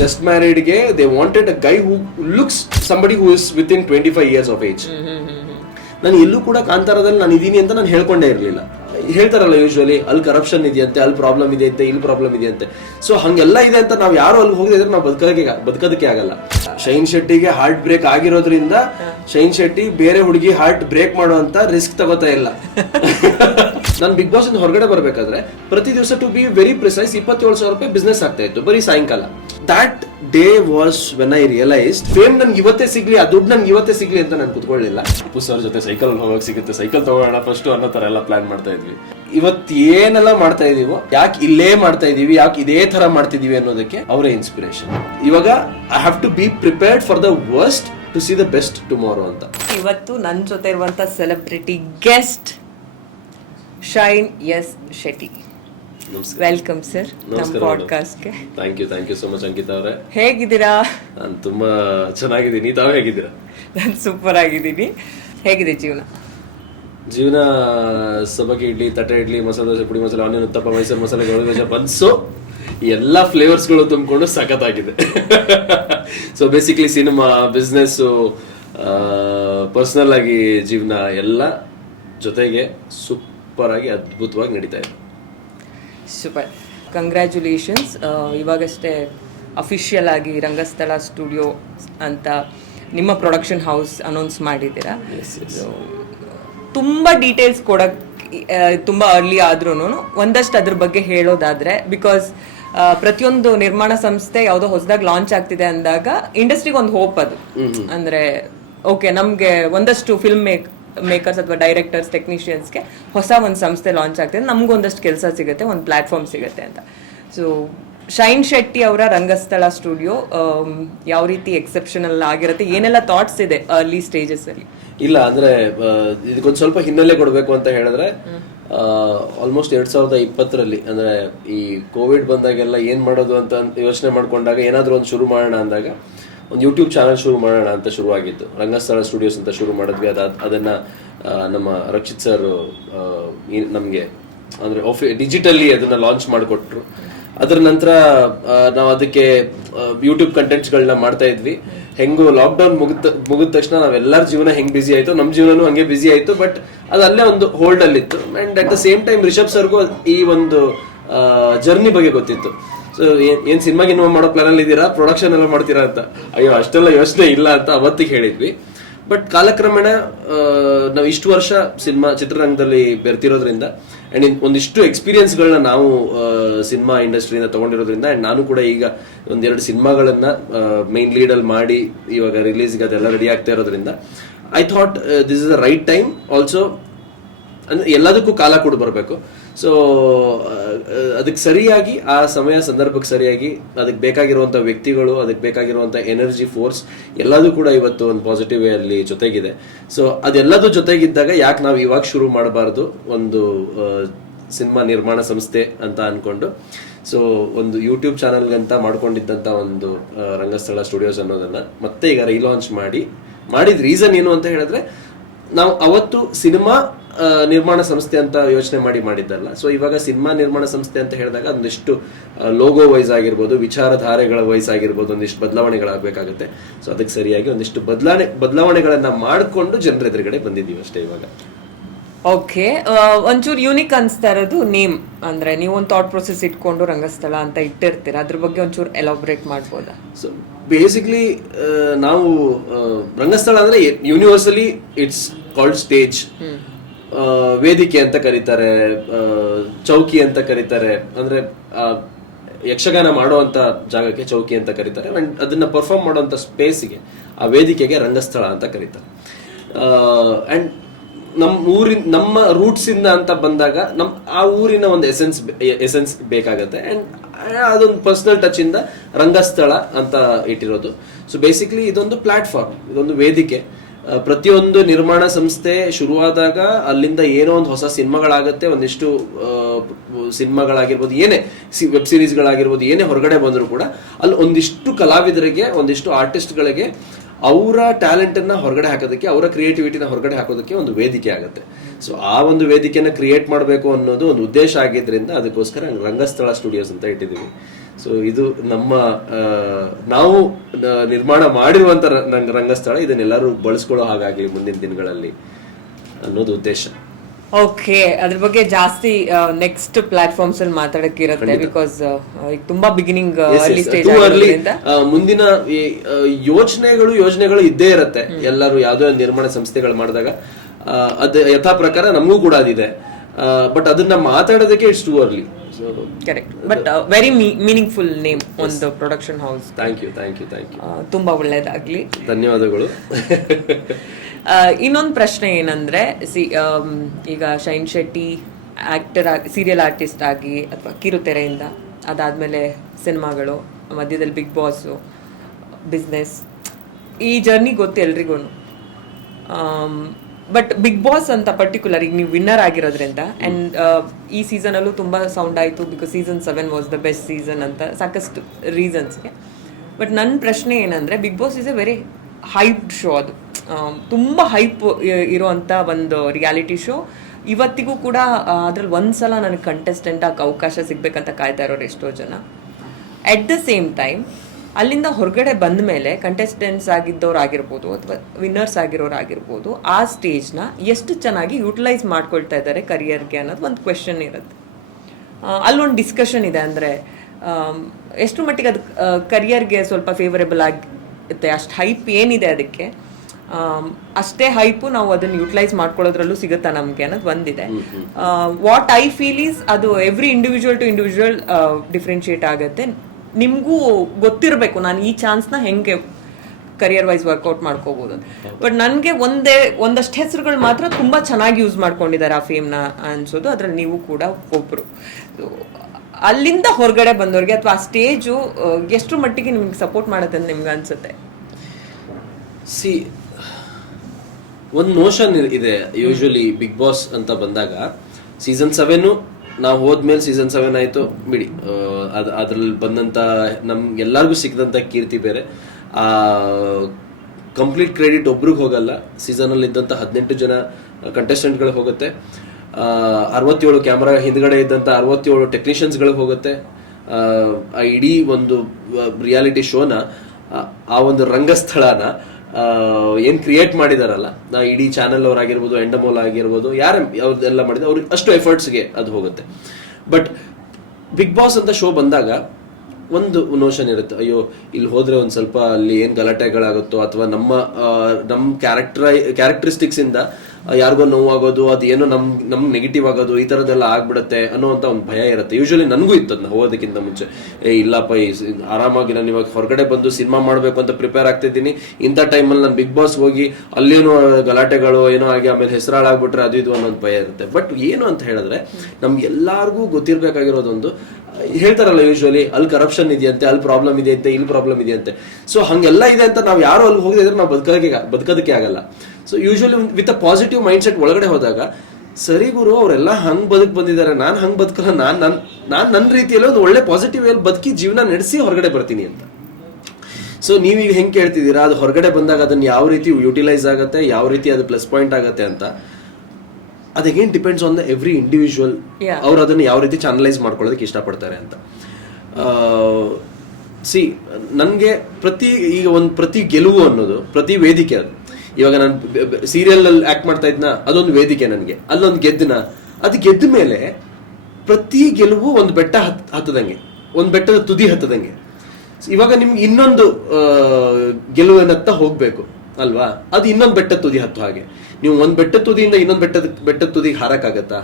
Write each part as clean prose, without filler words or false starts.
Just ಮ್ಯಾರಿಡ್ಗೆ they wanted a guy who looks somebody who is within 25 years of age. ನಾನು ಎಲ್ಲೂ ಕೂಡ ಕಾಂತಾರದಲ್ಲಿ ನಾನು ಇದೀನಿ ಅಂತ ನಾನು ಹೇಳ್ಕೊಂಡೇ ಇರಲಿಲ್ಲ. ಹೇಳ್ತಾರಲ್ಲ ಯೂಶುವಲಿ ಅಲ್ಲಿ ಕರಪ್ಷನ್ ಇದೆಯಂತೆ, ಅಲ್ಲಿ ಪ್ರಾಬ್ಲಮ್ ಇದೆಯಂತೆ, ಇಲ್ಲಿ ಪ್ರಾಬ್ಲಮ್ ಇದೆಯಂತೆ. ಸೊ ಹಂಗೆಲ್ಲ ಇದೆ ಅಂತ ನಾವು ಯಾರು ಅಲ್ಲಿ ಹೋಗದಿದ್ರೆ ನಾವು ಬದುಕೋದಕ್ಕೆ ಆಗಲ್ಲ. ಶೈನ್ ಶೆಟ್ಟಿಗೆ ಹಾರ್ಟ್ ಬ್ರೇಕ್ ಆಗಿರೋದ್ರಿಂದ ಶೈನ್ ಶೆಟ್ಟಿ ಬೇರೆ ಹುಡುಗಿ ಹಾರ್ಟ್ ಬ್ರೇಕ್ ಮಾಡುವಂತ ರಿಸ್ಕ್ ತಗೋತಾ ಇಲ್ಲ. ನಾನು ಬಿಗ್ ಬಾಸ್ ಇಂದ ಹೊರಗಡೆ ಬರ್ಬೇಕಾದ್ರೆ ಪ್ರತಿ ದಿವಸ ಟು ಬಿ ವೆರಿ ಪ್ರಿಸೈಸ್ 27,000 ರೂಪಾಯಿ ಬಿಸ್ನೆಸ್ ಆಗ್ತಾ ಇತ್ತು ಬರೀ ಸಾಯಂಕಾಲ. That day was when I realised fame ನನ್ಗೆ ಇವತ್ತೇ ಸಿಗ್ಲಿ, ಆ ದುಡ್ಡು ನನ್ಗೆ ಇವತ್ತೇ ಸಿಗ್ಲಿ ಅಂತ ನಾನು ಕುತ್ಕೊಳ್ಳಿಲ್ಲ. ಪುಸ್ ಅವ್ರ ಜೊತೆ ಸೈಕಲ್ ಹೋಗಕ್ ಸಿಗುತ್ತೆ, ಸೈಕಲ್ ತಗೋಣ ಫಸ್ಟ್ ಅನ್ನೋ ತರ ಎಲ್ಲ ಪ್ಲಾನ್ ಮಾಡ್ತಾ ಇದ್ವಿ. ಇವತ್ತು ಏನೆಲ್ಲ ಮಾಡ್ತಾ ಇದೀವೋ ಯಾಕೆ ಇಲ್ಲೇ ಮಾಡ್ತಾ ಇದೀವಿ, ಯಾಕೆ ಇದೇ ತರ ಮಾಡ್ತಿದೀವಿ ಅನ್ನೋದಕ್ಕೆ ಅವರೇ ಇನ್ಸ್ಪಿರೇಷನ್. ಇವಾಗ I have to be prepared for the worst to see the best tomorrow ಅಂತ. ಇವತ್ತು ನನ್ನ ಜೊತೆ ಇರುವಂತ celebrity guest Shine S Shetty. Welcome sir ನಮ್ಮ ಪಾಡ್ಕಾಸ್ಟ್ಗೆ. Thank you so much Ankita ಅವರೇ. ಹೇಗಿದ್ದೀರಾ? ನಾನು ತುಂಬಾ ಚೆನ್ನಾಗಿದ್ದೀನಿ, ತಾವು ಹೇಗಿದ್ದೀರಾ? ನಾನು ಸೂಪರ್ ಆಗಿದ್ದೀನಿ. ಹೇಗಿದೆ ಜೀವನ? ಜೀವನ ಸಬ್ಬಕ್ಕಿ ಇಡ್ಲಿ, ತಟ್ಟೆ ಇಡ್ಲಿ, ಮಸಾಲೆ ದೋಸೆ, ಪುಡಿ ಮಸಾಲೆ, ಆನಿಯನ್ ಉತ್ತಪ್ಪ, ಮೈಸೂರು ಮಸಾಲೆ, ಗೋಳಿ ಬಜೆ, ಬನ್ಸು ಎಲ್ಲ ಫ್ಲೇವರ್ಸ್ಗಳು ತುಂಬಿಕೊಂಡು ಸಖತ್ತಾಗಿದೆ. So basically cinema, business, personal ಆಗಿ ಜೀವನ ಎಲ್ಲ ಜೊತೆಗೆ ಸೂಪರ್ ಆಗಿ ಅದ್ಭುತವಾಗಿ ನಡೀತಾ ಇದೆ. Super, congratulations. ಇವಾಗಷ್ಟೇ ಅಫಿಷಿಯಲ್ ಆಗಿ ರಂಗಸ್ಥಳ ಸ್ಟುಡಿಯೋ ಅಂತ ನಿಮ್ಮ ಪ್ರೊಡಕ್ಷನ್ ಹೌಸ್ ಅನೌನ್ಸ್ ಮಾಡಿದ್ದೀರಾ. ತುಂಬ ಡೀಟೇಲ್ಸ್ ಕೊಡೋಕ್ಕೆ ತುಂಬ ಅರ್ಲಿ ಆದ್ರೂ ಒಂದಷ್ಟು ಅದ್ರ ಬಗ್ಗೆ ಹೇಳೋದಾದ್ರೆ, ಬಿಕಾಸ್ ಪ್ರತಿಯೊಂದು ನಿರ್ಮಾಣ ಸಂಸ್ಥೆ ಯಾವುದೋ ಹೊಸದಾಗಿ ಲಾಂಚ್ ಆಗ್ತಿದೆ ಅಂದಾಗ ಇಂಡಸ್ಟ್ರಿಗೆ ಒಂದು ಹೋಪ್ ಅದು. ಅಂದರೆ ಓಕೆ, ನಮಗೆ ಒಂದಷ್ಟು ಫಿಲ್ಮ್ ಮೇಕರ್ಸ್ ಅಥವಾ ಡೈರೆಕ್ಟರ್ಸ್, ಟೆಕ್ನಿಷಿಯನ್ಸ್ಗೆ ಹೊಸ ಒಂದು ಸಂಸ್ಥೆ ಲಾಂಚ್ ಆಗ್ತಿದೆ, ನಮಗೊಂದಷ್ಟು ಕೆಲಸ ಸಿಗುತ್ತೆ, ಒಂದು ಪ್ಲಾಟ್ಫಾರ್ಮ್ ಸಿಗುತ್ತೆ ಅಂತ. ಸೊ ಶೈನ್ ಶೆಟ್ಟಿ ಅವರ ರಂಗಸ್ಥಳ ಸ್ಟುಡಿಯೋ ಯಾವ ರೀತಿ ಎಕ್ಸೆಪ್ಷನಲ್ ಆಗಿರುತ್ತೆ, ಏನೆಲ್ಲ ಥಾಟ್ಸ್ ಇದೆ ಅರ್ಲಿ ಸ್ಟೇಜಸ್ ಅಲ್ಲಿ? ಇಲ್ಲ ಅಂದ್ರೆ ಇದಕ್ಕೊಂದು ಸ್ವಲ್ಪ ಹಿನ್ನೆಲೆ ಕೊಡಬೇಕು ಅಂತ ಹೇಳಿದ್ರೆ, ಆಲ್ಮೋಸ್ಟ್ 2020 ಅಂದ್ರೆ ಈ ಕೋವಿಡ್ ಬಂದಾಗೆಲ್ಲ ಏನ್ ಮಾಡೋದು ಅಂತ ಯೋಚನೆ ಮಾಡ್ಕೊಂಡಾಗ ಏನಾದ್ರೂ ಒಂದು ಶುರು ಮಾಡೋಣ ಅಂದಾಗ ಒಂದು ಯೂಟ್ಯೂಬ್ ಚಾನಲ್ ಶುರು ಮಾಡೋಣ ಅಂತ ಶುರುವಾಗಿತ್ತು. ರಂಗಸ್ಥಳ ಸ್ಟುಡಿಯೋಸ್ ಅಂತ ಶುರು ಮಾಡಿದ್ವಿ. ಅದನ್ನ ನಮ್ಮ ರಕ್ಷಿತ್ ಸರ್ ನಮಗೆ ಅಂದ್ರೆ ಡಿಜಿಟಲಿ ಅದನ್ನ ಲಾಂಚ್ ಮಾಡಿಕೊಟ್ರು. ಅದರ ನಂತರ ನಾವು ಅದಕ್ಕೆ ಯೂಟ್ಯೂಬ್ ಕಂಟೆಂಟ್ಸ್ಗಳನ್ನ ಮಾಡ್ತಾ ಇದ್ವಿ. ಹೆಂಗು ಲಾಕ್ಡೌನ್ ಮುಗಿದ ತಕ್ಷಣ ನಾವೆಲ್ಲರ ಜೀವನ ಹೆಂಗ್ ಬಿಸಿ ಆಯ್ತು, ನಮ್ಮ ಜೀವನನೂ ಹಂಗೆ ಬಿಸಿ ಆಯ್ತು. ಬಟ್ ಅದು ಅಲ್ಲೇ ಒಂದು ಹೋಲ್ಡ್ ಅಲ್ಲಿ ಇತ್ತು. And at the same time Rishab ಸರ್ಗೂ ಈ ಒಂದು ಜರ್ನಿ ಬಗ್ಗೆ ಗೊತ್ತಿತ್ತು. ಸೊ ಏನ್ ಸಿನಿಮಾಗೆ ಇನ್ವಾಲ್ವ್ ಮಾಡೋ ಪ್ಲಾನ್ ಅಲ್ಲಿ ಇದ್ದೀರಾ, ಪ್ರೊಡಕ್ಷನ್ ಎಲ್ಲ ಮಾಡ್ತೀರಾ ಅಂತ. ಅಯ್ಯೋ ಅಷ್ಟೆಲ್ಲ ಯೋಚನೆ ಇಲ್ಲ ಅಂತ ಅವತ್ತಿಗೆ ಹೇಳಿದ್ವಿ. ಬಟ್ ಕಾಲಕ್ರಮೇಣ ನಾವು ಇಷ್ಟು ವರ್ಷ ಚಿತ್ರರಂಗದಲ್ಲಿ ಬೆರ್ತಿರೋದ್ರಿಂದ ಅಂಡ್ ಒಂದಿಷ್ಟು ಎಕ್ಸ್ಪೀರಿಯನ್ಸ್ಗಳನ್ನ ನಾವು ಸಿನಿಮಾ ಇಂಡಸ್ಟ್ರಿಯಿಂದ ತಗೊಂಡಿರೋದ್ರಿಂದ ಅಂಡ್ ನಾನು ಕೂಡ ಈಗ 1-2 ಸಿನಿಮಾಗಳನ್ನ ಮೈನ್ ಲೀಡ್ ಅಲ್ಲಿ ಮಾಡಿ ಇವಾಗ ರಿಲೀಸ್ಗೆ ಅದೆಲ್ಲ ರೆಡಿ ಆಗ್ತಾ ಇರೋದ್ರಿಂದ I thought this is the right time. Also ಅಂದ್ರೆ ಎಲ್ಲದಕ್ಕೂ ಕಾಲ ಕೂಡ ಬರಬೇಕು. ಸೊ ಅದಕ್ಕೆ ಸರಿಯಾಗಿ ಆ ಸಮಯ ಸಂದರ್ಭಕ್ಕೆ ಸರಿಯಾಗಿ ಅದಕ್ಕೆ ಬೇಕಾಗಿರುವಂಥ ವ್ಯಕ್ತಿಗಳು, ಅದಕ್ಕೆ ಬೇಕಾಗಿರುವಂಥ ಎನರ್ಜಿ ಫೋರ್ಸ್ ಎಲ್ಲದೂ ಕೂಡ ಇವತ್ತು ಒಂದು ಪಾಸಿಟಿವ್ ವೇ ಅಲ್ಲಿ ಜೊತೆಗಿದೆ. ಸೊ ಅದೆಲ್ಲದೂ ಜೊತೆಗಿದ್ದಾಗ ಯಾಕೆ ನಾವು ಇವಾಗ ಶುರು ಮಾಡಬಾರ್ದು ಒಂದು ಸಿನಿಮಾ ನಿರ್ಮಾಣ ಸಂಸ್ಥೆ ಅಂತ ಅನ್ಕೊಂಡು ಸೊ ಒಂದು ಯೂಟ್ಯೂಬ್ ಚಾನಲ್ಗಂತ ಮಾಡ್ಕೊಂಡಿದ್ದಂಥ ಒಂದು ರಂಗಸ್ಥಳ ಸ್ಟುಡಿಯೋಸ್ ಅನ್ನೋದನ್ನ ಮತ್ತೆ ಈಗ ರೀಲಾಂಚ್ ಮಾಡಿದ ರೀಸನ್ ಏನು ಅಂತ ಹೇಳಿದ್ರೆ, ನಾವು ಅವತ್ತು ಸಿನಿಮಾ ನಿರ್ಮಾಣ ಸಂಸ್ಥೆ ಅಂತ ಯೋಚನೆ ಮಾಡಿದ್ದಲ್ಲ. ಸೊ ಇವಾಗ ಸಿನಿಮಾ ನಿರ್ಮಾಣ ಸಂಸ್ಥೆ ಅಂತ ಹೇಳಿದಾಗ ಒಂದಿಷ್ಟು ಲೋಗೋ ವೈಸ್ ಆಗಿರ್ಬೋದು, ವಿಚಾರಧಾರೆಗಳ ವೈಸ್ ಆಗಿರ್ಬೋದು, ಒಂದಿಷ್ಟು ಬದಲಾವಣೆಗಳಾಗಬೇಕಾಗುತ್ತೆ. ಸೊ ಅದಕ್ಕೆ ಸರಿಯಾಗಿ ಒಂದಿಷ್ಟು ಬದಲಾವಣೆಗಳನ್ನ ಮಾಡಿಕೊಂಡು ಜನರ ಎದುರುಗಡೆ ಬಂದಿದ್ದೀವಿ ಅಷ್ಟೇ ಇವಾಗ. ಓಕೆ, ಒಂಚೂರು ಯೂನಿಕ್ ಅನ್ಸ್ತಾ ಇರೋದು ನೇಮ್. ಅಂದ್ರೆ ನೀವು ಒಂದು ಥಾಟ್ ಪ್ರೊಸೆಸ್ ಇಟ್ಕೊಂಡು ರಂಗಸ್ಥಳ ಅಂತ ಇಟ್ಟಿರ್ತೀರ, ಅದ್ರ ಬಗ್ಗೆ ಒಂಚೂರು ಎಲಾಬ್ರೇಟ್ ಮಾಡ್ಬೋದಾ? ಸೊ ಬೇಸಿಕ್ಲಿ ನಾವು ರಂಗಸ್ಥಳ ಅಂದ್ರೆ ಯೂನಿವರ್ಸಲಿ ಇಟ್ಸ್ ಕಾಲ್ಡ್ ಸ್ಟೇಜ್. ವೇದಿಕೆ ಅಂತ ಕರೀತಾರೆ, ಚೌಕಿ ಅಂತ ಕರೀತಾರೆ. ಅಂದ್ರೆ ಯಕ್ಷಗಾನ ಮಾಡುವಂತ ಜಾಗಕ್ಕೆ ಚೌಕಿ ಅಂತ ಕರೀತಾರೆ. ಅದನ್ನ ಪರ್ಫಾರ್ಮ್ ಮಾಡುವಂತ ಸ್ಪೇಸ್ಗೆ, ಆ ವೇದಿಕೆಗೆ ರಂಗಸ್ಥಳ ಅಂತ ಕರೀತಾರೆ. ಅಂಡ್ ನಮ್ಮ ರೂಟ್ಸ್ ಇಂದ ಅಂತ ಬಂದಾಗ ಆ ಊರಿನ ಒಂದು ಎಸೆನ್ಸ್ ಬೇಕಾಗತ್ತೆ. ಅಂಡ್ ಅದೊಂದು ಪರ್ಸನಲ್ ಟಚ್ ಇಂದ ರಂಗಸ್ಥಳ ಅಂತ ಇಟ್ಟಿರೋದು. ಸೊ ಬೇಸಿಕ್ಲಿ ಇದೊಂದು ಪ್ಲಾಟ್ಫಾರ್ಮ್, ಇದೊಂದು ವೇದಿಕೆ. ಪ್ರತಿಯೊಂದು ನಿರ್ಮಾಣ ಸಂಸ್ಥೆ ಶುರುವಾದಾಗ ಅಲ್ಲಿಂದ ಏನೋ ಒಂದು ಹೊಸ ಸಿನಿಮಾಗಳಾಗತ್ತೆ. ಒಂದಿಷ್ಟು ಸಿನಿಮಾಗಳಾಗಿರ್ಬೋದು, ಏನೇ ವೆಬ್ ಸೀರೀಸ್ಗಳಾಗಿರ್ಬೋದು, ಏನೇ ಹೊರಗಡೆ ಬಂದರೂ ಕೂಡ ಅಲ್ಲಿ ಒಂದಿಷ್ಟು ಕಲಾವಿದರಿಗೆ, ಒಂದಿಷ್ಟು ಆರ್ಟಿಸ್ಟ್ಗಳಿಗೆ ಅವರ ಟ್ಯಾಲೆಂಟ್ ಅನ್ನ ಹೊರಗಡೆ ಹಾಕೋದಕ್ಕೆ, ಅವರ ಕ್ರಿಯೇಟಿವಿಟಿನ ಹೊರಗಡೆ ಹಾಕೋದಕ್ಕೆ ಒಂದು ವೇದಿಕೆ ಆಗುತ್ತೆ. ಸೊ ಆ ಒಂದು ವೇದಿಕೆನ ಕ್ರಿಯೇಟ್ ಮಾಡಬೇಕು ಅನ್ನೋದು ಒಂದು ಉದ್ದೇಶ ಆಗಿದ್ರಿಂದ ಅದಕ್ಕೋಸ್ಕರ ರಂಗಸ್ಥಳ ಸ್ಟುಡಿಯೋಸ್ ಅಂತ ಇಟ್ಟಿದ್ದೀವಿ. ಸೊ ಇದು ನಮ್ಮ ನಾವು ನಿರ್ಮಾಣ ಮಾಡಿರುವಂತ ರಂಗಸ್ಥಳ, ಇದನ್ನೆಲ್ಲರೂ ಬಳಸ್ಕೊಳ್ಳೋ ಹಾಗಾಗ್ಲಿ ಮುಂದಿನ ದಿನಗಳಲ್ಲಿ ಅನ್ನೋದು ಉದ್ದೇಶ. ಓಕೆ, ಅದ್ರ ಬಗ್ಗೆ ಜಾಸ್ತಿ ನೆಕ್ಸ್ಟ್ ಪ್ಲಾಟ್ಫಾರ್ಮ್ಸ್ ಅಲ್ಲಿ ಮಾತಾಡಕ್ಕಿರುತ್ತೆ, ಬಿಕಾಸ್ ಈಗ ತುಂಬಾ ಬಿಗಿನಿಂಗ್ ಅರ್ಲಿ ಸ್ಟೇಜ್ ಆಗಿರೋದ್ರಿಂದ ಮುಂದಿನ ಯೋಜನೆಗಳು ಇದ್ದೇ ಇರುತ್ತೆ. ಎಲ್ಲರೂ ಯಾವ್ದೋ ಒಂದು ನಿರ್ಮಾಣ ಸಂಸ್ಥೆಗಳು ಮಾಡಿದಾಗ ಅದ ಯಥಾ ಪ್ರಕಾರ ನಮಗೂ ಕೂಡ ಅದಿದೆ, ಬಟ್ ಅದನ್ನ ಮಾತಾಡೋದಕ್ಕೆ it's too early. Correct, but very meaningful name ಒಂದು ಪ್ರೊಡಕ್ಷನ್ ಹೌಸ್. Thank you. ತುಂಬಾ ಒಳ್ಳೇದಾಗ್ಲಿ, ಧನ್ಯವಾದಗಳು. ಇನ್ನೊಂದು ಪ್ರಶ್ನೆ ಏನಂದ್ರೆ, ಈಗ Shine Shetty actor serial artist ಆಗಿ ಅಥವಾ ಕಿರುತೆರೆಯಿಂದ ಅದಾದ್ಮೇಲೆ ಸಿನಿಮಾಗಳು, ಮಧ್ಯದಲ್ಲಿ ಬಿಗ್ ಬಾಸ್, ಬಿಸ್ನೆಸ್, ಈ ಜರ್ನಿ ಗೊತ್ತು ಎಲ್ರಿಗೂ. ಬಟ್ ಬಿಗ್ ಬಾಸ್ ಅಂತ ಪರ್ಟಿಕ್ಯುಲರ್ ಈಗ ನೀವು ವಿನ್ನರ್ ಆಗಿರೋದ್ರಿಂದ, ಅಂಡ್ ಈ ಸೀಸನ್ ಅಲ್ಲೂ ತುಂಬಾ ಸೌಂಡ್ ಆಯ್ತು, because season 7 was the best season ಅಂತ ಸಾಕಷ್ಟು ರೀಸನ್ಸ್ಗೆ. ಬಟ್ ನನ್ನ ಪ್ರಶ್ನೆ ಏನಂದ್ರೆ, Bigg Boss is a very hyped show. ಅದು ತುಂಬಾ ಹೈಪ್ ಇರುವಂತ ಒಂದು ರಿಯಾಲಿಟಿ ಶೋ. ಇವತ್ತಿಗೂ ಕೂಡ ಅದ್ರಲ್ಲಿ ಒಂದ್ಸಲ ನನಗೆ ಕಂಟೆಸ್ಟೆಂಟ್ ಆಗಿ ಅವಕಾಶ ಸಿಗ್ಬೇಕಂತ ಕಾಯ್ತಾ ಇರೋರು ಎಷ್ಟೋ ಜನ. ಅಟ್ ದ ಸೇಮ್ ಟೈಮ್ ಅಲ್ಲಿಂದ ಹೊರಗಡೆ ಬಂದ ಮೇಲೆ ಕಂಟೆಸ್ಟೆಂಟ್ಸ್ ಆಗಿದ್ದವ್ರು ಆಗಿರ್ಬೋದು ಅಥವಾ ವಿನ್ನರ್ಸ್ ಆಗಿರೋರು ಆಗಿರ್ಬೋದು, ಆ ಸ್ಟೇಜ್ನ ಎಷ್ಟು ಚೆನ್ನಾಗಿ ಯುಟಿಲೈಸ್ ಮಾಡ್ಕೊಳ್ತಾ ಇದ್ದಾರೆ ಕರಿಯರ್ಗೆ ಅನ್ನೋದು ಒಂದು ಕ್ವೆಶನ್ ಇರುತ್ತೆ. ಅಲ್ಲೊಂದು ಡಿಸ್ಕಷನ್ ಇದೆ, ಅಂದರೆ ಎಷ್ಟು ಮಟ್ಟಿಗೆ ಅದು ಕರಿಯರ್ಗೆ ಸ್ವಲ್ಪ ಫೇವರೇಬಲ್ ಆಗಿರುತ್ತೆ, ಅಷ್ಟು ಹೈಪ್ ಏನಿದೆ ಅದಕ್ಕೆ, ಅಷ್ಟೇ ಹೈಪು ನಾವು ಅದನ್ನು ಯುಟಿಲೈಸ್ ಮಾಡ್ಕೊಳ್ಳೋದ್ರಲ್ಲೂ ಸಿಗುತ್ತಾ ನಮಗೆ ಅನ್ನೋದು ಒಂದಿದೆ. ವಾಟ್ ಐ ಫೀಲ್ ಈಸ್ ಅದು every individual to individual differentiate ಆಗುತ್ತೆ. ನಿಮಗೂ ಗೊತ್ತಿರಬೇಕು ನಾನು ಈ ಚಾನ್ಸ್ನ ಹೆಂಗೆ ಕರಿಯರ್ ವೈಸ್ ವರ್ಕೌಟ್ ಮಾಡ್ಕೋಬಹುದು. ಬಟ್ ನನಗೆ ಒಂದಷ್ಟು ಹೆಸರುಗಳು ಮಾತ್ರ ತುಂಬ ಚೆನ್ನಾಗಿ ಯೂಸ್ ಮಾಡ್ಕೊಂಡಿದ್ದಾರೆ ಆ ಫೇಮ್ನ ಅನ್ಸೋದು. ಅದ್ರಲ್ಲಿ ನೀವು ಕೂಡ ಒಬ್ಬರು. ಅಲ್ಲಿಂದ ಹೊರಗಡೆ ಬಂದವ್ರಿಗೆ ಅಥವಾ ಆ ಸ್ಟೇಜು ಎಷ್ಟು ಮಟ್ಟಿಗೆ ನಿಮ್ಗೆ ಸಪೋರ್ಟ್ ಮಾಡುತ್ತೆ ಅಂತ ನಿಮ್ಗೆ ಅನ್ಸುತ್ತೆ? ಒಂದು ನೋಷನ್ ಇದೆ ಯೂಶುವಲಿ ಬಿಗ್ ಬಾಸ್ ಅಂತ ಬಂದಾಗ, ಸೀಸನ್ 7 ನಾವು ಹೋದ್ಮೇಲೆ ಸೀಸನ್ 7 ಆಯ್ತು ಬಿಡಿ, ಅದ್ರಲ್ಲಿ ಬಂದಂತ ನಮ್ಗೆಲ್ಲರಿಗೂ ಸಿಕ್ಕದಂತ ಕೀರ್ತಿ ಬೇರೆ. ಆ ಕಂಪ್ಲೀಟ್ ಕ್ರೆಡಿಟ್ ಒಬ್ರಿಗೆ ಹೋಗಲ್ಲ. ಸೀಸನ್ ಅಲ್ಲಿ ಇದ್ದಂತ 18 ಜನ ಕಂಟೆಸ್ಟೆಂಟ್ಗಳಿಗೆ ಹೋಗುತ್ತೆ, 67 ಕ್ಯಾಮರಾ ಹಿಂದ್ಗಡೆ ಇದ್ದಂತ 67 ಟೆಕ್ನಿಷಿಯನ್ಸ್ಗಳಿಗೆ ಹೋಗುತ್ತೆ. ಆ ಇಡೀ ಒಂದು ರಿಯಾಲಿಟಿ ಶೋನ, ಆ ಒಂದು ರಂಗಸ್ಥಳನ ಏನ್ ಕ್ರಿಯೇಟ್ ಮಾಡಿದಾರಲ್ಲ, ಇಡೀ ಚಾನೆಲ್ ಅವರಾಗಿರ್ಬೋದು, ಎಂಡಮೋಲ್ ಆಗಿರ್ಬೋದು, ಯಾವ್ದೆಲ್ಲ ಮಾಡಿದ ಅವ್ರಿಗೆ ಅಷ್ಟು ಎಫರ್ಟ್ಸ್ಗೆ ಅದು ಹೋಗುತ್ತೆ. ಬಟ್ ಬಿಗ್ ಬಾಸ್ ಅಂತ ಶೋ ಬಂದಾಗ ಒಂದು ನೋಷನ್ ಇರುತ್ತೆ, ಅಯ್ಯೋ ಇಲ್ಲಿ ಹೋದ್ರೆ ಒಂದ್ ಸ್ವಲ್ಪ ಅಲ್ಲಿ ಏನ್ ಗಲಾಟೆಗಳಾಗುತ್ತೋ ಅಥವಾ ನಮ್ಮ ಕ್ಯಾರೆಕ್ಟರಿಸ್ಟಿಕ್ಸ್ ಇಂದ ಯಾರಿಗೋ ನೋವಾಗೋದು, ಅದು ಏನೋ ನಮ್ ನೆಗೆಟಿವ್ ಆಗೋದು, ಈ ತರದೆಲ್ಲ ಆಗ್ಬಿಡುತ್ತೆ ಅನ್ನೋಂತ ಒಂದು ಭಯ ಇರುತ್ತೆ. ಯೂಶುವಲಿ ನನಗೂ ಇತ್ತು ಅದನ್ನ ಹೋಗೋದಕ್ಕಿಂತ ಮುಂಚೆ. ಇಲ್ಲಪ್ಪ ಆರಾಮಾಗಿ ನಾನು ಇವಾಗ ಹೊರಗಡೆ ಬಂದು ಸಿನಿಮಾ ಮಾಡ್ಬೇಕು ಅಂತ ಪ್ರಿಪೇರ್ ಆಗ್ತಿದ್ದೀನಿ, ಇಂಥ ಟೈಮಲ್ಲಿ ನಾನು ಬಿಗ್ ಬಾಸ್ ಹೋಗಿ ಅಲ್ಲೇನೋ ಗಲಾಟೆಗಳು ಏನೋ ಆಗಿ ಆಮೇಲೆ ಹೆಸರಾಳಾಗ್ಬಿಟ್ರೆ ಅದು ಇದು ಅನ್ನೋದು ಭಯ ಇರುತ್ತೆ. ಬಟ್ ಏನು ಅಂತ ಹೇಳಿದ್ರೆ, ನಮ್ಗೆ ಎಲ್ಲಾರ್ಗೂ ಗೊತ್ತಿರ್ಬೇಕಾಗಿರೋದೊಂದು, ಹೇಳ್ತಾರಲ್ಲ ಯೂಶುವಲಿ ಅಲ್ಲಿ ಕರಪ್ಷನ್ ಇದೆಯಂತೆ, ಅಲ್ಲಿ ಪ್ರಾಬ್ಲಮ್ ಇದೆಯಂತೆ, ಇಲ್ಲಿ ಪ್ರಾಬ್ಲಮ್ ಇದೆಯಂತೆ. ಸೊ ಹಂಗೆಲ್ಲ ಇದೆ ಅಂತ ನಾವು ಯಾರು ಅಲ್ಲಿ ಹೋಗಿದ್ರೆ ನಾವು ಬದುಕೋದಕ್ಕೆ ಆಗಲ್ಲ. So usually with a positive mind set ಒಳಗಡೆ ಹೋದಾಗ, ಸರಿ ಗುರು ಅವರೆಲ್ಲ ಹಂಗ್ ಬಂದಿದ್ದಾರೆ, ನಾನು ಹಂಗ್ ಬದುಕಲ್ಲ, ನಾನ್ ನನ್ನ ರೀತಿಯಲ್ಲಿ ಒಂದು ಒಳ್ಳೆ ಪಾಸಿಟಿವ್ ಅಲ್ಲಿ ಬದುಕಿ ಜೀವನ ನಡೆಸಿ ಹೊರಗಡೆ ಬರ್ತೀನಿ ಅಂತ. ಸೊ ನೀವೀಗ ಹೆಂಗ್ ಕೇಳ್ತಿದ್ದೀರಾ, ಅದು ಹೊರಗಡೆ ಬಂದಾಗ ಅದನ್ನ ಯಾವ ರೀತಿ ಯುಟಿಲೈಸ್ ಆಗುತ್ತೆ, ಯಾವ ರೀತಿ ಅದು ಪ್ಲಸ್ ಪಾಯಿಂಟ್ ಆಗುತ್ತೆ ಅಂತ, ಅದೇನ್ depends on the every individual. ಅವ್ರು ಅದನ್ನ ಯಾವ ರೀತಿ ಚಾನಲೈಸ್ ಮಾಡ್ಕೊಳ್ಳೋದಕ್ಕೆ ಇಷ್ಟಪಡ್ತಾರೆ ಅಂತ. ನನ್ಗೆ ಪ್ರತಿ ಗೆಲುವು ಅನ್ನೋದು ಪ್ರತಿ ವೇದಿಕೆ. ಅದು ಇವಾಗ ನಾನು ಸೀರಿಯಲ್ ಅಲ್ಲಿ ಆಕ್ಟ್ ಮಾಡ್ತಾ ಇದ್ನ, ಅದೊಂದು ವೇದಿಕೆ ನನಗೆ, ಅಲ್ಲೊಂದು ಗೆದ್ದನ, ಅದು ಗೆದ್ದ ಮೇಲೆ ಪ್ರತಿ ಗೆಲುವು ಒಂದು ಬೆಟ್ಟ ಹತ್ತದಂಗೆ, ಒಂದು ಬೆಟ್ಟದ ತುದಿ ಹತ್ತದಂಗೆ. ಇವಾಗ ನಿಮ್ಗೆ ಇನ್ನೊಂದು ಗೆಲುವಿನತ್ತ ಹೋಗ್ಬೇಕು ಅಲ್ವಾ, ಅದು ಇನ್ನೊಂದು ಬೆಟ್ಟದ ತುದಿ ಹತ್ತು ಹಾಗೆ. ನೀವು ಒಂದ್ ಬೆಟ್ಟದ ತುದಿಯಿಂದ ಇನ್ನೊಂದು ಬೆಟ್ಟದ ತುದಿಗೆ ಹಾರಕ್ಕಾಗತ್ತಾ?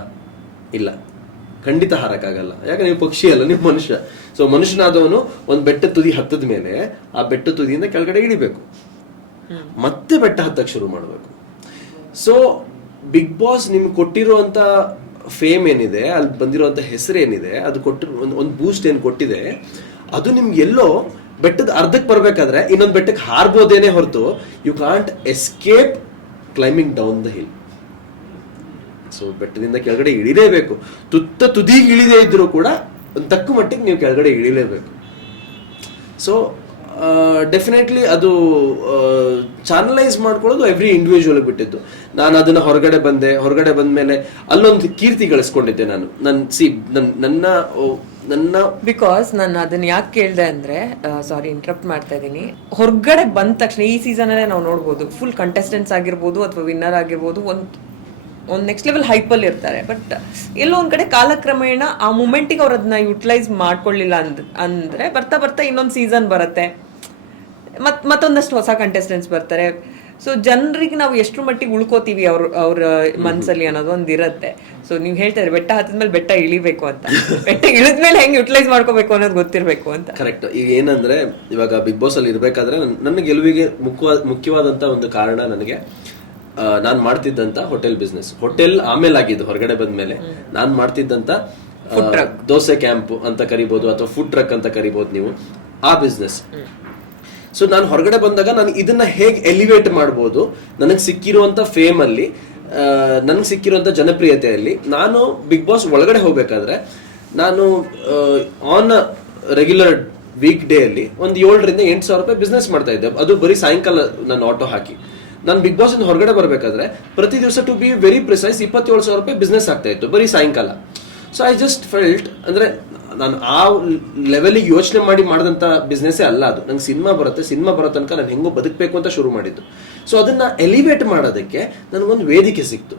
ಇಲ್ಲ, ಖಂಡಿತ ಹಾರಕ್ಕಾಗಲ್ಲ. ಯಾಕೆ ನೀವು ಪಕ್ಷಿ ಅಲ್ಲ, ನೀವು ಮನುಷ್ಯ. ಸೊ ಮನುಷ್ಯನಾದವನು ಒಂದ್ ಬೆಟ್ಟದ ತುದಿ ಹತ್ತದ ಮೇಲೆ ಆ ಬೆಟ್ಟದ ತುದಿಯಿಂದ ಕೆಳಗಡೆ ಇಳಿಬೇಕು, ಮತ್ತೆ ಬೆಟ್ಟ ಹತ್ತಕ್ಕೆ ಶುರು ಮಾಡಬೇಕು. ಸೊ ಬಿಗ್ ಬಾಸ್ ನಿಮ್ಗೆ ಕೊಟ್ಟಿರುವಂತ ಫೇಮ್ ಏನಿದೆ, ಅಲ್ಲಿ ಬಂದಿರುವಂತ ಹೆಸರು ಏನಿದೆ, ಅದು ಕೊಟ್ಟಿರೋ ಒಂದು ಬೂಸ್ಟ್ ಏನ್ ಕೊಟ್ಟಿದೆ, ಅದು ನಿಮ್ಗೆ ಎಲ್ಲೋ ಬೆಟ್ಟದ ಅರ್ಧಕ್ಕೆ ಬರ್ಬೇಕಾದ್ರೆ ಇನ್ನೊಂದು ಬೆಟ್ಟಕ್ಕೆ ಹಾರ್ಬೋದೇನೆ ಹೊರತು you can't escape climbing down the hill. So ಬೆಟ್ಟದಿಂದ ಕೆಳಗಡೆ ಇಳಿಲೇಬೇಕು. ತುದಿಗೆ ಇಳಿದೇ ಇದ್ರು ಕೂಡ ಒಂದು ತಕ್ಕ ಮಟ್ಟಿಗೆ ನೀವು ಕೆಳಗಡೆ ಇಳಿಲೇಬೇಕು. ಸೊ ಡೆಫಿನೆಟ್ಲಿ ಅದು ಚಾನಲೈಸ್ ಮಾಡ್ಕೊಳ್ಳೋದು ಎವ್ರಿ ಇಂಡಿವಿಜುವಲ್ ಬಿಟ್ಟಿದ್ದು. ನಾನು ಅದನ್ನ ಹೊರಗಡೆ ಬಂದ ಮೇಲೆ ಅಲ್ಲೊಂದು ಕೀರ್ತಿ ಗಳಿಸ್ಕೊಂಡಿದ್ದೆ ನಾನು. ನನ್ನ ಬಿಕಾಸ್ ನಾನು ಅದನ್ನ ಯಾಕೆ ಕೇಳಿದೆ ಅಂದ್ರೆ, ಸಾರಿ ಇಂಟರಪ್ಟ್ ಮಾಡ್ತಾ ಇದ್ದೀನಿ, ಹೊರಗಡೆ ಬಂದ ತಕ್ಷಣ ಈ ಸೀಸನ್ ಅಲ್ಲೇ ನಾವು ನೋಡ್ಬೋದು ಫುಲ್ ಕಂಟೆಸ್ಟೆಂಟ್ಸ್ ಆಗಿರ್ಬೋದು ಅಥವಾ ವಿನ್ನರ್ ಆಗಿರ್ಬೋದು ಒಂದು ನೆಕ್ಸ್ಟ್ ಲೆವೆಲ್ ಹೈಪಲ್ಲಿ ಇರ್ತಾರೆ. ಬಟ್ ಎಲ್ಲೋ ಒಂದ್ ಕಡೆ ಕಾಲಕ್ರಮೇಣ ಆ ಮೂಮೆಂಟಿಗೆ ಅವ್ರು ಅದನ್ನ ಯುಟಿಲೈಸ್ ಮಾಡ್ಕೊಳ್ಳಿಲ್ಲ ಅಂದ್ರೆ ಬರ್ತಾ ಇನ್ನೊಂದು ಸೀಸನ್ ಬರುತ್ತೆ, ಮತ್ತೊಂದಷ್ಟು ಹೊಸ ಕಂಟೆಸ್ಟೆಂಟ್ಸ್ ಬರ್ತಾರೆ. ಸೊ ಜನರಿಗೆ ನಾವು ಎಷ್ಟು ಮಟ್ಟಿಗೆ ಉಳ್ಕೋತೀವಿ ಅವ್ರ ಮನ್ಸಲ್ಲಿ ಅನ್ನೋದು ಒಂದ್ ಇರುತ್ತೆ. ಸೊ ನೀವು ಹೇಳ್ತಾ ಇದ್ರಿ ಬೆಟ್ಟ ಹತ್ತಿದ್ಮೇಲೆ ಬೆಟ್ಟ ಇಳಿಬೇಕು ಅಂತ, ಬೆಟ್ಟ ಇಳಿದ್ಮೇಲೆ ಹೆಂಗ್ ಯುಟಿಲೈಸ್ ಮಾಡ್ಕೋಬೇಕು ಅನ್ನೋದು ಗೊತ್ತಿರ್ಬೇಕು ಅಂತ. ಕರೆಕ್ಟ್. ಈಗ ಏನಂದ್ರೆ ಇವಾಗ ಬಿಗ್ ಬಾಸ್ ಅಲ್ಲಿ ಇರ್ಬೇಕಾದ್ರೆ ನನ್ನ ಗೆಲುವಿಗೆ ಮುಖ್ಯವಾದಂತ ಒಂದು ಕಾರಣ ನನಗೆ ನಾನ್ ಮಾಡ್ತಿದ್ದಂತ ಹೋಟೆಲ್ ಬಿಸ್ನೆಸ್. ಹೋಟೆಲ್ ಆಮೇಲೆ ಆಗಿದ್ದು ಹೊರಗಡೆ ಬಂದ್ಮೇಲೆ ನಾನ್ ಮಾಡ್ತಿದ್ದಂತ ದೋಸೆ ಕ್ಯಾಂಪ್ ಅಂತ ಕರಿಬಹುದು ಅಥವಾ ಫುಡ್ ಟ್ರಕ್ ಅಂತ ಕರಿಬಹುದು ನೀವು, ಆ ಬಿಸ್ನೆಸ್. ಸೊ ನಾನು ಹೊರಗಡೆ ಬಂದಾಗ ನಾನು ಇದನ್ನ ಹೇಗೆ ಎಲಿವೇಟ್ ಮಾಡ್ಬೋದು, ನನಗೆ ಸಿಕ್ಕಿರುವಂತ ಫೇಮ್ ಅಲ್ಲಿ, ನನಗೆ ಸಿಕ್ಕಿರುವಂತ ಜನಪ್ರಿಯತೆಯಲ್ಲಿ, ನಾನು ಬಿಗ್ ಬಾಸ್ ಒಳಗಡೆ ಹೋಗ್ಬೇಕಾದ್ರೆ ನಾನು ಆನ್ ರೆಗ್ಯುಲರ್ ವೀಕ್ ಡೇ ಅಲ್ಲಿ ಒಂದು 7,000 to 8,000 ರೂಪಾಯಿ ಬಿಸ್ನೆಸ್ ಮಾಡ್ತಾ ಇದ್ದೆ. ಅದು ಬರೀ ಸಾಯಂಕಾಲ ನಾನು ಆಟೋ ಹಾಕಿ. ನಾನು ಬಿಗ್ ಬಾಸ್ ಇಂದ ಹೊರಗಡೆ ಬರ್ಬೇಕಾದ್ರೆ ಪ್ರತಿ ದಿವಸ ಟು ಬಿ ವೆರಿ ಪ್ರಿಸೈಸ್ 27,000 ರೂಪಾಯಿ ಬಿಸ್ನೆಸ್ ಆಗ್ತಾ ಇತ್ತು ಬರೀ ಸಾಯಂಕಾಲ. ಸೊ ಐ ಜಸ್ಟ್ ಫೆಲ್ಟ್, ಅಂದ್ರೆ ನಾನು ಆ ಲೆವೆಲಿಗೆ ಯೋಚನೆ ಮಾಡಿ ಮಾಡಿದಂತ ಬಿಸ್ನೆಸ್ಸೇ ಅಲ್ಲ ಅದು. ನಂಗೆ ಸಿನಿಮಾ ಬರೋ ತನಕ ನಾನು ಹೆಂಗೋ ಬದುಕಬೇಕು ಅಂತ ಶುರು ಮಾಡಿದ್ದು. ಸೊ ಅದನ್ನ ಎಲಿವೇಟ್ ಮಾಡೋದಕ್ಕೆ ನನಗೊಂದು ವೇದಿಕೆ ಸಿಕ್ತು.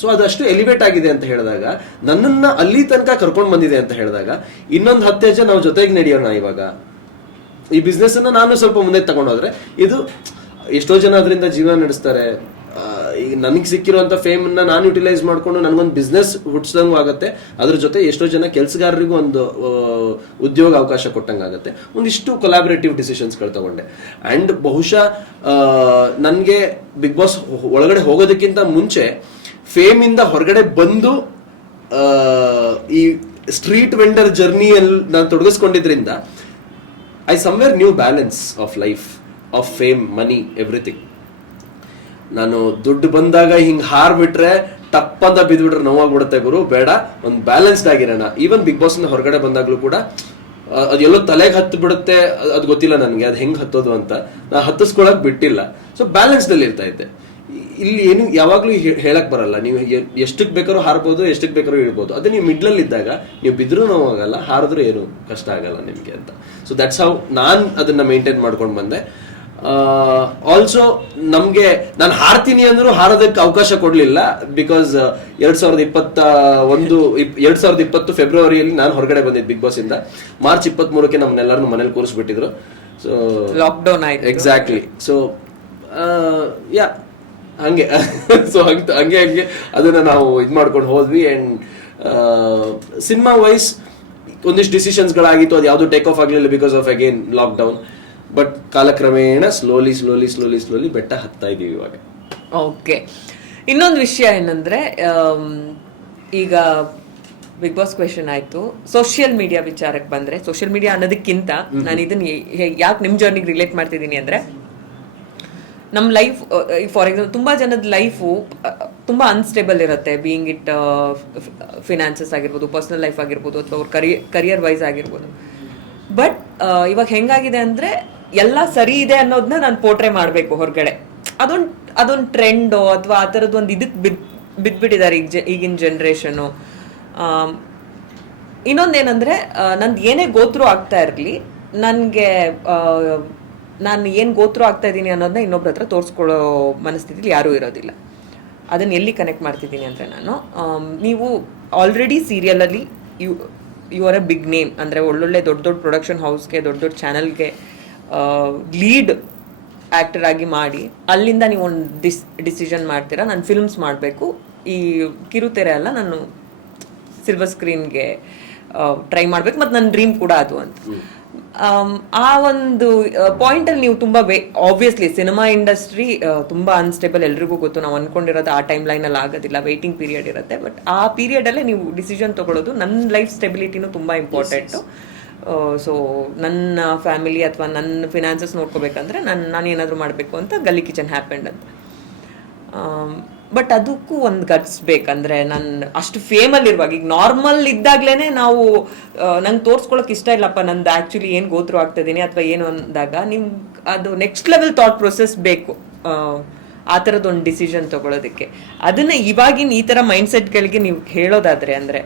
ಸೊ ಅದಷ್ಟು ಎಲಿವೇಟ್ ಆಗಿದೆ ಅಂತ ಹೇಳಿದಾಗ, ನನ್ನನ್ನ ಅಲ್ಲಿ ತನಕ ಕರ್ಕೊಂಡು ಬಂದಿದೆ ಅಂತ ಹೇಳಿದಾಗ, ಇನ್ನೊಂದು 10 ಹೆಜ್ಜೆ ನಾವು ಜೊತೆಗೆ ನಡೆಯೋಣ. ಇವಾಗ ಈ ಬಿಸ್ನೆಸ್ ಅನ್ನ ನಾನು ಸ್ವಲ್ಪ ಮುಂದೆ ತಗೊಂಡೋದ್ರೆ, ಇದು ಎಷ್ಟೋ ಜನ ಅದರಿಂದ ಜೀವನ ನಡೆಸ್ತಾರೆ. ಈಗ ನನಗೆ ಸಿಕ್ಕಿರುವಂತ ಫೇಮ್ ಅನ್ನ ನಾನು ಯುಟಿಲೈಸ್ ಮಾಡ್ಕೊಂಡು ನನಗೊಂದು ಬಿಸ್ನೆಸ್ ಹುಟ್ಟಿಸ್ದಂಗೂ ಆಗುತ್ತೆ. ಅದ್ರ ಜೊತೆ ಎಷ್ಟೋ ಜನ ಕೆಲಸಗಾರರಿಗೂ ಒಂದು ಉದ್ಯೋಗ ಅವಕಾಶ ಕೊಟ್ಟಂಗಾಗತ್ತೆ. ಒಂದಿಷ್ಟು ಕೊಲಾಬರೇಟಿವ್ ಡಿಸಿಷನ್ಸ್ಗಳು ತಗೊಂಡೆ. ಅಂಡ್ ಬಹುಶಃ ನನಗೆ ಬಿಗ್ ಬಾಸ್ ಒಳಗಡೆ ಹೋಗೋದಕ್ಕಿಂತ ಮುಂಚೆ ಫೇಮ್ ಇಂದ ಹೊರಗಡೆ ಬಂದು ಈ ಸ್ಟ್ರೀಟ್ ವೆಂಡರ್ ಜರ್ನಿಯಲ್ಲಿ ನಾನು ತೊಡಗಿಸ್ಕೊಂಡಿದ್ರಿಂದ I somewhere new balance of life, of fame, money, everything. ನಾನು ದುಡ್ಡು ಬಂದಾಗ ಹಿಂಗ್ ಹಾರ್ಬಿಟ್ರೆ ಟಪ್ಪಂತ ಬಿದ್ಬಿಟ್ರೆ ನೋವಾಗ್ಬಿಡುತ್ತೆ ಗುರು, ಬೇಡ, ಒಂದು ಬ್ಯಾಲೆನ್ಸ್ಡ್ ಆಗಿರೋಣ. ಈವನ್ ಬಿಗ್ ಬಾಸ್ ಇಂದ ಹೊರಗಡೆ ಬಂದಾಗ್ಲೂ ಕೂಡ ಅದೆಲ್ಲೋ ತಲೆಗೆ ಹತ್ತು ಬಿಡುತ್ತೆ, ಅದು ಗೊತ್ತಿಲ್ಲ ನನಗೆ ಅದು ಹೆಂಗ್ ಹತ್ತೋದು ಅಂತ. ನಾ ಹತ್ತಿಸ್ಕೊಳಕ್ ಬಿಟ್ಟಿಲ್ಲ. ಸೊ ಬ್ಯಾಲೆನ್ಸ್ಡ್ ಅಲ್ಲಿ ಇರ್ತಾ ಇದ್ದೆ. ಇಲ್ಲಿ ಏನು ಯಾವಾಗ್ಲೂ ಹೇಳಕ್ ಬರಲ್ಲ, ನೀವು ಎಷ್ಟಕ್ ಬೇಕಾದ್ರೂ ಹಾರ್ಬೋದು, ಎಷ್ಟಕ್ ಬೇಕಾದ್ರೂ ಇಡ್ಬೋದು. ಅದೇ ನೀವು ಮಿಡ್ಲಲ್ಲಿ ಇದ್ದಾಗ ನೀವು ಬಿದ್ರೂ ನೋವಾಗಲ್ಲ, ಹಾರಿದ್ರೂ ಏನು ಕಷ್ಟ ಆಗಲ್ಲ ನಿಮ್ಗೆ ಅಂತ. ಸೊ ದಟ್ಸ್ ಹೌ ನಾನ್ ಅದನ್ನ ಮೇಂಟೈನ್ ಮಾಡ್ಕೊಂಡು ಬಂದೆ. ಆಲ್ಸೋ ನಮ್ಗೆ ನಾನು ಹಾರ್ತೀನಿ ಅಂದ್ರೂ ಹಾರೋದಕ್ಕೆ ಅವಕಾಶ ಕೊಡ್ಲಿಲ್ಲ. ಬಿಕಾಸ್ 2020 ಫೆಬ್ರವರಿಯಲ್ಲಿ ನಾನು ಹೊರಗಡೆ ಬಂದಿದ್ದು ಬಿಗ್ ಬಾಸ್ ಇಂದ. ಮಾರ್ಚ್ 23ಕ್ಕೆ ನಮ್ಮನ್ನೆಲ್ಲರನ್ನು ಮನೇಲಿ ಕೂರಿಸ್ಬಿಟ್ಟಿದ್ರು. ಸೊ ಲಾಕ್ಡೌನ್ ಆಯ್ತು. ಎಕ್ಸಾಕ್ಟ್ಲಿ. ಸೊ ಯಾ ಹಂಗೆ ಸೊ ಹಂಗೆ ಅದನ್ನ ನಾವು ಇದ್ ಮಾಡ್ಕೊಂಡು ಹೋದ್ವಿ. ಅಂಡ್ ಸಿನಿಮಾ ವೈಸ್ ಒಂದಿಷ್ಟು ಡಿಸಿಷನ್ಸ್ ಗಳಾಗಿತ್ತು, ಅದು ಯಾವ್ದು ಟೇಕ್ ಆಫ್ ಆಗ್ಲಿಲ್ಲ because of again lockdown. But ಕಾಲಕ್ರಮೇಣ ಸ್ಲೋಲಿ ಬೆಟ್ಟ ಹತ್ತಾ ಇದೀವಿ ಇವಾಗ. ಓಕೆ, ಇನ್ನೊಂದು ವಿಷಯ ಏನಂದ್ರೆ, ಈಗ ಬಿಗ್ ಬಾಸ್ ಕ್ವೆಶನ್ ಆಯ್ತು. ಸೋಷಿಯಲ್ ಮೀಡಿಯಾ ವಿಚಾರಕ್ಕೆ ಬಂದ್ರೆ, ಸೋಷಿಯಲ್ ಮೀಡಿಯಾ ಅನ್ನೋದಕ್ಕಿಂತ ನಾನು ಇದನ್ನ ಯಾಕೆ ನಿಮ್ ಜರ್ನಿಗೆ ರಿಲೇಟ್ ಮಾಡ್ತಿದ್ದೀನಿ ಅಂದ್ರೆ, ನಮ್ಮ ಲೈಫ್ ಫಾರ್ ಎಕ್ಸಾಂಪಲ್ ತುಂಬಾ ಜನದ ಲೈಫು ತುಂಬಾ ಅನ್ಸ್ಟೇಬಲ್ ಇರುತ್ತೆ. ಬೀಯಿಂಗ್ ಇಟ್ ಫಿನಾನ್ಸಸ್ ಆಗಿರ್ಬೋದು, ಪರ್ಸನಲ್ ಲೈಫ್ ಆಗಿರ್ಬೋದು, ಅಥವಾ ಅವ್ರ ಕರಿಯರ್ ವೈಸ್ ಆಗಿರ್ಬೋದು. ಬಟ್ ಇವಾಗ ಹೆಂಗಾಗಿದೆ ಅಂದ್ರೆ, ಎಲ್ಲ ಸರಿ ಇದೆ ಅನ್ನೋದನ್ನ ನಾನು ಪೋರ್ಟ್ರೇ ಮಾಡಬೇಕು ಹೊರಗಡೆ. ಅದೊಂದು ಟ್ರೆಂಡೋ ಅಥವಾ ಆ ಥರದ್ದು ಒಂದು ಇದಕ್ಕೆ ಬಿದ್ಬಿಟ್ಟಿದ್ದಾರೆ ಈಗಿನ ಜನ್ರೇಷನು. ಇನ್ನೊಂದೇನಂದ್ರೆ, ನಂದು ಏನೇ ಗೋತ್ರು ಆಗ್ತಾ ಇರಲಿ, ನನಗೆ ನಾನು ಏನು ಗೋತ್ರು ಆಗ್ತಾ ಇದ್ದೀನಿ ಅನ್ನೋದನ್ನ ಇನ್ನೊಬ್ರ ಹತ್ರ ತೋರಿಸ್ಕೊಳ್ಳೋ ಮನಸ್ಥಿತಿಲಿ ಯಾರೂ ಇರೋದಿಲ್ಲ. ಅದನ್ನು ಎಲ್ಲಿ ಕನೆಕ್ಟ್ ಮಾಡ್ತಿದ್ದೀನಿ ಅಂದರೆ, ನಾನು ನೀವು ಆಲ್ರೆಡಿ ಸೀರಿಯಲಲ್ಲಿ you are a big name. ಅಂದರೆ ಒಳ್ಳೊಳ್ಳೆ ದೊಡ್ಡ ಪ್ರೊಡಕ್ಷನ್ ಹೌಸ್ಗೆ, ದೊಡ್ಡ ಚಾನಲ್ಗೆ ಲೀಡ್ ಆ್ಯಕ್ಟರ್ ಆಗಿ ಮಾಡಿ, ಅಲ್ಲಿಂದ ನೀವು ಒಂದು ಡಿಸಿಷನ್ ಮಾಡ್ತೀರಾ, ನಾನು ಫಿಲ್ಮ್ಸ್ ಮಾಡಬೇಕು, ಈ ಕಿರುತೆರೆ ಅಲ್ಲ, ನಾನು ಸಿಲ್ವರ್ ಸ್ಕ್ರೀನ್ಗೆ ಟ್ರೈ ಮಾಡ್ಬೇಕು, ಮತ್ತು ನನ್ನ ಡ್ರೀಮ್ ಕೂಡ ಅದು ಅಂತ. ಆ ಒಂದು ಪಾಯಿಂಟಲ್ಲಿ ನೀವು ತುಂಬ ಆಬ್ವಿಯಸ್ಲಿ ಸಿನಿಮಾ ಇಂಡಸ್ಟ್ರಿ ತುಂಬ ಅನ್ಸ್ಟೇಬಲ್, ಎಲ್ರಿಗೂ ಗೊತ್ತು. ನಾವು ಅನ್ಕೊಂಡಿರೋದು ಆ ಟೈಮ್ ಲೈನಲ್ಲಿ ಆಗೋದಿಲ್ಲ, ವೇಟಿಂಗ್ ಪೀರಿಯಡ್ ಇರುತ್ತೆ. ಬಟ್ ಆ ಪೀರಿಯಡಲ್ಲೇ ನೀವು ಡಿಸಿಷನ್ ತೊಗೊಳ್ಳೋದು. ನನ್ನ ಲೈಫ್ ಸ್ಟೆಬಿಲಿಟಿನೂ ತುಂಬ ಇಂಪಾರ್ಟೆಂಟು. ಸೊ ನನ್ನ ಫ್ಯಾಮಿಲಿ ಅಥವಾ ನನ್ನ ಫಿನಾನ್ಸಸ್ ನೋಡ್ಕೋಬೇಕಂದ್ರೆ ನಾನು ಏನಾದರೂ ಮಾಡಬೇಕು ಅಂತ ಗಲ್ಲಿ ಕಿಚನ್ ಹ್ಯಾಪೆಂಡ್ ಅಂತ. ಬಟ್ ಅದಕ್ಕೂ ಒಂದು ಗಟ್ಸ್ ಬೇಕಂದ್ರೆ ನಾನು ಅಷ್ಟು ಫೇಮಲ್ಲಿ ಇರುವಾಗ, ಈಗ ನಾರ್ಮಲ್ ಇದ್ದಾಗ್ಲೇನೆ ನಾವು ನಂಗೆ ತೋರ್ಸ್ಕೊಳಕ್ ಇಷ್ಟ ಇಲ್ಲಪ್ಪ ನಂದು ಆಕ್ಚುಲಿ ಏನ್ ಗೋತ್ರು ಆಗ್ತಿದ್ದೀನಿ ಅಥವಾ ಏನು ಅಂದಾಗ ನಿಮ್ಗೆ ಅದು ನೆಕ್ಸ್ಟ್ ಲೆವೆಲ್ ಥಾಟ್ ಪ್ರೊಸೆಸ್ ಬೇಕು ಆ ಥರದೊಂದು ಡಿಸಿಷನ್ ತಗೊಳ್ಳೋದಕ್ಕೆ. ಅದನ್ನ ಇವಾಗಿನ ಈ ತರ ಮೈಂಡ್ ಸೆಟ್ಗಳಿಗೆ ನೀವು ಹೇಳೋದಾದ್ರೆ, ಅಂದ್ರೆ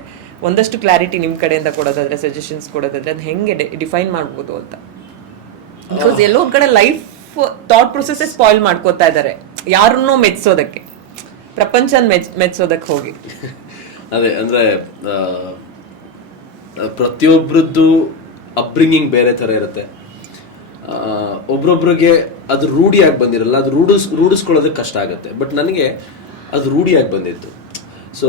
ಒಂದಷ್ಟು ಕ್ಲಾರಿಟಿ ನಿಮ್ ಕಡೆಯಿಂದ ಕೊಡೋದಾದ್ರೆ, ಸಜೆಷನ್ಸ್ ಕೊಡೋದಾದ್ರೆ ಅದು ಹೆಂಗೆ ಡಿಫೈನ್ ಮಾಡ್ಬೋದು ಅಂತ. ಬಿಕಾಸ್ ಎಲ್ಲೋ ಒಂದ್ ಕಡೆ ಲೈಫ್ ಥಾಟ್ ಪ್ರೊಸೆಸ್ ಸ್ಪಾಯ್ಲ್ ಮಾಡ್ಕೋತಾ ಇದ್ದಾರೆ ಯಾರನ್ನೋ ಮೆಚ್ಚೋದಕ್ಕೆ, ಪ್ರಪಂಚನ ಮೆಚ್ಚೋದಕ್ಕೆ ಹೋಗಿ. ಅದೇ ಅಂದ್ರೆ ಪ್ರತಿಯೊಬ್ಬರದ್ದು ಅಪ್ಬ್ರಿಂಗಿಂಗ್ ಬೇರೆ ತರ ಇರುತ್ತೆ. ಒಬ್ರೊಬ್ರಿಗೆ ಅದು ರೂಢಿಯಾಗಿ ಬಂದಿರಲ್ಲ, ಅದು ರೂಢಿಸ್ಕೊಳ್ಳೋದಕ್ಕೆ ಕಷ್ಟ ಆಗುತ್ತೆ. ಬಟ್ ನನಗೆ ಅದು ರೂಢಿಯಾಗಿ ಬಂದಿತ್ತು. So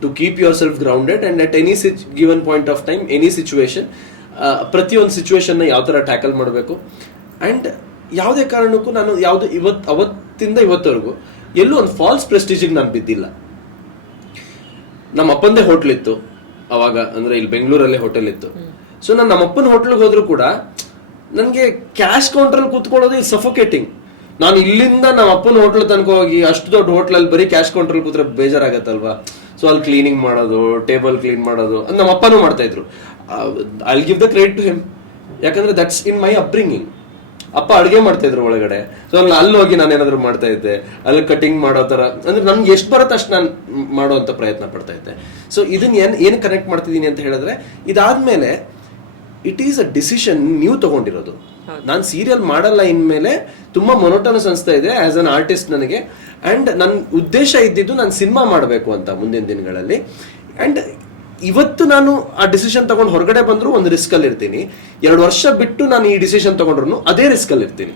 to keep yourself grounded and at any given point of time, any situation, ಪ್ರತಿಯೊಂದು ಸಿಚುವೇಶನ್ನ ಯಾವ ಥರ ಟ್ಯಾಕಲ್ ಮಾಡಬೇಕು. ಆ್ಯಂಡ್ ಯಾವುದೇ ಕಾರಣಕ್ಕೂ ನಾನು ಯಾವುದು ಅವತ್ತಿಂದ ಇವತ್ತವರೆಗೂ ಎಲ್ಲೂ ಒಂದು ಫಾಲ್ಸ್ ಪ್ರೆಸ್ಟೀಜಿಗೆ ನಾನು ಬಿದ್ದಿಲ್ಲ. ನಮ್ಮ ಅಪ್ಪಂದೇ ಹೋಟ್ಲ್ ಇತ್ತು ಅವಾಗ, ಅಂದ್ರೆ ಇಲ್ಲಿ ಬೆಂಗಳೂರಲ್ಲೇ ಹೋಟೆಲ್ ಇತ್ತು. ಸೊ ನಾನು ನಮ್ಮ ಅಪ್ಪನ ಹೋಟ್ಲಿಗೆ ಹೋದ್ರು ಕೂಡ ನನಗೆ ಕ್ಯಾಶ್ ಕೌಂಟರ್ ಕೂತ್ಕೊಳ್ಳೋದು ಇಸ್ ಸಫೋಕೇಟಿಂಗ್. ನಾನು ಇಲ್ಲಿಂದ ನಮ್ಮ ಅಪ್ಪನ ಹೋಟ್ಲ್ ತನಕ ಹೋಗಿ ಅಷ್ಟು ದೊಡ್ಡ ಹೋಟ್ಲಲ್ಲಿ ಬರೀ ಕ್ಯಾಶ್ ಕೌಂಟರ್ ಕೂತ್ರೆ ಬೇಜಾರಾಗತ್ತಲ್ವಾ. ಸೊ ಅಲ್ಲಿ ಕ್ಲೀನಿಂಗ್ ಮಾಡೋದು, ಟೇಬಲ್ ಕ್ಲೀನ್ ಮಾಡೋದು, ನಮ್ಮ ಅಪ್ಪನೂ ಮಾಡ್ತಾ ಇದ್ರು. I give the credit to him, ಯಾಕಂದ್ರೆ ದಟ್ಸ್ ಇನ್ ಮೈ ಅಪ್ಬ್ರಿಂಗಿಂಗ್. ಅಪ್ಪ ಅಡುಗೆ ಮಾಡ್ತಾ ಇದ್ರು ಒಳಗಡೆ. ಸೊ ಅಲ್ಲಿ ಹೋಗಿ ನಾನು ಏನಾದ್ರು ಮಾಡ್ತಾ ಇದ್ದೆ, ಅಲ್ಲಿ ಕಟಿಂಗ್ ಮಾಡೋ ತರ, ಅಂದ್ರೆ ನನ್ಗೆ ಎಷ್ಟು ಬರುತ್ತೆ ಅಷ್ಟು ನಾನು ಮಾಡುವಂತ ಪ್ರಯತ್ನ ಪಡ್ತಾ ಇದ್ದೆ. ಸೊ ಇದನ್ನ ಏನು ಕನೆಕ್ಟ್ ಮಾಡ್ತಿದ್ದೀನಿ ಅಂತ ಹೇಳಿದ್ರೆ, ಇದಾದ್ಮೇಲೆ ಇಟ್ ಈಸ್ ಅ ಡಿಸಿಷನ್ ನೀವು ತಗೊಂಡಿರೋದು. ನಾನು ಸೀರಿಯಲ್ ಮಾಡಲ್ಲ ಇನ್ಮೇಲೆ, ತುಂಬಾ ಮೊನೋಟನಸ್ ಅನಿಸ್ತಾ ಇದೆ ಆಸ್ ಅನ್ ಆರ್ಟಿಸ್ಟ್ ನನಗೆ. ಅಂಡ್ ನನ್ನ ಉದ್ದೇಶ ಇದ್ದಿದ್ದು ನಾನು ಸಿನಿಮಾ ಮಾಡಬೇಕು ಅಂತ ಮುಂದಿನ ದಿನಗಳಲ್ಲಿ. ಅಂಡ್ ಇವತ್ತು ನಾನು ಆ ಡಿಸಿಷನ್ ತಗೊಂಡು ಹೊರಗಡೆ ಬಂದ್ರು ಒಂದು ರಿಸ್ಕ್ ಅಲ್ಲಿ ಇರ್ತೀನಿ. 2 ವರ್ಷ ಬಿಟ್ಟು ನಾನು ಈ ಡಿಸಿಷನ್ ತಗೊಂಡ್ರು ಅದೇ ರಿಸ್ಕ್ ಅಲ್ಲಿ ಇರ್ತೀನಿ.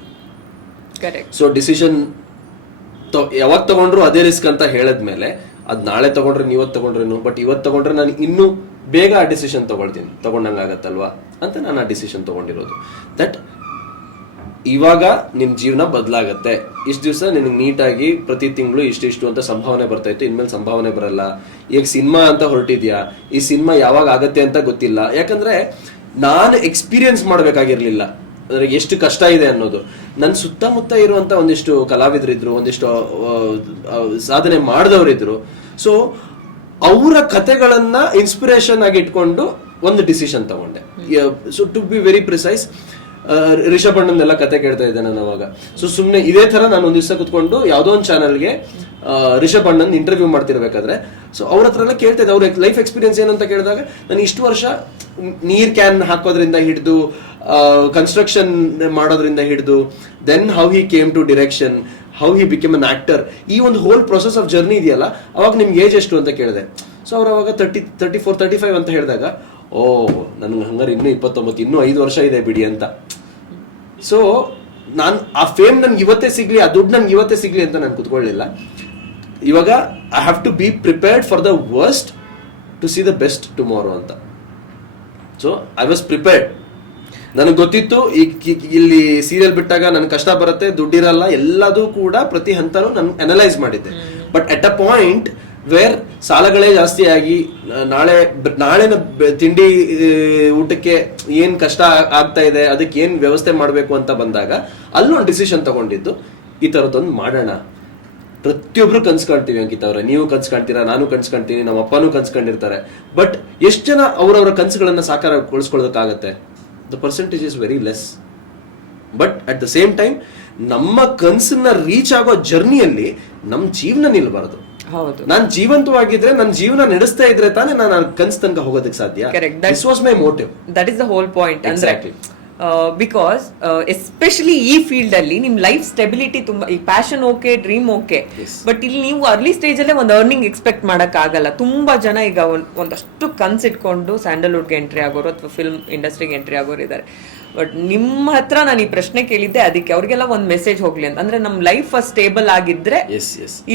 ಸೊ ಡಿಸಿಷನ್ ಯಾವಾಗ ತಗೊಂಡ್ರು ಅದೇ ರಿಸ್ಕ್ ಅಂತ ಹೇಳದ್ಮೇಲೆ, ಅದ್ ನಾಳೆ ತಗೊಂಡ್ರೆ ನೀವತ್ತು ತಗೊಂಡ್ರೇನು, ಬಟ್ ಇವತ್ತು ತಗೊಂಡ್ರೆ ನಾನು ಇನ್ನೂ ಬೇಗ ಆ ಡಿಸಿಷನ್ ತಗೊಂಡಂಗಾಗತ್ತಲ್ವಾ ಅಂತ ನಾನು ಆ ಡಿಸಿಷನ್ ತಗೊಂಡಿರೋದು. ದಟ್ ಇವಾಗ ನಿಮ್ ಜೀವನ ಬದಲಾಗತ್ತೆ. ಇಷ್ಟು ದಿವಸ ನಿನಗೆ ನೀಟಾಗಿ ಪ್ರತಿ ತಿಂಗಳು ಇಷ್ಟು ಅಂತ ಸಂಭಾವನೆ ಬರ್ತಾ ಇತ್ತು, ಇನ್ಮೇಲೆ ಸಂಭಾವನೆ ಬರಲ್ಲ. ಈಗ ಸಿನಿಮಾ ಅಂತ ಹೊರಟಿದ್ಯಾ, ಈ ಸಿನಿಮಾ ಯಾವಾಗ ಆಗತ್ತೆ ಅಂತ ಗೊತ್ತಿಲ್ಲ. ಯಾಕಂದ್ರೆ ನಾನು ಎಕ್ಸ್ಪೀರಿಯನ್ಸ್ ಮಾಡ್ಬೇಕಾಗಿರ್ಲಿಲ್ಲ ಅಂದ್ರೆ ಎಷ್ಟು ಕಷ್ಟ ಇದೆ ಅನ್ನೋದು. ನನ್ನ ಸುತ್ತಮುತ್ತ ಇರುವಂತ ಒಂದಿಷ್ಟು ಕಲಾವಿದರಿದ್ರು, ಒಂದಿಷ್ಟು ಸಾಧನೆ ಮಾಡಿದವರಿದ್ರು. ಸೊ ಅವರ ಕಥೆಗಳನ್ನ ಇನ್ಸ್ಪಿರೇಷನ್ ಆಗಿ ಇಟ್ಕೊಂಡು ಒಂದು ಡಿಸಿಷನ್ ತಗೊಂಡೆ. So to be very precise, Rishab ಅಣ್ಣನೆಲ್ಲ ಕತೆ ಕೇಳ್ತಾ ಇದ್ದೆ ನಾನು ಅವಾಗ. ಸೊ ಸುಮ್ನೆ ಇದೇ ತರ ನಾನು ಒಂದ್ ದಿವಸ ಕುತ್ಕೊಂಡು ಯಾವ್ದೋ ಒಂದು ಚಾನಲ್ಗೆ ರಿಷಬ್ ಅಣ್ಣನ್ ಇಂಟರ್ವ್ಯೂ ಮಾಡ್ತಿರ್ಬೇಕಾದ್ರೆ, ಸೊ ಅವ್ರ ಹತ್ರ ಎಲ್ಲ ಕೇಳ್ತಾ ಇದ್ದೆ ಅವ್ರ ಲೈಫ್ ಎಕ್ಸ್ಪೀರಿಯನ್ಸ್ ಏನಂತ ಕೇಳಿದಾಗ, ನಾನು ಇಷ್ಟು ವರ್ಷ ನೀರ್ ಕ್ಯಾನ್ ಹಾಕೋದ್ರಿಂದ ಹಿಡಿದು ಕನ್ಸ್ಟ್ರಕ್ಷನ್ ಮಾಡೋದ್ರಿಂದ ಹಿಡಿದು, then how he came to direction, how he became an actor, ಈ ಒಂದು ಹೋಲ್ ಪ್ರೊಸೆಸ್ ಆಫ್ ಜರ್ನಿ ಇದೆಯಲ್ಲ. ಅವಾಗ ನಿಮ್ಗೆ ಏಜ್ ಎಷ್ಟು ಅಂತ ಕೇಳಿದೆ. ಸೊ ಅವ್ರು ಅವಾಗ 34, 35 ಅಂತ ಹೇಳಿದಾಗ, ಓ ನನ್ಗೆ ಹಂಗಾರೆ ಇನ್ನೂ 29, ಇನ್ನೂ 5 ವರ್ಷ ಇದೆ ಬಿಡಿ ಅಂತ. ಸೊ ನಾನು ಆ ಫೇಮ್ ನನ್ಗೆ ಇವತ್ತೇ ಸಿಗ್ಲಿ, ಆ ದುಡ್ಡು ನನ್ಗೆ ಇವತ್ತೇ ಸಿಗ್ಲಿ ಅಂತ ನಾನು ಕುತ್ಕೊಳ್ಳಿಲ್ಲ. ಇವಾಗ I have to be prepared for the worst to see the best tomorrow ಅಂತ. So I was prepared. ನನಗೆ ಗೊತ್ತಿತ್ತು ಇಲ್ಲಿ ಸೀರಿಯಲ್ ಬಿಟ್ಟಾಗ ನನ್ಗೆ ಕಷ್ಟ ಬರುತ್ತೆ, ದುಡ್ಡಿರಲ್ಲ, ಎಲ್ಲದೂ ಕೂಡ ಪ್ರತಿ ಹಂತನೂ ನಾನು ಅನಲೈಸ್ ಮಾಡಿದ್ದೆ. But at a point where ಸಾಲಗಳೇ ಜಾಸ್ತಿ ಆಗಿ ನಾಳೆನ ತಿಂಡಿ ಊಟಕ್ಕೆ ಏನ್ ಕಷ್ಟ ಆಗ್ತಾ ಇದೆ, ಅದಕ್ಕೆ ಏನ್ ವ್ಯವಸ್ಥೆ ಮಾಡ್ಬೇಕು ಅಂತ ಬಂದಾಗ ಅಲ್ಲೊಂದು ಡಿಸಿಷನ್ ತಗೊಂಡಿದ್ದು, ಈ ತರದೊಂದು ಮಾಡೋಣ. ಪ್ರತಿಯೊಬ್ರು ಕನ್ಸ್ಕೊಳ್ತೀವಿ ಅಂಕಿತ ಅವ್ರೆ, ನೀವು ಕನ್ಸ್ಕೊಳ್ತೀರಾ, ನಾನು ಕನ್ಸ್ಕೊಳ್ತೀನಿ, ನಮ್ಮ ಅಪ್ಪನೂ ಕನ್ಸ್ಕೊಂಡಿರ್ತಾರೆ. ಬಟ್ ಎಷ್ಟು ಜನ ಅವರವರ ಕನ್ಸುಗಳನ್ನ ಸಾಕಾರಗೊಳಿಸ್ಕೊಳ್ಳೋದಕ್ಕಾಗತ್ತೆ? The percentage is very less. But at the same time ನಮ್ಮ ಕನ್ಸನ್ನ ರೀಚ್ ಆಗೋ ಜರ್ನಿಯಲ್ಲಿ ನಮ್ ಜೀವನ ನಿಲ್ಬಾರದು. ನಾನ್ ಜೀವಂತವಾಗಿದ್ರೆ, ನನ್ನ ಜೀವನ ನಡೆಸ್ತಾ ಇದ್ರೆ ತಾನೇ ನಾನು ಕನ್ಸ್ ತನಕ ಹೋಗೋದಕ್ಕೆ ಸಾಧ್ಯ. This was my motive. That is the whole point. Exactly. Because especially ಈ ಫೀಲ್ಡ್ ಅಲ್ಲಿ ನಿಮ್ ಲೈಫ್ ಸ್ಟೆಬಿಲಿಟಿ ತುಂಬಾ, ಈ passion okay, dream okay, but ಇಲ್ಲಿ ನೀವು ಅರ್ಲಿ ಸ್ಟೇಜ್ ಅಲ್ಲೇ ಒಂದು ಅರ್ನಿಂಗ್ ಎಕ್ಸ್ಪೆಕ್ಟ್ ಮಾಡಕ್ ಆಗಲ್ಲ. ತುಂಬಾ ಜನ ಈಗ ಒಂದಷ್ಟು ಕನ್ಸಿಟ್ಕೊಂಡು ಸ್ಯಾಂಡಲ್ವುಡ್ಗೆ ಎಂಟ್ರಿ ಆಗೋರು ಅಥವಾ ಫಿಲ್ಮ್ ಇಂಡಸ್ಟ್ರಿಗೆ ಎಂಟ್ರಿ ಆಗೋರು ಇದ್ದಾರೆ. ಬಟ್ ನಿಮ್ಮ ಹತ್ರ ನಾನು ಈ ಪ್ರಶ್ನೆ ಕೇಳಿದ್ದೆ ಅದಕ್ಕೆ, ಅವ್ರಿಗೆಲ್ಲ ಒಂದ್ ಮೆಸೇಜ್ ಹೋಗ್ಲಿ ಅಂತ. ಅಂದ್ರೆ ನಮ್ ಲೈಫ್ ಸ್ಟೇಬಲ್ ಆಗಿದ್ರೆ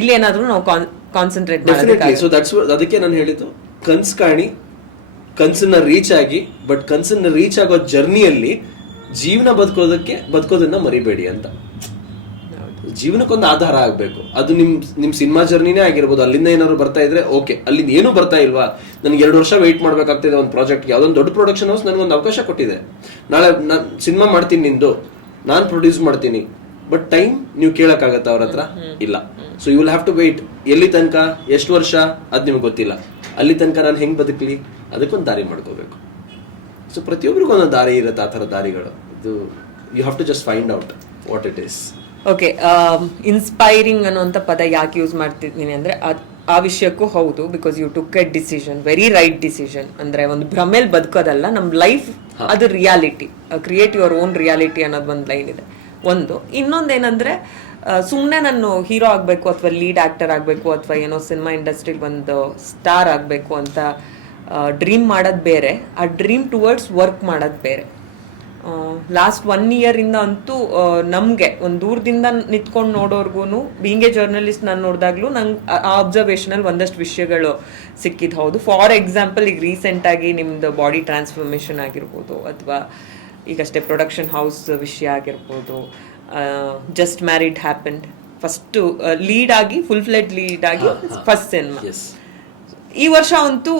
ಇಲ್ಲೇನಾದ್ರೂ ನಾವು ಕಾನ್ಸಂಟ್ರೇಟ್ ಮಾಡಬೇಕು. ಸೊ ದಟ್ಸ್ ಅದಕ್ಕೆ ನಾನು ಹೇಳಿದ್ದು, ಕನ್ಸ್ ಕಾಣಿ, ಕನ್ಸನ್ನ ರೀಚ್ ಆಗಿ, ಬಟ್ ಕನ್ಸನ್ನ ರೀಚ್ ಆಗೋ ಜರ್ನಿಯಲ್ಲಿ ಜೀವನ ಬದುಕೋದನ್ನ ಮರಿಬೇಡಿ ಅಂತ. ಜೀವನಕ್ಕೊಂದು ಆಧಾರ ಆಗ್ಬೇಕು. ಅದು ನಿಮ್ ಸಿನಿಮಾ ಜರ್ನಿನೇ ಆಗಿರ್ಬೋದು. ಅಲ್ಲಿಂದ ಏನಾದ್ರು ಬರ್ತಾ ಇದ್ರೆ ಓಕೆ, ಅಲ್ಲಿಂದ ಏನೂ ಬರ್ತಾ ಇಲ್ವಾ, ನನ್ಗೆ 2 ವರ್ಷ ವೆಯ್ಟ್ ಮಾಡ್ಬೇಕಾಗ್ತಿದೆ ಒಂದು ಪ್ರಾಜೆಕ್ಟ್. ಯಾವ್ದೊಂದು ದೊಡ್ಡ ಪ್ರೊಡಕ್ಷನ್ ಹೌಸ್ ನನ್ಗೊಂದು ಅವಕಾಶ ಕೊಟ್ಟಿದೆ, ನಾಳೆ ನಾನು ಸಿನಿಮಾ ಮಾಡ್ತೀನಿ, ನಿಂದು ನಾನು ಪ್ರೊಡ್ಯೂಸ್ ಮಾಡ್ತೀನಿ, ಬಟ್ ಟೈಮ್ ನೀವು ಕೇಳಕ್ಕಾಗತ್ತ ಅವ್ರ ಹತ್ರ? ಇಲ್ಲ. So you will have to wait. ಎಲ್ಲಿ ತನಕ, ಎಷ್ಟು ವರ್ಷ, ಅದು ನಿಮ್ಗೆ ಗೊತ್ತಿಲ್ಲ. ಅಲ್ಲಿ ತನಕ ನಾನು ಹೆಂಗೆ ಬದುಕಲಿ, ಅದಕ್ಕೊಂದು ದಾರಿ ಮಾಡ್ಕೋಬೇಕು. ಸೊ ಪ್ರತಿಯೊಬ್ಬರಿಗೂ ಒಂದೊಂದು ದಾರಿ ಇರುತ್ತೆ, ಆ ಥರ ದಾರಿಗಳು. ಇದು you have to just find out what it is. Okay, inspiring ಅನ್ನುವಂಥ ಪದ ಯಾಕೆ ಯೂಸ್ ಮಾಡ್ತಿದ್ದೀನಿ ಅಂದರೆ ಆ ವಿಷಯಕ್ಕೂ ಹೌದು. Because you took a decision, very right decision. ಅಂದರೆ ಒಂದು ಭ್ರಮೇಲಿ ಬದುಕೋದಲ್ಲ, ನಮ್ಮ ಲೈಫ್ ಅದು reality, create your own reality ಅನ್ನೋದು ಒಂದು ಲೈನ್ ಇದೆ. ಒಂದು ಇನ್ನೊಂದೇನಂದರೆ ಸುಮ್ಮನೆ ನಾನು ಹೀರೋ ಆಗಬೇಕು ಅಥವಾ ಲೀಡ್ ಆ್ಯಕ್ಟರ್ ಆಗಬೇಕು ಅಥವಾ ಏನೋ ಸಿನಿಮಾ ಇಂಡಸ್ಟ್ರಿಲಿ ಒಂದು ಸ್ಟಾರ್ ಆಗಬೇಕು ಅಂತ ಡ್ರೀಮ್ ಮಾಡೋದು ಬೇರೆ, ಆ ಡ್ರೀಮ್ ಟುವರ್ಡ್ಸ್ ವರ್ಕ್ ಮಾಡೋದು ಬೇರೆ. ಲಾಸ್ಟ್ 1 year ಇಂದ ಅಂತೂ ನಮಗೆ ಒಂದು ದೂರದಿಂದ ನಿಂತ್ಕೊಂಡು ನೋಡೋರ್ಗು, ಬೀಂಗ್ ಎ ಜರ್ನಲಿಸ್ಟ್ ನಾನು ನೋಡಿದಾಗ್ಲೂ ನಂಗೆ ಆ ಅಬ್ಸರ್ವೇಷನಲ್ಲಿ ಒಂದಷ್ಟು ವಿಷಯಗಳು ಸಿಕ್ಕಿದ್ದು ಹೌದು. ಫಾರ್ ಎಕ್ಸಾಂಪಲ್, ಈಗ ರೀಸೆಂಟಾಗಿ ನಿಮ್ದು ಬಾಡಿ ಟ್ರಾನ್ಸ್ಫಾರ್ಮೇಷನ್ ಆಗಿರ್ಬೋದು, ಅಥವಾ ಈಗಷ್ಟೇ ಪ್ರೊಡಕ್ಷನ್ ಹೌಸ್ ವಿಷಯ ಆಗಿರ್ಬೋದು, just married happened, first lead ಆಗಿ, ಫುಲ್ ಫ್ಲೆಡ್ ಲೀಡ್ ಆಗಿ ಫಸ್ಟ್ ಸಿನಿಮಾ. ಈ ವರ್ಷ ಅಂತೂ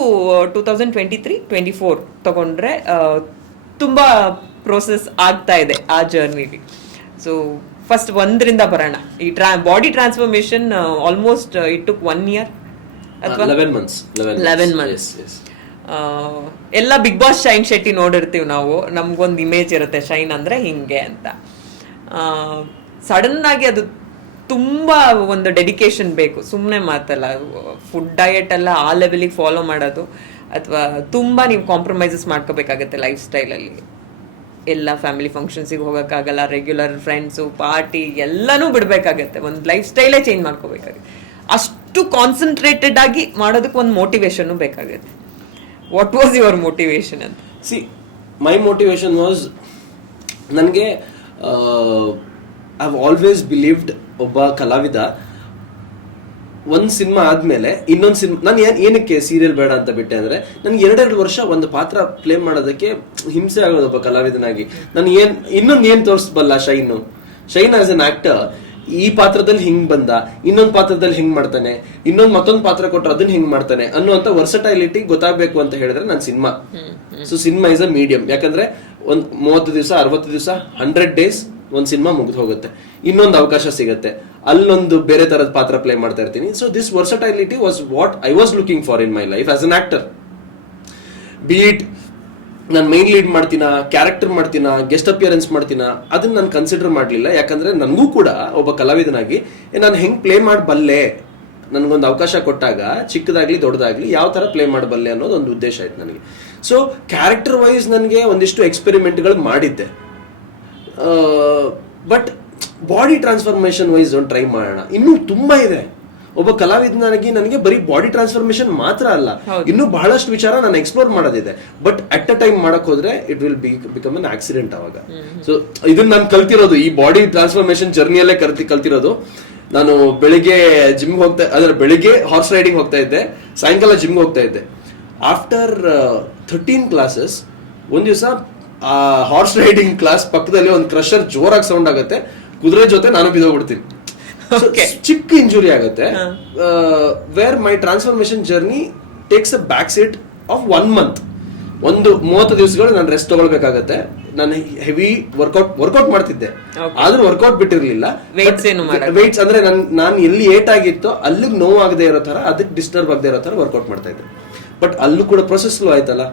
2023-24 ತಗೊಂಡ್ರೆ ತುಂಬ ಪ್ರೋಸೆಸ್ ಆಗ್ತಾ ಇದೆ ಆ ಜರ್ನಿಲಿ. ಸೊ ಫಸ್ಟ್ 1ರಿಂದ ಬರೋಣ. ಈ body transformation almost it took 1 year ಅಥವಾ 11 months. ಎಲ್ಲ ಬಿಗ್ ಬಾಸ್ ಶೈನ್ ಶೆಟ್ಟಿ ನೋಡಿರ್ತೀವಿ ನಾವು, ನಮ್ಗೊಂದು ಇಮೇಜ್ ಇರುತ್ತೆ ಶೈನ್ ಅಂದ್ರೆ ಹಿಂಗೆ ಅಂತ. ಸಡನ್ ಆಗಿ ಅದು ತುಂಬಾ ಒಂದು ಡೆಡಿಕೇಶನ್ ಬೇಕು, ಸುಮ್ಮನೆ ಮಾತಲ್ಲ. ಫುಡ್ ಡಯಟ್ ಎಲ್ಲ ಆ ಲೆವೆಲಿಗೆ ಫಾಲೋ ಮಾಡೋದು, ಅಥವಾ ತುಂಬಾ ನೀವು ಕಾಂಪ್ರಮೈಸಸ್ ಮಾಡ್ಕೋಬೇಕಾಗತ್ತೆ ಲೈಫ್ ಸ್ಟೈಲಲ್ಲಿ. ಎಲ್ಲ ಫ್ಯಾಮಿಲಿ ಫಂಕ್ಷನ್ಸಿಗೆ ಹೋಗೋಕ್ಕಾಗಲ್ಲ, ರೆಗ್ಯುಲರ್ ಫ್ರೆಂಡ್ಸು, ಪಾರ್ಟಿ ಎಲ್ಲನೂ ಬಿಡಬೇಕಾಗತ್ತೆ, ಒಂದು ಲೈಫ್ ಸ್ಟೈಲೇ ಚೇಂಜ್ ಮಾಡ್ಕೋಬೇಕಾಗುತ್ತೆ. ಅಷ್ಟು ಕಾನ್ಸಂಟ್ರೇಟೆಡ್ ಆಗಿ ಮಾಡೋದಕ್ಕೆ ಒಂದು ಮೋಟಿವೇಶನ್ನು ಬೇಕಾಗುತ್ತೆ. ವಾಟ್ ವಾಸ್ ಯುವರ್ ಮೋಟಿವೇಶನ್ ಅಂತ? ಸಿ, ಮೈ ಮೋಟಿವೇಶನ್ ವಾಸ್, ನನಗೆ ಐ ಹ್ಯಾವ್ ಆಲ್ವೇಸ್ ಬಿಲೀವ್ಡ್ ಒಬ್ಬ ಕಲಾವಿದ ಒಂದು ಸಿನಿಮಾ ಆದ್ಮೇಲೆ ಇನ್ನೊಂದು ಸಿನಿಮಾ, ನಾನು ಏನಕ್ಕೆ ಸೀರಿಯಲ್ ಬೇಡ ಅಂತ ಬಿಟ್ಟೆ ಅಂದ್ರೆ, ನನ್ಗೆ 2 ವರ್ಷ ಒಂದು ಪಾತ್ರ ಪ್ಲೇ ಮಾಡೋದಕ್ಕೆ ಹಿಂಸೆ ಆಗೋದು ಒಬ್ಬ ಕಲಾವಿದನಾಗಿ. ನಾನು ಇನ್ನೊಂದು ಏನ್ ತೋರಿಸ್ಬಲ್ಲ ಶೈನ್ ಆಸ್ ಅನ್ ಆಕ್ಟರ್, ಈ ಪಾತ್ರದಲ್ಲಿ ಹಿಂಗ್ ಬಂದ, ಇನ್ನೊಂದು ಪಾತ್ರದಲ್ಲಿ ಹಿಂಗ್ ಮಾಡ್ತಾನೆ, ಮತ್ತೊಂದು ಪಾತ್ರ ಕೊಟ್ಟರೆ ಅದನ್ನ ಹಿಂಗ್ ಮಾಡ್ತಾನೆ ಅನ್ನುವಂತ ವರ್ಸಟೈಲಿಟಿ ಗೊತ್ತಾಗಬೇಕು ಅಂತ ಹೇಳಿದ್ರೆ ನಾನು cinema. So cinema is a medium. ಯಾಕಂದ್ರೆ ಒಂದ್ 30 ದಿವಸ, 60 ದಿವಸ, 100 days ಒಂದು ಸಿನಿಮಾ ಮುಗಿದು ಹೋಗುತ್ತೆ, ಇನ್ನೊಂದು ಅವಕಾಶ ಸಿಗುತ್ತೆ, ಅಲ್ಲೊಂದು ಬೇರೆ ತರದ ಪಾತ್ರ ಪ್ಲೇ ಮಾಡ್ತಾ ಇರ್ತೀನಿ. So this versatility was what I was looking for in my life as an actor. Be it ನಾನು ಮೈನ್ ಲೀಡ್ ಮಾಡ್ತೀನ, ಕ್ಯಾರೆಕ್ಟರ್ ಮಾಡ್ತೀನ, ಗೆಸ್ಟ್ ಅಪಿಯರೆನ್ಸ್ ಮಾಡ್ತೀನ, ಅದನ್ನ ನಾನು ಕನ್ಸಿಡರ್ ಮಾಡಲಿಲ್ಲ. ಯಾಕಂದ್ರೆ ನನಗೂ ಕೂಡ ಒಬ್ಬ ಕಲಾವಿದನಾಗಿ ನಾನು ಹೆಂಗ್ ಪ್ಲೇ ಮಾಡಬಲ್ಲೆ, ನನಗೊಂದು ಅವಕಾಶ ಕೊಟ್ಟಾಗ ಚಿಕ್ಕದಾಗ್ಲಿ ದೊಡ್ಡದಾಗ್ಲಿ ಯಾವ ತರ ಪ್ಲೇ ಮಾಡಬಲ್ಲೆ ಅನ್ನೋದು ಒಂದು ಉದ್ದೇಶ ಆಯ್ತು ನನಗೆ. ಸೊ ಕ್ಯಾರೆಕ್ಟರ್ ವೈಸ್ ನನಗೆ ಒಂದಿಷ್ಟು ಎಕ್ಸ್ಪೆರಿಮೆಂಟ್ಗಳು ಮಾಡಿದ್ದೆ, ಬಟ್ ಬಾಡಿ ಟ್ರಾನ್ಸ್ಫಾರ್ಮೇಶನ್ ವೈಸ್ ಒಂದು ಟ್ರೈ ಮಾಡೋಣ. ಇನ್ನೂ ತುಂಬಾ ಇದೆ. ಒಬ್ಬ ಕಲಾವಿದನಾಗಿ ನನಗೆ ಬರೀ ಬಾಡಿ ಟ್ರಾನ್ಸ್ಫಾರ್ಮೇಶನ್ ಮಾತ್ರ ಅಲ್ಲ, ಇನ್ನೂ ಬಹಳಷ್ಟು ವಿಚಾರ ನಾನು ಎಕ್ಸ್ಪ್ಲೋರ್ ಮಾಡೋದಿದೆ. ಬಟ್ ಅಟ್ ಅ ಟೈಮ್ ಮಾಡಕ್ ಹೋದ್ರೆ it will become an accident ಅವಾಗ. ಸೊ ಇದನ್ನ ನಾನು ಕಲ್ತಿರೋದು, ಈ ಬಾಡಿ ಟ್ರಾನ್ಸ್ಫಾರ್ಮೇಶನ್ ಜರ್ನಿಯಲ್ಲೇ ಕಲ್ತಿರೋದು. ನಾನು ಬೆಳಿಗ್ಗೆ ಜಿಮ್ಗೆ ಬೆಳಿಗ್ಗೆ ಹಾರ್ಸ್ ರೈಡಿಂಗ್ ಹೋಗ್ತಾ ಇದ್ದೆ, ಸಾಯಂಕಾಲ ಜಿಮ್ಗೆ ಹೋಗ್ತಾ ಇದ್ದೆ. ಆಫ್ಟರ್ 13 classes ಒಂದ್ ದಿವಸ ಆ ಹಾರ್ಸ್ ರೈಡಿಂಗ್ ಕ್ಲಾಸ್ ಪಕ್ಕದಲ್ಲಿ ಒಂದು ಕ್ರಷರ್ ಜೋರಾಗಿ ಸೌಂಡ್ ಆಗುತ್ತೆ, ಕುದುರೆ ಜೊತೆ ನಾನು ಬಿದ್ದೋಗ್ಬಿಡ್ತೀನಿ. ಚಿಕ್ಕ ಇಂಜುರಿ ಆಗುತ್ತೆ. Where my transformation journey takes a back seat of 1 month. ಒಂದು 30 ದಿವಸಗಳು ನಾನು ರೆಸ್ಟ್ ತಗೊಳ್ಬೇಕಾಗತ್ತೆ. ನಾನು ಹೆವಿ ವರ್ಕೌಟ್ ಮಾಡ್ತಿದ್ದೆ, ಆದ್ರೂ ವರ್ಕೌಟ್ ಬಿಟ್ಟಿರ್ಲಿಲ್ಲ. ವೇಟ್ಸ್ ಅಂದ್ರೆ ನಾನು ಎಲ್ಲಿ ಏಟ್ ಆಗಿತ್ತೋ ಅಲ್ಲಿಗೆ ನೋವು ಆಗದೆ ಇರೋ ತರ, ಅದಕ್ಕೆ ಡಿಸ್ಟರ್ಬ್ ಆಗದೆ ಇರೋ ತರ ವರ್ಕೌಟ್ ಮಾಡ್ತಾ ಇದ್ದೆ. ಬಟ್ ಅಲ್ಲೂ ಕೂಡ ಪ್ರೊಸೆಸ್ ಆಯ್ತಲ್ಲ.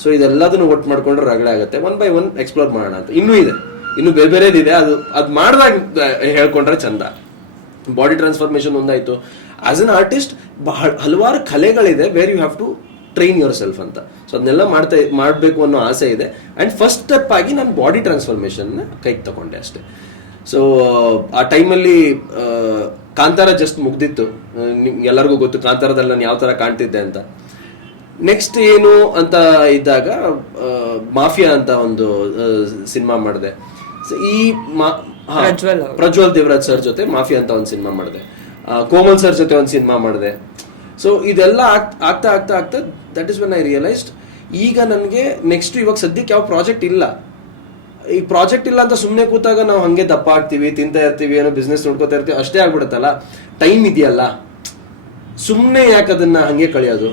ಸೊ ಇದೆಲ್ಲದನ್ನು ಒಟ್ಟು ಮಾಡ್ಕೊಂಡ್ರೆ ರಗಳೆ ಆಗುತ್ತೆ. 1 by 1 ಎಕ್ಸ್ಪ್ಲೋರ್ ಮಾಡೋಣ ಅಂತ. ಇನ್ನು ಬೇರೆದಿದೆ, ಅದು ಮಾಡಿದಾಗ ಹೇಳ್ಕೊಂಡ್ರೆ ಚಂದ. ಬಾಡಿ ಟ್ರಾನ್ಸ್ಫಾರ್ಮೇಶನ್ ಒಂದಾಯ್ತು. ಆಸ್ ಅನ್ ಆರ್ಟಿಸ್ಟ್ ಹಲವಾರು ಕಲೆಗಳಿದೆ where you have to train yourself ಅಂತ. ಸೊ ಅದನ್ನೆಲ್ಲ ಮಾಡಬೇಕು ಅನ್ನೋ ಆಸೆ ಇದೆ. ಅಂಡ್ ಫಸ್ಟ್ ಸ್ಟೆಪ್ ಆಗಿ ನಾನು ಬಾಡಿ ಟ್ರಾನ್ಸ್ಫಾರ್ಮೇಶನ್ ಕೈಗೆ ತಗೊಂಡೆ ಅಷ್ಟೇ. ಸೊ ಆ ಟೈಮಲ್ಲಿ ಕಾಂತಾರ ಜಸ್ಟ್ ಮುಗ್ದಿತ್ತು. ಎಲ್ಲರಿಗೂ ಗೊತ್ತು ಕಾಂತಾರದಲ್ಲಿ ನಾನು ಯಾವ ತರ ಕಾಣ್ತಿದ್ದೆ ಅಂತ. ನೆಕ್ಸ್ಟ್ ಏನು ಅಂತ ಇದ್ದಾಗ ಮಾಫಿಯಾ ಅಂತ ಒಂದು ಸಿನಿಮಾ ಮಾಡಿದೆ. ಈ ಪ್ರಜ್ವಲ್ ದೇವರಾಜ್ ಸರ್ ಜೊತೆ ಮಾಫಿಯಾ ಅಂತ ಒಂದು ಸಿನಿಮಾ ಮಾಡಿದೆ. ಕೋಮಲ್ ಸರ್ ಜೊತೆ ಒಂದು ಸಿನಿಮಾ ಮಾಡಿದೆ. ಸೊ ಇದೆಲ್ಲ ಆಗ್ತಾ that is when I realised ಈಗ ನನಗೆ ನೆಕ್ಸ್ಟ್ ಇವಾಗ ಸದ್ಯಕ್ಕೆ ಯಾವ ಪ್ರಾಜೆಕ್ಟ್ ಇಲ್ಲ. ಈ ಪ್ರಾಜೆಕ್ಟ್ ಇಲ್ಲ ಅಂತ ಸುಮ್ಮನೆ ಕೂತಾಗ ನಾವು ಹಂಗೆ ದಪ್ಪ ಆಗ್ತೀವಿ, ತಿಂತಾ ಇರ್ತೀವಿ, ಏನೋ ಬಿಸ್ನೆಸ್ ನೋಡ್ಕೋತಾ ಇರ್ತೀವಿ, ಅಷ್ಟೇ ಆಗ್ಬಿಡುತ್ತಲ್ಲ. ಟೈಮ್ ಇದೆಯಲ್ಲ, ಸುಮ್ಮನೆ ಯಾಕೆ ಅದನ್ನ ಹಂಗೆ ಕಳೆಯೋದು.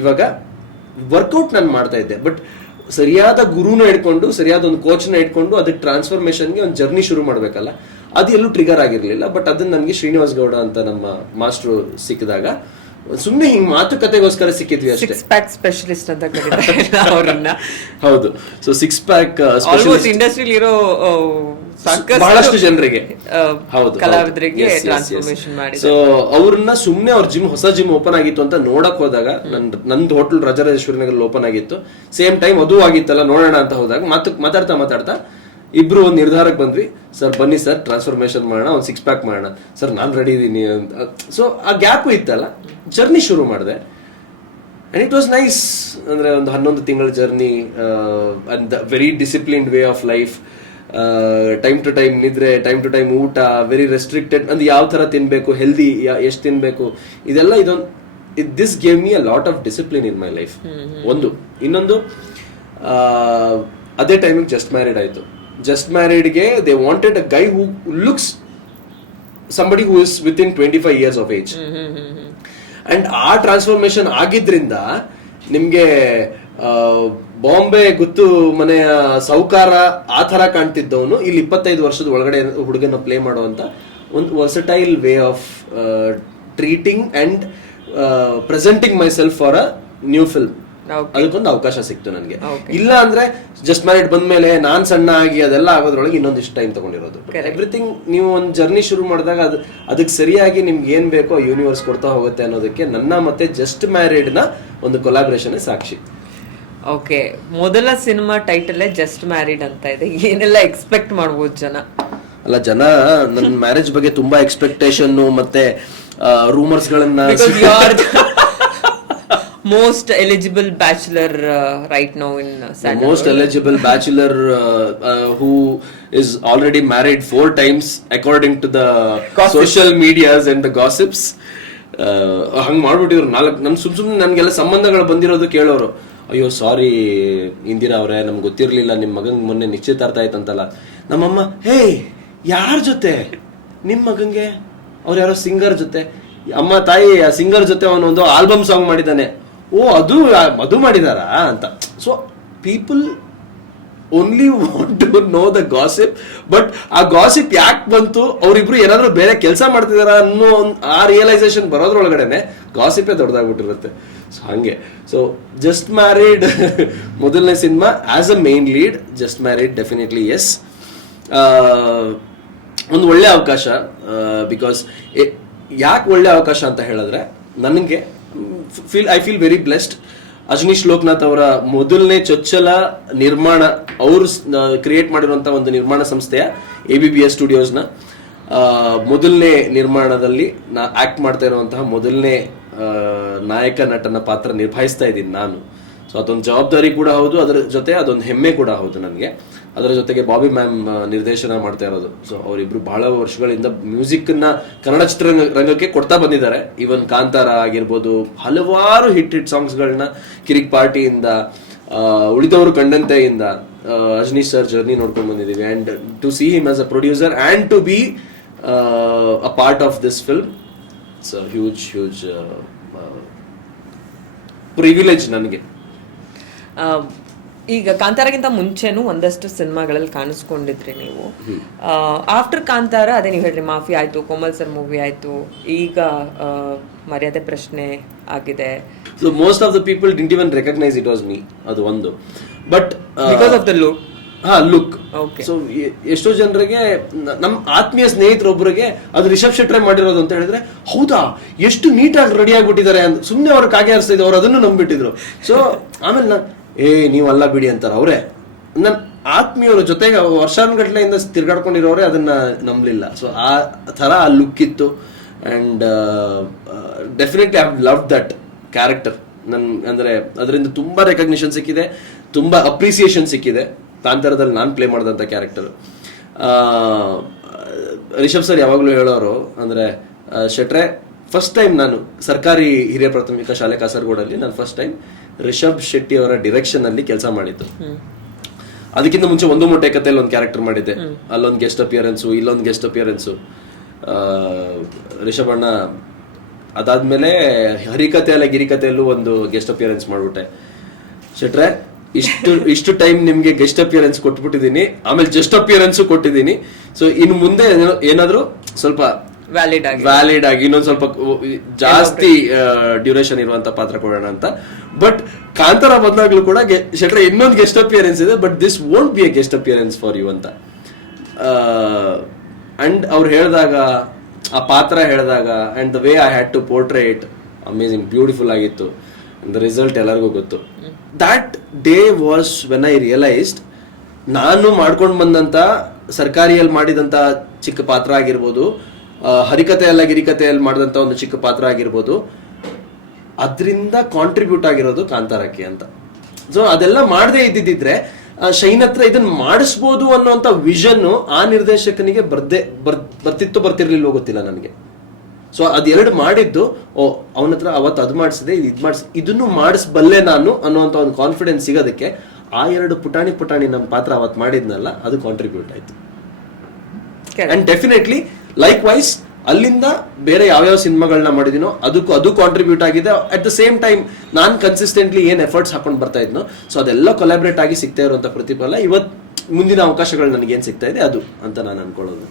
ಇವಾಗ ವರ್ಕೌಟ್ ನಾನು ಮಾಡ್ತಾ ಇದ್ದೆ, ಬಟ್ ಸರಿಯಾದ ಗುರುನ ಇಟ್ಕೊಂಡು, ಸರಿಯಾದ ಒಂದು ಕೋಚ್ನ ಇಟ್ಕೊಂಡು ಅದಕ್ಕೆ ಟ್ರಾನ್ಸ್ಫಾರ್ಮೇಶನ್ಗೆ ಒಂದು ಜರ್ನಿ ಶುರು ಮಾಡಬೇಕಲ್ಲ. ಅದು ಎಲ್ಲೂ ಟ್ರಿಗರ್ ಆಗಿರ್ಲಿಲ್ಲ. ಬಟ್ ಅದನ್ನ ನನಗೆ ಶ್ರೀನಿವಾಸ್ ಗೌಡ ಅಂತ ನಮ್ಮ ಮಾಸ್ಟ್ರು ಸಿಕ್ಕಿದಾಗ ಸುಮ್ನೆ ಹಿಂಗ್ ಮಾತುಕತೆಗೋಸ್ಕರ ಸಿಕ್ಕಿದ್ವಿ ಅಷ್ಟೇ. 6 ಪ್ಯಾಕ್ ಸ್ಪೆಷಲಿಸ್ಟ್ ಅಂತ ಕರೀತಾರೆ ಅವ್ರನ್ನ. ಹೌದು, ಸೊ 6 ಪ್ಯಾಕ್ ಆಲ್ಮೋಸ್ಟ್ ಇಂಡಸ್ಟ್ರಿಯಲ್ಲಿ ಇರೋ ಬಹಳಷ್ಟು ಜನರಿಗೆ ಹೌದು ಕಲಾವಿದರಿಗೆ ಟ್ರಾನ್ಸ್ಫಾರ್ಮೇಶನ್ ಮಾಡಿ. ಸೊ ಅವ್ರನ್ನ ಸುಮ್ನೆ ಅವ್ರ ಹೊಸ ಜಿಮ್ ಓಪನ್ ಆಗಿತ್ತು ಅಂತ ನೋಡಕ್ ಹೋದಾಗ, ನಂದು ಹೋಟೆಲ್ ರಾಜರಾಜೇಶ್ವರಿ ನಗರಲ್ಲಿ ಓಪನ್ ಆಗಿತ್ತು, ಸೇಮ್ ಟೈಮ್ ಅದು ಆಗಿತ್ತಲ್ಲ, ನೋಡೋಣ ಅಂತ ಹೋದಾಗ ಮಾತಾಡ್ತಾ ಇಬ್ರು ಒಂದು ನಿರ್ಧಾರಕ್ಕೆ ಬಂದ್ವಿ. ಸರ್ ಬನ್ನಿ ಸರ್ ಟ್ರಾನ್ಸ್ಫಾರ್ಮೇಶನ್ ಮಾಡೋಣ, ಒಂದು 6 ಪ್ಯಾಕ್ ಮಾಡೋಣ. ಸರ್ ನಾನು ರೆಡಿ ಇದೀನಿ ಅಂತ. ಸೊ ಆ ಗ್ಯಾಪು ಇತ್ತಲ್ಲ, ಜರ್ನಿ ಶುರು ಮಾಡಿದೆ. And it was nice. ಅಂದ್ರೆ ಒಂದು 11 ತಿಂಗಳ journey and very disciplined way of life. Time to time ನಿದ್ರೆ, ಟೈಮ್ ಟು ಟೈಮ್ ಊಟ, ವೆರಿ ರೆಸ್ಟ್ರಿಕ್ಟೆಡ್. ಅಂದ್ರೆ ಯಾವ ತರ ತಿನ್ಬೇಕು, ಹೆಲ್ದಿ ಎಷ್ಟು ತಿನ್ಬೇಕು, ಇದೆಲ್ಲ this gave me a lot of discipline in my life. ಇನ್ನೊಂದು ಅದೇ ಟೈಮಿಗೆ ಜಸ್ಟ್ ಮ್ಯಾರಿಡ್ ಆಯ್ತು. ಜಸ್ಟ್ ಮ್ಯಾರಿಡ್ಗೆ they wanted a guy who looks somebody who is within 25 years of age. And ಆ ಟ್ರಾನ್ಸ್ಫಾರ್ಮೇಶನ್ ಆಗಿದ್ರಿಂದ ನಿಮ್ಗೆ ಬಾಂಬೆ ಗುತ್ತು ಮನೆಯ ಸೌಕಾರ ಆ ತರ ಕಾಣ್ತಿದ್ದವನು ಇಲ್ಲಿ 25 ವರ್ಷದ ಒಳಗಡೆ ಹುಡುಗನ ಪ್ಲೇ ಮಾಡುವಂತ ಒಂದು versatile way of treating and presenting my self for a new film. ಅದಕ್ಕೊಂದು ಅವಕಾಶ ಸಿಕ್ತು ನನಗೆ. ಇಲ್ಲ ಅಂದ್ರೆ ಜಸ್ಟ್ ಮ್ಯಾರಿಡ್ ಬಂದ್ಮೇಲೆ ನಾನ್ ಸಣ್ಣ ಆಗಿ ಅದೆಲ್ಲ ಆಗೋದ್ರೊಳಗೆ ಇನ್ನೊಂದಿಷ್ಟು ಟೈಮ್ ತಗೊಂಡಿರೋದು. ಎವ್ರಿಥಿಂಗ್ ನೀವು ಒಂದು ಜರ್ನಿ ಶುರು ಮಾಡಿದಾಗ ಅದಕ್ಕೆ ಸರಿಯಾಗಿ ನಿಮ್ಗೆ ಏನ್ ಬೇಕೋ ಯೂನಿವರ್ಸ್ ಕೊಡ್ತಾ ಹೋಗುತ್ತೆ ಅನ್ನೋದಕ್ಕೆ ನನ್ನ ಮತ್ತೆ ಜಸ್ಟ್ ಮ್ಯಾರಿಡ್ ನ ಒಂದು ಕೊಲಾಬ್ರೇಷನ್ ಸಾಕ್ಷಿ. ಓಕೆ, ಮೊದಲ ಸಿನಿಮಾ ಟೈಟಲ್ ಜಸ್ಟ್ ಮ್ಯಾರಿಡ್ ಅಂತ ಇದೆ. ಏನೆಲ್ಲ ಎಕ್ಸ್ಪೆಕ್ಟ್ ಮಾಡ್ಬೋದು ಜನ? ಅಲ್ಲ, ಜನ ನನ್ನ ಮ್ಯಾರೇಜ್ ಬಗ್ಗೆ ತುಂಬಾ ಎಕ್ಸ್ಪೆಕ್ಟೇಷನ್ ಮತ್ತೆ ರೂಮರ್ಸ್ ಗಳನ್ನ most eligible bachelor right now in Sandalwood. Most eligible bachelor who is already married 4 times according to the social medias and the gossips. ಹಂಗ್ ಮಾಡ್ಬಿಟ್ಟಿದ್ರು. ನನ್ ಸುಮ್ನೆ ನನ್ಗೆಲ್ಲ ಸಂಬಂಧಗಳು ಬಂದಿರೋದು ಕೇಳೋರು, ಅಯ್ಯೋ ಸಾರಿ ಇಂದಿರಾ ಅವ್ರೆ, ನಮ್ಗೆ ಗೊತ್ತಿರ್ಲಿಲ್ಲ ನಿಮ್ ಮಗನ್ ಮೊನ್ನೆ ನಿಶ್ಚಿತಾರ್ಥ ಆಯ್ತಂತಲ್ಲ. ನಮ್ಮಮ್ಮ, ಹೇ ಯಾರ ಜೊತೆ? ನಿಮ್ ಮಗಂಗೆ ಅವ್ರು ಯಾರೋ ಸಿಂಗರ್ ಜೊತೆ. ಅಮ್ಮ ತಾಯಿ, ಆ ಸಿಂಗರ್ ಜೊತೆ ಅವನೊಂದು ಆಲ್ಬಮ್ ಸಾಂಗ್ ಮಾಡಿದ್ದಾನೆ. ಓ ಅದು ಮಾಡಿದಾರಾ ಅಂತ. So people only want to know the gossip. But ಆ ಗಾಸಿಪ್ ಯಾಕೆ ಬಂತು, ಅವ್ರಿಬ್ರು ಏನಾದ್ರು ಬೇರೆ ಕೆಲಸ ಮಾಡ್ತಿದಾರ ಅನ್ನೋ ಆ ರಿಯಲೈಸೇಷನ್ ಬರೋದ್ರೊಳಗಡೆನೆ ಗಾಸಿಪೇ ದೊಡ್ಡದಾಗ್ಬಿಟ್ಟಿರುತ್ತೆ. ಸೊ ಹಂಗೆ. ಸೊ ಜಸ್ಟ್ ಮ್ಯಾರಿಡ್ ಮೊದಲನೇ ಸಿನಿಮಾ as a main lead. Just married definitely yes, ಒಂದು ಒಳ್ಳೆ ಅವಕಾಶ. ಬಿಕಾಸ್ ಯಾಕೆ ಒಳ್ಳೆ ಅವಕಾಶ ಅಂತ ಹೇಳಿದ್ರೆ, ನನಗೆ I feel very blessed. Ajaneesh Loknath ಅವರ ಮೊದಲನೇ ಚೊಚ್ಚಲ ನಿರ್ಮಾಣ, ಅವರು ಕ್ರಿಯೇಟ್ ಮಾಡಿರುವಂತ ಒಂದು ನಿರ್ಮಾಣ ಸಂಸ್ಥೆಯ ABBS ಸ್ಟುಡಿಯೋಸ್ನ ಮೊದಲನೇ ನಿರ್ಮಾಣದಲ್ಲಿ ಆಕ್ಟ್ ಮಾಡ್ತಾ ಇರುವಂತಹ ಮೊದಲನೇ ನಾಯಕ ನಟನ ಪಾತ್ರ ನಿರ್ವಹಿಸ್ತಾ ಇದ್ದೀನಿ ನಾನು. ಸೊ ಅದೊಂದು ಜವಾಬ್ದಾರಿ ಕೂಡ ಹೌದು, ಅದರ ಜೊತೆ ಅದೊಂದು ಹೆಮ್ಮೆ ಕೂಡ ಹೌದು ನನಗೆ. ಅದರ ಜೊತೆಗೆ ಬಾಬಿ ಮ್ಯಾಮ್ ನಿರ್ದೇಶನ ಮಾಡ್ತಾ ಇರೋದು. ಸೊ ಅವರಿಬ್ರು ಬಹಳ ವರ್ಷಗಳಿಂದ ಮ್ಯೂಸಿಕ್ ನ ಕನ್ನಡ ಚಿತ್ರರಂಗಕ್ಕೆ ಕೊಡ್ತಾ ಬಂದಿದ್ದಾರೆ. ಈವನ್ ಕಾಂತಾರ ಆಗಿರ್ಬೋದು, ಹಲವಾರು ಹಿಟ್ ಸಾಂಗ್ಸ್ ಗಳನ್ನ ಕಿರಿಕ್ ಪಾರ್ಟಿಯಿಂದ, ಉಳಿದವರು ಕಂಡಂತೆಯಿಂದ ಅಜನೀಶ್ ಸರ್ ಜರ್ನಿ ನೋಡ್ಕೊಂಡು ಬಂದಿದ್ದೀವಿ. And to see him as a producer and to be a part of this film, it's a huge privilege ನನಗೆ. ಈಗ ಕಾಂತಾರಗಿಂತ ಮುಂಚೆನೂ ಒಂದಷ್ಟು ಸಿನಿಮಾಗಳಲ್ಲಿ ಕಾಣಿಸ್ಕೊಂಡಿದ್ರಿ ನೀವು. ಆಫ್ಟರ್ ಕಾಂತಾರ ಅದೇ ನೀವು ಹೇಳ್ರಿ, ಮಾಫಿ ಆಯ್ತು, ಕೋಮಲ್ ಸರ್ ಮೂವಿ ಆಯ್ತು, ಈಗ ಮರ್ಯಾದೆ ಪ್ರಶ್ನೆ ಆಗಿದೆ. So most of the people didn't even recognise it was me. ಅದು ಒಂದು. But because of the look. Look. So ಎಷ್ಟೋ ಜನರಿಗೆ, ನಮ್ಮ ಆತ್ಮೀಯ ಸ್ನೇಹಿತರೊಬ್ಬರಿಗೆ ಅದು ರಿಷಬ್ ಶೆಟ್ರೆ ಮಾಡಿರೋದು ಅಂತ ಹೇಳಿದ್ರೆ, ಹೌದಾ ಎಷ್ಟು ನೀಟಾಗಿ ರೆಡಿ ಆಗ್ಬಿಟ್ಟಿದ್ದಾರೆ ಅಂತ ಸುಮ್ಮನೆ ಅವ್ರ ಕಾಗೆ ಹರಿಸ್ತಿದ್ರು, ಅವ್ರು ಅದನ್ನು ನಂಬಿಟ್ಟಿದ್ರು. ಸೊ ಆಮೇಲೆ ನೀವಲ್ಲ ಬಿಡಿ ಅಂತಾರ ಅವರೇ. ನನ್ನ ಆತ್ಮೀಯರ ಜೊತೆಗೆ ವರ್ಷಾನುಗಟ್ಲೆಯಿಂದ ತಿರ್ಗಾಡ್ಕೊಂಡಿರೋರೆ ಅದನ್ನ ನಂಬಲಿಲ್ಲ. ಸೊ ಆ ತರ ಆ ಲುಕ್ ಇತ್ತು. And definitely I have loved that character. ಅಂದ್ರೆ ಅದರಿಂದ ತುಂಬಾ ರೆಕಗ್ನಿಷನ್ ಸಿಕ್ಕಿದೆ, ತುಂಬಾ ಅಪ್ರಿಸಿಯೇಷನ್ ಸಿಕ್ಕಿದೆ. ಕಾಂತಾರದಲ್ಲಿ ನಾನು ಪ್ಲೇ ಮಾಡಿದಂಥ ಕ್ಯಾರೆಕ್ಟರ್. ರಿಷಬ್ ಸರ್ ಯಾವಾಗಲೂ ಹೇಳೋರು, ಅಂದ್ರೆ ಶೆಟ್ರೆ, ಫಸ್ಟ್ ಟೈಮ್ ನಾನು ಸರ್ಕಾರಿ ಹಿರಿಯ ಪ್ರಾಥಮಿಕ ಶಾಲೆ ಕಾಸರಗೋಡಲ್ಲಿ ನಾನು ಫಸ್ಟ್ ಟೈಮ್ ರಿಷಬ್ ಶೆಟ್ಟಿ ಅವರ ಡಿರೆಕ್ಷನ್ ಅಲ್ಲಿ ಕೆಲಸ ಮಾಡಿದ್ದು. ಅದಕ್ಕಿಂತ ಮುಂಚೆ ಒಂದು ಮೊಟ್ಟೆ ಕಥೆಯಲ್ಲಿ ಒಂದು ಕ್ಯಾರೆಕ್ಟರ್ ಮಾಡಿದ್ದೆ. ಅಲ್ಲೊಂದು ಗೆಸ್ಟ್ ಅಪಿಯರೆನ್ಸು, ಇಲ್ಲೊಂದು ಗೆಸ್ಟ್ ಅಪಿಯರೆನ್ಸು. ರಿಷಬ್ ಅಣ್ಣ ಅದಾದ್ಮೇಲೆ ಹರಿಕಥೆ ಅಲ್ಲ ಗಿರಿಕಥೆಯಲ್ಲೂ ಒಂದು ಗೆಸ್ಟ್ ಅಪಿಯರೆನ್ಸ್ ಮಾಡ್ಬಿಟ್ಟೆ. ಶೆಟ್ರೆ, ಇಷ್ಟು ಟೈಮ್ ನಿಮ್ಗೆ ಗೆಸ್ಟ್ ಅಪಿಯರೆನ್ಸ್ ಕೊಟ್ಬಿಟ್ಟಿದೀನಿ, ಆಮೇಲೆ ಜಸ್ಟ್ ಅಪಿಯರೆನ್ಸ್ ಕೊಟ್ಟಿದ್ದೀನಿ. ಸೊ ಇನ್ನು ಮುಂದೆ ಏನಾದ್ರು ಸ್ವಲ್ಪ ವ್ಯಾಲಿಡ್ ಆಗಿ ಇನ್ನೊಂದ್ ಸ್ವಲ್ಪ ಜಾಸ್ತಿ ಡ್ಯೂರೇಷನ್ ಇರುವಂತ ಪಾತ್ರ ಕೊಡೋಣ ಅಂತ. ಬಟ್ ಕಾಂತಾರ ಬಂದಾಗ್ಲೂ ಕೂಡ ಶೆಟ್ರ ಇನ್ನೊಂದು ಗೆಸ್ಟ್ ಅಪಿಯರೆನ್ಸ್ ಇದೆ, but this won't be a guest appearance for you ಅಂತ. ಅಂಡ್ ಅವ್ರು ಹೇಳಿದಾಗ, ಆ ಪಾತ್ರ ಹೇಳಿದಾಗ, and the way I had to portray it, amazing, beautiful ಆಗಿತ್ತು. ದ ರಿಸಲ್ಟ್ ಎಲ್ಲರಿಗೂ ಗೊತ್ತು. That day was when I realized ನಾನು ಮಾಡ್ಕೊಂಡು ಬಂದಂತ ಸರ್ಕಾರಿಯಲ್ಲಿ ಮಾಡಿದಂತ ಚಿಕ್ಕ ಪಾತ್ರ ಆಗಿರ್ಬೋದು, ಹರಿಕಥೆಯಲ್ಲ ಗಿರಿಕಥೆಯಲ್ಲಿ ಮಾಡಿದಂತ ಒಂದು ಚಿಕ್ಕ ಪಾತ್ರ ಆಗಿರ್ಬೋದು, ಅದರಿಂದ ಕಾಂಟ್ರಿಬ್ಯೂಟ್ ಆಗಿರೋದು ಕಾಂತಾರಕ್ಕೆ ಅಂತ. ಸೊ ಅದೆಲ್ಲ ಮಾಡದೇ ಇದ್ದಿದ್ರೆ ಶೈನ್ ಹತ್ರ ಇದನ್ನ ಮಾಡಿಸ್ಬೋದು ಅನ್ನೋಂಥ ವಿಷನ್ ಆ ನಿರ್ದೇಶಕನಿಗೆ ಬರ್ತಿರ್ಲಿಲ್ವೋ ಗೊತ್ತಿಲ್ಲ ನನಗೆ. ಸೊ ಅದೆರಡು ಮಾಡಿದ್ದು, ಅವನ ಹತ್ರ ಅವತ್ತು ಅದು ಮಾಡಿಸಿದೆ, ಇದನ್ನು ಮಾಡಿಸ್ಬಲ್ಲೆ ನಾನು ಅನ್ನೋಂಥ ಒಂದು ಕಾನ್ಫಿಡೆನ್ಸ್ ಸಿಗೋದಕ್ಕೆ ಆ ಎರಡು ಪುಟಾಣಿ ನಮ್ಮ ಪಾತ್ರ ಅವತ್ತು ಮಾಡಿದ್ನಲ್ಲ, ಅದು ಕಾಂಟ್ರಿಬ್ಯೂಟ್ ಆಯ್ತು. ಅಂಡ್ ಡೆಫಿನೆಟ್ಲಿ ಲೈಕ್ ವೈಸ್ ಅಲ್ಲಿಂದ ಬೇರೆ ಯಾವ್ಯಾವ ಸಿನಿಮಾಗಳನ್ನ ಮಾಡಿದಿನೋ ಅದು ಕಾಂಟ್ರಿಬ್ಯೂಟ್ ಆಗಿದೆ. ಅಟ್ ದ ಸೇಮ್ ಟೈಮ್ ನಾನು ಕನ್ಸಿಸ್ಟೆಂಟ್ಲಿ ಏನ್ ಎಫರ್ಟ್ಸ್ ಹಾಕೊಂಡು ಬರ್ತಾ ಇದ್ನೋ, ಸೊ ಅದೆಲ್ಲ ಕೊಲಾಬ್ರೇಟ್ ಆಗಿ ಸಿಗ್ತಾ ಇರುವಂತ ಪ್ರತಿಫಲ ಮುಂದಿನ ಅವಕಾಶಗಳು ನನಗೆ ಏನ್ ಸಿಗ್ತಾ ಇದೆ ಅದು ಅಂತ ನಾನು ಅನ್ಕೊಳ್ಳೋದು.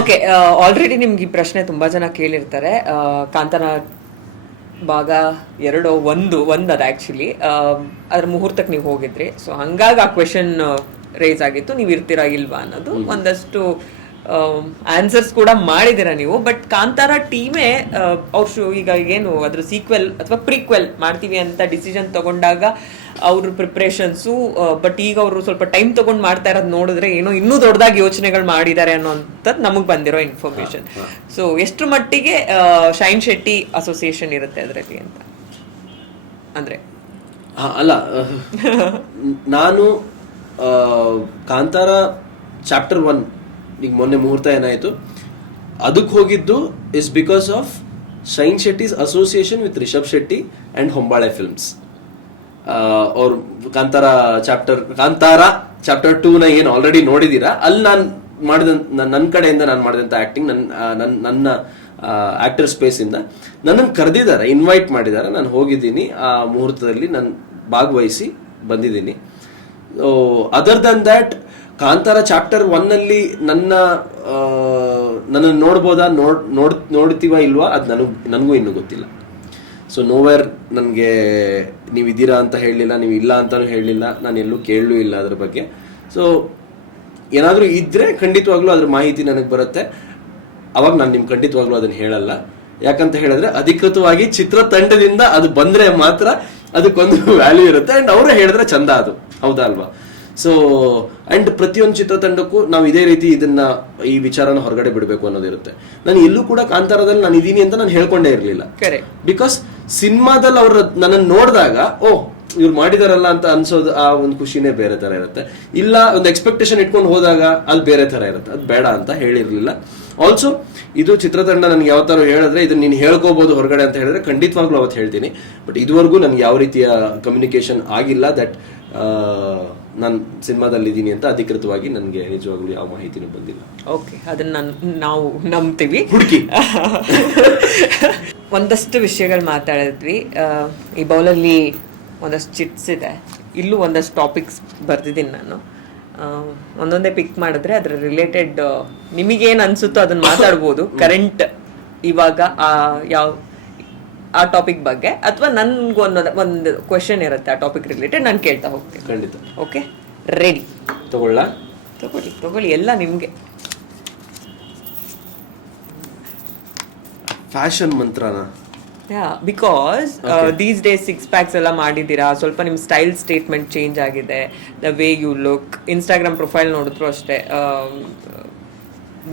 ಓಕೆ, ಆಲ್ರೆಡಿ ನಿಮ್ಗೆ ಈ ಪ್ರಶ್ನೆ ತುಂಬಾ ಜನ ಕೇಳಿರ್ತಾರೆ. ಕಾಂತಾರ ಭಾಗ 2 1 ಅದು ಆಕ್ಚುಲಿ ಅದ್ರ ಮುಹೂರ್ತಕ್ಕೆ ನೀವು ಹೋಗಿದ್ರಿ, ಸೊ ಹಂಗಾಗಿ ಆ ಕ್ವೆಶನ್ ರೇಸ್ ಆಗಿತ್ತು, ನೀವು ಇರ್ತೀರಾ ಇಲ್ವಾ ಅನ್ನೋದು. ಒಂದಷ್ಟು ಆನ್ಸರ್ಸ್ ಕೂಡ ಮಾಡಿದಿರ ನೀವು. ಬಟ್ ಕಾಂತಾರ ಟೀಮೇ ಅವ್ರು ಈಗ ಏನು ಅದ್ರ ಸೀಕ್ವೆಲ್ ಅಥವಾ ಪ್ರೀಕ್ವೆಲ್ ಮಾಡ್ತೀವಿ ಅಂತ ಡಿಸಿಷನ್ ತಗೊಂಡಾಗ ಅವ್ರ ಪ್ರಿಪ್ರೇಷನ್ಸು, ಬಟ್ ಈಗ ಅವರು ಸ್ವಲ್ಪ ಟೈಮ್ ತಗೊಂಡು ಮಾಡ್ತಾ ಇರೋದು ನೋಡಿದ್ರೆ ಏನೋ ಇನ್ನೂ ದೊಡ್ಡದಾಗಿ ಯೋಚನೆಗಳು ಮಾಡಿದ್ದಾರೆ ಅನ್ನೋಂಥದ್ದು ನಮಗೆ ಬಂದಿರೋ ಇನ್ಫಾರ್ಮೇಶನ್. ಸೊ ಎಷ್ಟು ಮಟ್ಟಿಗೆ ಶೈನ್ ಶೆಟ್ಟಿ ಅಸೋಸಿಯೇಷನ್ ಇರುತ್ತೆ ಅದರಲ್ಲಿ ಅಂತ ಅಂದ್ರೆ? ಅಲ್ಲ, ನಾನು ಕಾಂತಾರ ಚಾಪ್ಟರ್ 1 ಈಗ ಮೊನ್ನೆ ಮುಹೂರ್ತ ಏನಾಯ್ತು ಅದಕ್ಕೆ ಹೋಗಿದ್ದು is because of Shine Shetty's association with Rishab Shetty and Hombale films. ಅವ್ರ ಕಾಂತಾರ ಚಾಪ್ಟರ್ 2 ಏನು ಆಲ್ರೆಡಿ ನೋಡಿದೀರಾ, ಅಲ್ಲಿ ನಾನು ಮಾಡಿದ ನನ್ನ ಕಡೆಯಿಂದ ನಾನು ಮಾಡಿದಂಥ ಆಕ್ಟಿಂಗ್, ನನ್ನ ಆಕ್ಟರ್ ಸ್ಪೇಸ್ ಇಂದ ನನ್ನನ್ನು ಕರೆದಿದ್ದಾರೆ, ಇನ್ವೈಟ್ ಮಾಡಿದ್ದಾರೆ. ನಾನು ಹೋಗಿದ್ದೀನಿ, ಆ ಮುಹೂರ್ತದಲ್ಲಿ ನಾನು ಭಾಗವಹಿಸಿ ಬಂದಿದ್ದೀನಿ. Other than that Kantara chapter 1 ಅಲ್ಲಿ ನನ್ನ ನೋಡ್ಬೋದಾ, ನೋಡ್ತೀವ ಇಲ್ವಾ, ಅದು ನನಗೂ ಇನ್ನೂ ಗೊತ್ತಿಲ್ಲ. ಸೊ ನೋವೇರ್ ನನಗೆ ನೀವಿದ್ದೀರಾ ಅಂತ ಹೇಳಲಿಲ್ಲ, ನೀವು ಇಲ್ಲ ಅಂತಾನು ಹೇಳಲಿಲ್ಲ, ನಾನು ಎಲ್ಲೂ ಕೇಳಲೂ ಇಲ್ಲ ಅದ್ರ ಬಗ್ಗೆ. ಸೊ ಏನಾದರೂ ಇದ್ರೆ ಖಂಡಿತವಾಗ್ಲೂ ಅದ್ರ ಮಾಹಿತಿ ನನಗೆ ಬರುತ್ತೆ, ಅವಾಗ ನಾನು ನಿಮ್ಗೆ ಖಂಡಿತವಾಗ್ಲೂ ಅದನ್ನ ಹೇಳಲ್ಲ. ಯಾಕಂತ ಹೇಳಿದ್ರೆ ಅಧಿಕೃತವಾಗಿ ಚಿತ್ರತಂಡದಿಂದ ಅದು ಬಂದ್ರೆ ಮಾತ್ರ ಅದಕ್ಕೊಂದು ವ್ಯಾಲ್ಯೂ ಇರುತ್ತೆ. ಅಂಡ್ ಅವರೇ ಹೇಳಿದ್ರೆ ಚಂದ, ಅದು ಹೌದಾ ಅಲ್ವಾ? ಸೊ ಅಂಡ್ ಪ್ರತಿಯೊಂದು ಚಿತ್ರತಂಡಕ್ಕೂ ನಾವು ಇದೇ ರೀತಿ ಈ ವಿಚಾರನ ಹೊರಗಡೆ ಬಿಡಬೇಕು ಅನ್ನೋದಿರುತ್ತೆ. ನಾನು ಎಲ್ಲೂ ಕೂಡ ಕಾಂತಾರದಲ್ಲಿ ನಾನು ಇದೀನಿ ಅಂತ ನಾನು ಹೇಳ್ಕೊಂಡೇ ಇರಲಿಲ್ಲ. ಬಿಕಾಸ್ ಸಿನಿಮಾದಲ್ಲಿ ಅವ್ರ ನನ್ನನ್ನು ನೋಡಿದಾಗ ಇವ್ರು ಮಾಡಿದಾರಲ್ಲ ಅಂತ ಅನ್ಸೋದು, ಆ ಒಂದು ಖುಷಿನೇ ಬೇರೆ ತರ ಇರುತ್ತೆ. ಇಲ್ಲ ಒಂದು ಎಕ್ಸ್ಪೆಕ್ಟೇಷನ್ ಇಟ್ಕೊಂಡು ಹೋದಾಗ ಅದು ಬೇರೆ ತರ ಇರುತ್ತೆ, ಅದು ಬೇಡ ಅಂತ ಹೇಳಿರ್ಲಿಲ್ಲ. ಆಲ್ಸೋ ಇದು ಚಿತ್ರತಂಡ ನನ್ಗೆ ಯಾವ ತರ ಹೇಳಿದ್ರೆ ಇದನ್ನ ನೀನು ಹೇಳ್ಕೋಬಹುದು ಹೊರಗಡೆ ಅಂತ ಹೇಳಿದ್ರೆ ಖಂಡಿತವಾಗ್ಲೂ ಅವತ್ತು ಹೇಳ್ತೀನಿ. ಬಟ್ ಇದುವರೆಗೂ ನನ್ಗೆ ಯಾವ ರೀತಿಯ ಕಮ್ಯುನಿಕೇಶನ್ ಆಗಿಲ್ಲ ದಟ್ ನಾನು ಸಿನಿಮಾದಲ್ಲಿ ಇದ್ದೀನಿ ಅಂತ ಅಧಿಕೃತವಾಗಿ ನನಗೆ ನಿಜವಾಗ್ಲೂ ಯಾವ ಮಾಹಿತಿನೂ ಬಂದಿಲ್ಲ. ಓಕೆ, ಅದನ್ನ ನಾವು ನಂಬ್ತೀವಿ. ಹುಡುಕಿ ಒಂದಷ್ಟು ವಿಷಯಗಳು ಮಾತಾಡಿದ್ವಿ. ಈ ಬೌಲಲ್ಲಿ ಒಂದಷ್ಟು ಚಿಟ್ಸ್ ಇದೆ, ಇಲ್ಲೂ ಒಂದಷ್ಟು ಟಾಪಿಕ್ಸ್ ಬರ್ದಿದ್ದೀನಿ ನಾನು. ಒಂದೊಂದೇ ಪಿಕ್ ಮಾಡಿದ್ರೆ ಅದ್ರ ರಿಲೇಟೆಡ್ ನಿಮಗೇನು ಅನ್ಸುತ್ತೋ ಅದನ್ನ ಮಾತಾಡ್ಬೋದು. ಕರೆಂಟ್ ಇವಾಗ ಆ ಟಾಪಿಕ್ ಬಗ್ಗೆ, ಅಥವಾ ನನ್ಗೆ ಒಂದು ಕ್ವೆಶನ್ ಇರುತ್ತೆ ಆ ಟಾಪಿಕ್ ರಿಲೇಟೆಡ್, ನಾನು ಕೇಳ್ತಾ ಹೋಗ್ತೀನಿ. ಖಂಡಿತ. Okay, ready? ತಗೊಳ್ಳಿ ಎಲ್ಲ ನಿಮ್ಗೆ. ಫ್ಯಾಷನ್ ಮಂತ್ರನಾ? ಬಿಕಾಸ್ ದೀಸ್ ಡೇಸ್ 6 ಪ್ಯಾಕ್ಸ್ ಎಲ್ಲ ಮಾಡಿದ್ದೀರಾ, ಸ್ವಲ್ಪ ನಿಮ್ಮ ಸ್ಟೈಲ್ ಸ್ಟೇಟ್ಮೆಂಟ್ ಚೇಂಜ್ ಆಗಿದೆ, the way you look. Instagram profile ನೋಡಿದ್ರು ಅಷ್ಟೇ,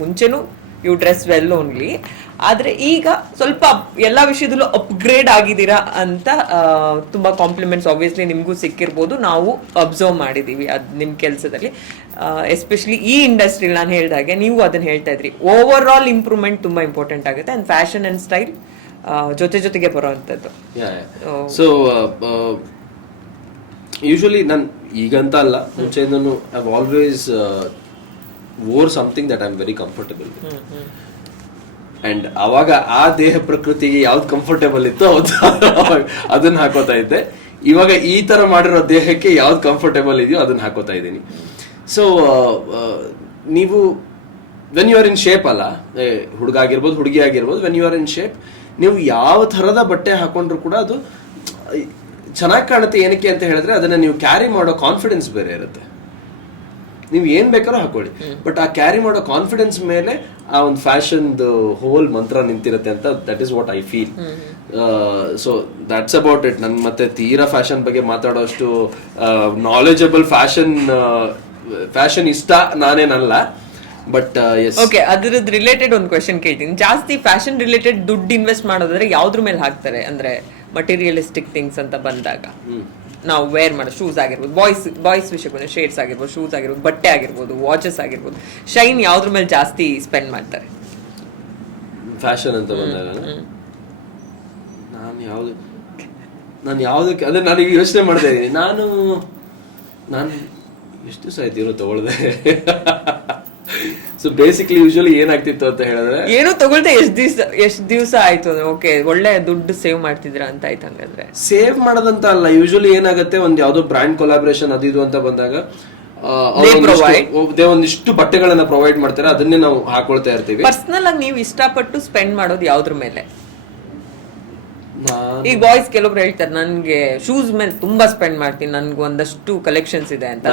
ಮುಂಚೆನೂ ಯು ಡ್ರೆಸ್ ವೆಲ್ ಓನ್ಲಿ, ಆದರೆ ಈಗ ಸ್ವಲ್ಪ ಎಲ್ಲ ವಿಷಯದಲ್ಲೂ ಅಪ್ಗ್ರೇಡ್ ಆಗಿದ್ದೀರಾ ಅಂತ ತುಂಬ ಕಾಂಪ್ಲಿಮೆಂಟ್ಸ್ ಆಬ್ವಿಯಸ್ಲಿ ನಿಮಗೂ ಸಿಕ್ಕಿರ್ಬೋದು, ನಾವು ಅಬ್ಸರ್ವ್ ಮಾಡಿದ್ದೀವಿ ಅದು ನಿಮ್ಮ ಕೆಲಸದಲ್ಲಿ. ಎಸ್ಪೆಷಲಿ ಈ ಇಂಡಸ್ಟ್ರಿಲಿ ನಾನು ಹೇಳಿದಾಗೆ ನೀವು ಅದನ್ನು ಹೇಳ್ತಾ ಇದ್ರಿ, ಓವರ್ ಆಲ್ ಇಂಪ್ರೂವ್ಮೆಂಟ್ ತುಂಬ ಇಂಪಾರ್ಟೆಂಟ್ ಆಗುತ್ತೆ. ಆ್ಯಂಡ್ ಫ್ಯಾಷನ್ ಆ್ಯಂಡ್ ಸ್ಟೈಲ್ ಜೊತೆಗೆ ಬರೋವಂಥದ್ದು. ಸೊ ಯೂಶಲಿ ನಾನು ಈಗಂತ ಅಲ್ಲ, ಮುಂಚೆಯಿಂದನೂ I have always wore something that I am very comfortable with. And ಅವಾಗ ಆ ದೇಹ ಪ್ರಕೃತಿಗೆ ಯಾವ್ದು ಕಂಫರ್ಟೇಬಲ್ ಇತ್ತು ಅದನ್ನ ಹಾಕೋತಾ ಇದ್ದೆ. ಇವಾಗ ಈ ತರ ಮಾಡಿರೋ ದೇಹಕ್ಕೆ ಯಾವ್ದು ಕಂಫರ್ಟೇಬಲ್ ಇದೆಯೋ ಅದನ್ನ ಹಾಕೋತಾ ಇದ್ದೀನಿ. ಸೊ ನೀವು when you are in shape ಅಲ್ಲ, ಹುಡುಗ ಆಗಿರ್ಬೋದು ಹುಡುಗಿ ಆಗಿರ್ಬೋದು, when you are in shape ನೀವು ಯಾವ ಥರದ ಬಟ್ಟೆ ಹಾಕೊಂಡ್ರು ಕೂಡ ಅದು ಚೆನ್ನಾಗಿ ಕಾಣುತ್ತೆ. ಏನಕ್ಕೆ ಅಂತ ಹೇಳಿದ್ರೆ ಅದನ್ನ ನೀವು ಕ್ಯಾರಿ ಮಾಡೋ ಕಾನ್ಫಿಡೆನ್ಸ್ ಬೇರೆ ಇರುತ್ತೆ. ನೀವು ಏನ್ ಬೇಕಾದ್ರೂ ಹಾಕೊಳ್ಳಿ, ಬಟ್ ಆ ಕ್ಯಾರಿ ಮಾಡೋ ಕಾನ್ಫಿಡೆನ್ಸ್ ಮೇಲೆ ಆ ಒಂದು ಫ್ಯಾಷನ್ ಹೋಲ್ ಮಂತ್ರ ನಿಂತಿರುತ್ತೆ ಅಂತ that is what I feel. So that's about it. ನನ್ ಮತ್ತೆ ತೀರಾ ಫ್ಯಾಷನ್ ಬಗ್ಗೆ ಮಾತಾಡೋಷ್ಟು ನಾಲೆಜಬಲ್ ಫ್ಯಾಷನ್ ಇಷ್ಟ ನಾನೇನಲ್ಲ. ಬಟ್ ಓಕೆ, ಅದ್ರದ್ದು ರಿಲೇಟೆಡ್ ಒಂದು ಕ್ವೆಶನ್ ಕೇಳ್ತೀನಿ. ಜಾಸ್ತಿ ಫ್ಯಾಷನ್ ರಿಲೇಟೆಡ್ ದುಡ್ಡು ಇನ್ವೆಸ್ಟ್ ಮಾಡೋದಾದ್ರೆ ಯಾವ್ದ್ರ ಮೇಲೆ ಹಾಕ್ತಾರೆ? ಅಂದ್ರೆ ಮಟೀರಿಯಲಿಸ್ಟಿಕ್ ಥಿಂಗ್ಸ್ ಅಂತ ಬಂದಾಗ ನಾವು ವೇರ್ ಮಾಡೋ ಶೂಸ್ ಆಗಿರ್ಬೋದು, ಬಾಯ್ಸ್ ವಿಷಯಕ್ಕೆ ಬಂದ್ರೆ ಶೇಡ್ಸ್ ಆಗಿರ್ಬೋದು, ಶೂಸ್ ಆಗಿರ್ಬೋದು, ಬಟ್ಟೆ ಆಗಿರ್ಬೋದು, ವಾಚಸ್ ಆಗಿರ್ಬೋದು, ಶೈನ್ ಯಾವ್ದ್ರ ಮೇಲೆ ಜಾಸ್ತಿ ಸ್ಪೆಂಡ್ ಮಾಡ್ತಾರೆ? ಫ್ಯಾಷನ್ ಅಂತ ಬಂದಾಗ ನಾನು ಯಾವ್ದಕ್ಕೆ ಅಂದ್ರೆ ನಾನೀಗ ಯೋಚನೆ ಮಾಡ್ತಾ ಇದ್ದೀನಿ. ನಾನು ಎಷ್ಟು ದಿವಸ ಆಯ್ತು ಇರೋ ತಗೊಳ್ದೆ. ಸೊ ಬೇಸಿಕ್ಲಿ ಯೂಶುವಲಿ ಏನಾಗ್ತಿತ್ತು ಅಂತ ಹೇಳಿದ್ರೆ, ಏನು ತಗೊಳ್ದೆ ಎಷ್ಟ್ ದಿವಸ ಆಯ್ತು? ಓಕೆ, ಒಳ್ಳೆ ದುಡ್ಡು ಸೇವ್ ಮಾಡ್ತಿದ್ರ ಅಂತ ಆಯ್ತು. ಹಂಗಂದ್ರೆ ಸೇವ್ ಮಾಡೋದಂತ ಅಲ್ಲ, ಯೂಶುವಲಿ ಏನಾಗುತ್ತೆ, ಒಂದ್ ಯಾವ್ದೋ ಬ್ರಾಂಡ್ ಕೊಲಾಬ್ರೇಷನ್ ಅದು ಇದು ಅಂತ ಬಂದಾಗ ಒಂದಿಷ್ಟು ಬಟ್ಟೆಗಳನ್ನ ಪ್ರೊವೈಡ್ ಮಾಡ್ತಾರೆ, ಅದನ್ನೇ ನಾವು ಹಾಕೊಳ್ತಾ ಇರ್ತೀವಿ. ಪರ್ಸನಲ್ ಆಗಿ ನೀವು ಇಷ್ಟಪಟ್ಟು ಸ್ಪೆಂಡ್ ಮಾಡೋದು ಯಾವ್ದ್ರ ಮೇಲೆ? ಈಗ ಬಾಯ್ಸ್ ಕೆಲವೊಬ್ರು ಹೇಳ್ತಾರೆ ನನ್ಗೆ ಶೂಸ್ ಮೇಲೆ ತುಂಬಾ ಸ್ಪೆಂಡ್ ಮಾಡ್ತೀನಿ, ನನ್ಗೆ ಒಂದಷ್ಟು ಕಲೆಕ್ಷನ್ಸ್ ಇದೆ ಅಂತ.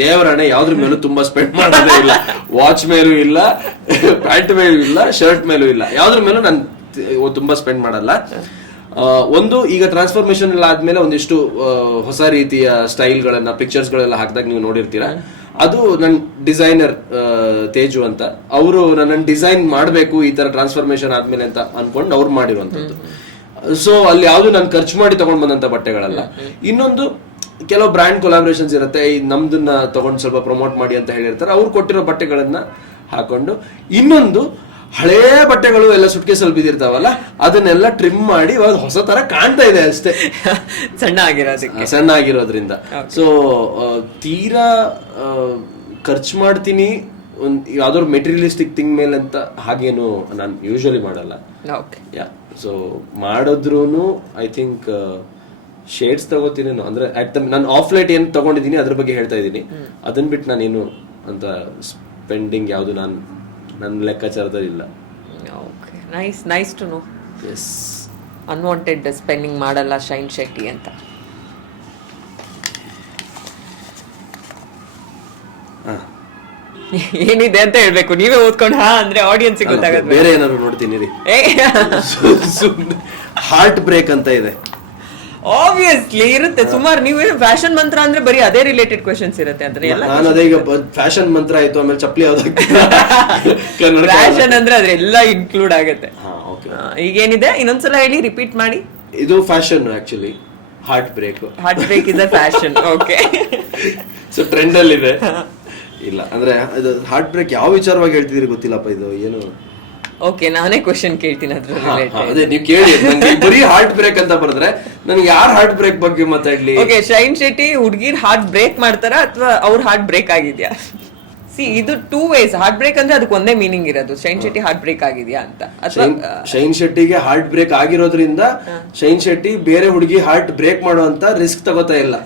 ದೇವರಣ್ಣ ಯಾವ್ದ್ರ ಮೇಲೂ ತುಂಬಾ ಸ್ಪೆಂಡ್ ಮಾಡೋದೇ ಇಲ್ಲ. ವಾಚ್ ಮೇಲೂ ಇಲ್ಲ, ಪ್ಯಾಂಟ್ ಮೇಲೂ ಇಲ್ಲ, ಶರ್ಟ್ ಮೇಲೂ ಇಲ್ಲ, ಯಾವ್ದ್ರ ಮೇಲೂ ನಾನು ತುಂಬಾ ಸ್ಪೆಂಡ್ ಮಾಡಲ್ಲ. ಒಂದು ಈಗ ಟ್ರಾನ್ಸ್ಫಾರ್ಮೇಶನ್ ಎಲ್ಲ ಆದ್ಮೇಲೆ ಒಂದಿಷ್ಟು ಹೊಸ ರೀತಿಯ ಸ್ಟೈಲ್ ಗಳನ್ನ ಪಿಕ್ಚರ್ಸ್ ಗಳೆಲ್ಲ ಹಾಕಿದಾಗ ನೀವು ನೋಡಿರ್ತೀರಾ. ಅದು ನನ್ ಡಿಸೈನರ್ ತೇಜು ಅಂತ, ಅವರು ನನ್ನ ಡಿಸೈನ್ ಮಾಡ್ಬೇಕು ಈ ತರ ಟ್ರಾನ್ಸ್ಫಾರ್ಮೇಶನ್ ಆದ್ಮೇಲೆ ಅಂತ ಅನ್ಕೊಂಡು ಅವ್ರು ಮಾಡಿರುವಂತದ್ದು. ಸೊ ಅಲ್ಲಿ ಯಾವ್ದು ನಾನು ಖರ್ಚು ಮಾಡಿ ತಗೊಂಡ್ ಬಂದಂತ ಬಟ್ಟೆಗಳಲ್ಲ. ಇನ್ನೊಂದು ಕೆಲವು ಬ್ರ್ಯಾಂಡ್ ಕೊಲಾಬ್ರೇಷನ್ಸ್ ಇರುತ್ತೆ, ನಮ್ದನ್ನ ತಗೊಂಡು ಸ್ವಲ್ಪ ಪ್ರಮೋಟ್ ಮಾಡಿ ಅಂತ ಹೇಳಿರ್ತಾರೆ, ಅವ್ರು ಕೊಟ್ಟಿರೋ ಬಟ್ಟೆಗಳನ್ನ ಹಾಕೊಂಡು. ಇನ್ನೊಂದು ಹಳೇ ಬಟ್ಟೆಗಳು ಎಲ್ಲ ಸುಟ್ಕೇಸಲ್ಲಿ ಬಿದ್ದಿರ್ತಾವಲ್ಲ, ಅದನ್ನೆಲ್ಲ ಟ್ರಿಮ್ ಮಾಡಿ ಇವಾಗ ಹೊಸ ತರ ಕಾಣ್ತಾ ಇದೆ ಅಷ್ಟೇ, ಸಣ್ಣ ಆಗಿರೋದ್ರಿಂದ. ಸೊ ತೀರಾ ಖರ್ಚು ಮಾಡ್ತೀನಿ ಯಾವ್ದಾದ್ರು ಮೆಟೀರಿಯಲಿಸ್ಟಿಕ್ ಥಿಂಗ್ ಮೇಲೆ ಅಂತ ಹಾಗೇನು ನಾನು ಯೂಶುವಲಿ ಮಾಡಲ್ಲ. ಯಾ, ಸೊ ಮಾಡಿದ್ರೂ ಐ ಥಿಂಕ್ ಶೇಡ್ಸ್ ತಗೋತೀನಿ ಅಂದ್ರೆ ನಾನು ಆಫ್ ಲೈಟ್ ಏನ್ ತಗೊಂಡಿದ್ದೀನಿ ಅದ್ರ ಬಗ್ಗೆ ಹೇಳ್ತಾ ಇದ್ದೀನಿ. ಅದನ್ನ ಬಿಟ್ಟು ನಾನೇನು ಅಂತ ಸ್ಪೆಂಡಿಂಗ್ ಯಾವುದು ನನ್ನ ಲೆಕ್ಕಾಚಾರದಲ್ಲಿ ಇಲ್ಲ. Nice to know. Yes, unwanted spending ಮಾಡಲ್ಲ ಶೈನ್ ಶೆಟ್ಟಿ ಅಂತ. ಏನಿದೆ ಅಂತ ಹೇಳ್ಬೇಕು, ನೀವೇ ಓದ್ಕೊಂಡು ಹಾ ಅಂದ್ರೆ ಆಡಿಯನ್ಸ್ ಗೊತ್ತಾಗುತ್ತೆ. ಬೇರೆ ಏನಾದ್ರು ನೋಡ್ತೀನಿ ರೀ. ಹಾರ್ಟ್ ಬ್ರೇಕ್ ಅಂತ ಇದೆ, ಆಬ್ವಿಯಸ್ಲಿ ಇರುತ್ತೆ ಸುಮಾರು. ನೀವೇನು ಫ್ಯಾಷನ್ ಮಂತ್ರ ಅಂದ್ರೆ ಬರೀ ಅದೇ ರಿಲೇಟೆಡ್ ಕ್ವೆಶನ್ಸ್ ಇರುತ್ತೆ ಅಂತ. ನಾನು ಅದೇ ಈಗ ಫ್ಯಾಷನ್ ಮಂತ್ರ ಆಯ್ತು, ಆಮೇಲೆ ಚಪ್ಪಲಿ ಫ್ಯಾಷನ್ ಅಂದ್ರೆ ಅದ್ರೆಲ್ಲ ಇನ್ಕ್ಲೂಡ್ ಆಗುತ್ತೆ. ಈಗೇನಿದೆ ಇನ್ನೊಂದ್ಸಲ ಹೇಳಿ, ರಿಪೀಟ್ ಮಾಡಿ. ಇದು fashion actually, heart break is a fashion. Okay, so trend ಅಲ್ಲಿ ಇದೆ. ಇಲ್ಲ ಅಂದ್ರೆ ಇದು ಹಾರ್ಟ್ ಬ್ರೇಕ್ ಯಾವ ವಿಚಾರವಾಗಿ ಹೇಳ್ತಿದ್ರಿ ಗೊತ್ತಿಲ್ಲಪ್ಪ, ಇದು ಏನು? ಓಕೆ, ನಾನೇ ಕ್ವೆಶ್ಚನ್ ಕೇಳ್ತೀನಿ ಅದ್ರ ರಿಲೇಟೆಡ್. ಅದೇ ನೀವು ಕೇಳಿ. ಬರೀ ಹಾರ್ಟ್ ಬ್ರೇಕ್ ಅಂತ ಬರೆದ್ರೆ ನನಗೆ ಯಾರು ಹಾರ್ಟ್ ಬ್ರೇಕ್ ಬಗ್ಗೆ ಮಾತಾಡ್ಲಿ? ಓಕೆ, ಶೈನ್ ಶೆಟ್ಟಿ ಹುಡುಗಿರ್ ಹಾರ್ಟ್ ಬ್ರೇಕ್ ಮಾಡ್ತಾರಾ ಅಥವಾ ಅವ್ರ ಹಾರ್ಟ್ ಬ್ರೇಕ್ ಆಗಿದ್ಯಾ? ಇದು ಟೂ ವೇಸ್. ಹಾರ್ಟ್ ಬ್ರೇಕ್ ಅಂದ್ರೆ ಅದಕ್ಕೆ ಒಂದೇ ಮೀನಿಂಗ್ ಇರೋದು, ಶೈನ್ ಶೆಟ್ಟಿ ಹಾರ್ಟ್ ಬ್ರೇಕ್ ಆಗಿದ್ಯಾ ಅಂತ. ಶೈನ್ ಶೆಟ್ಟಿಗೆ ಹಾರ್ಟ್ ಬ್ರೇಕ್ ಆಗಿರೋದ್ರಿಂದ ಶೈನ್ ಶೆಟ್ಟಿ ಬೇರೆ ಹುಡುಗಿ ಹಾರ್ಟ್ ಬ್ರೇಕ್ ಮಾಡುವಂತ ರಿಸ್ಕ್ ತಗೋತಾ ಇಲ್ಲ.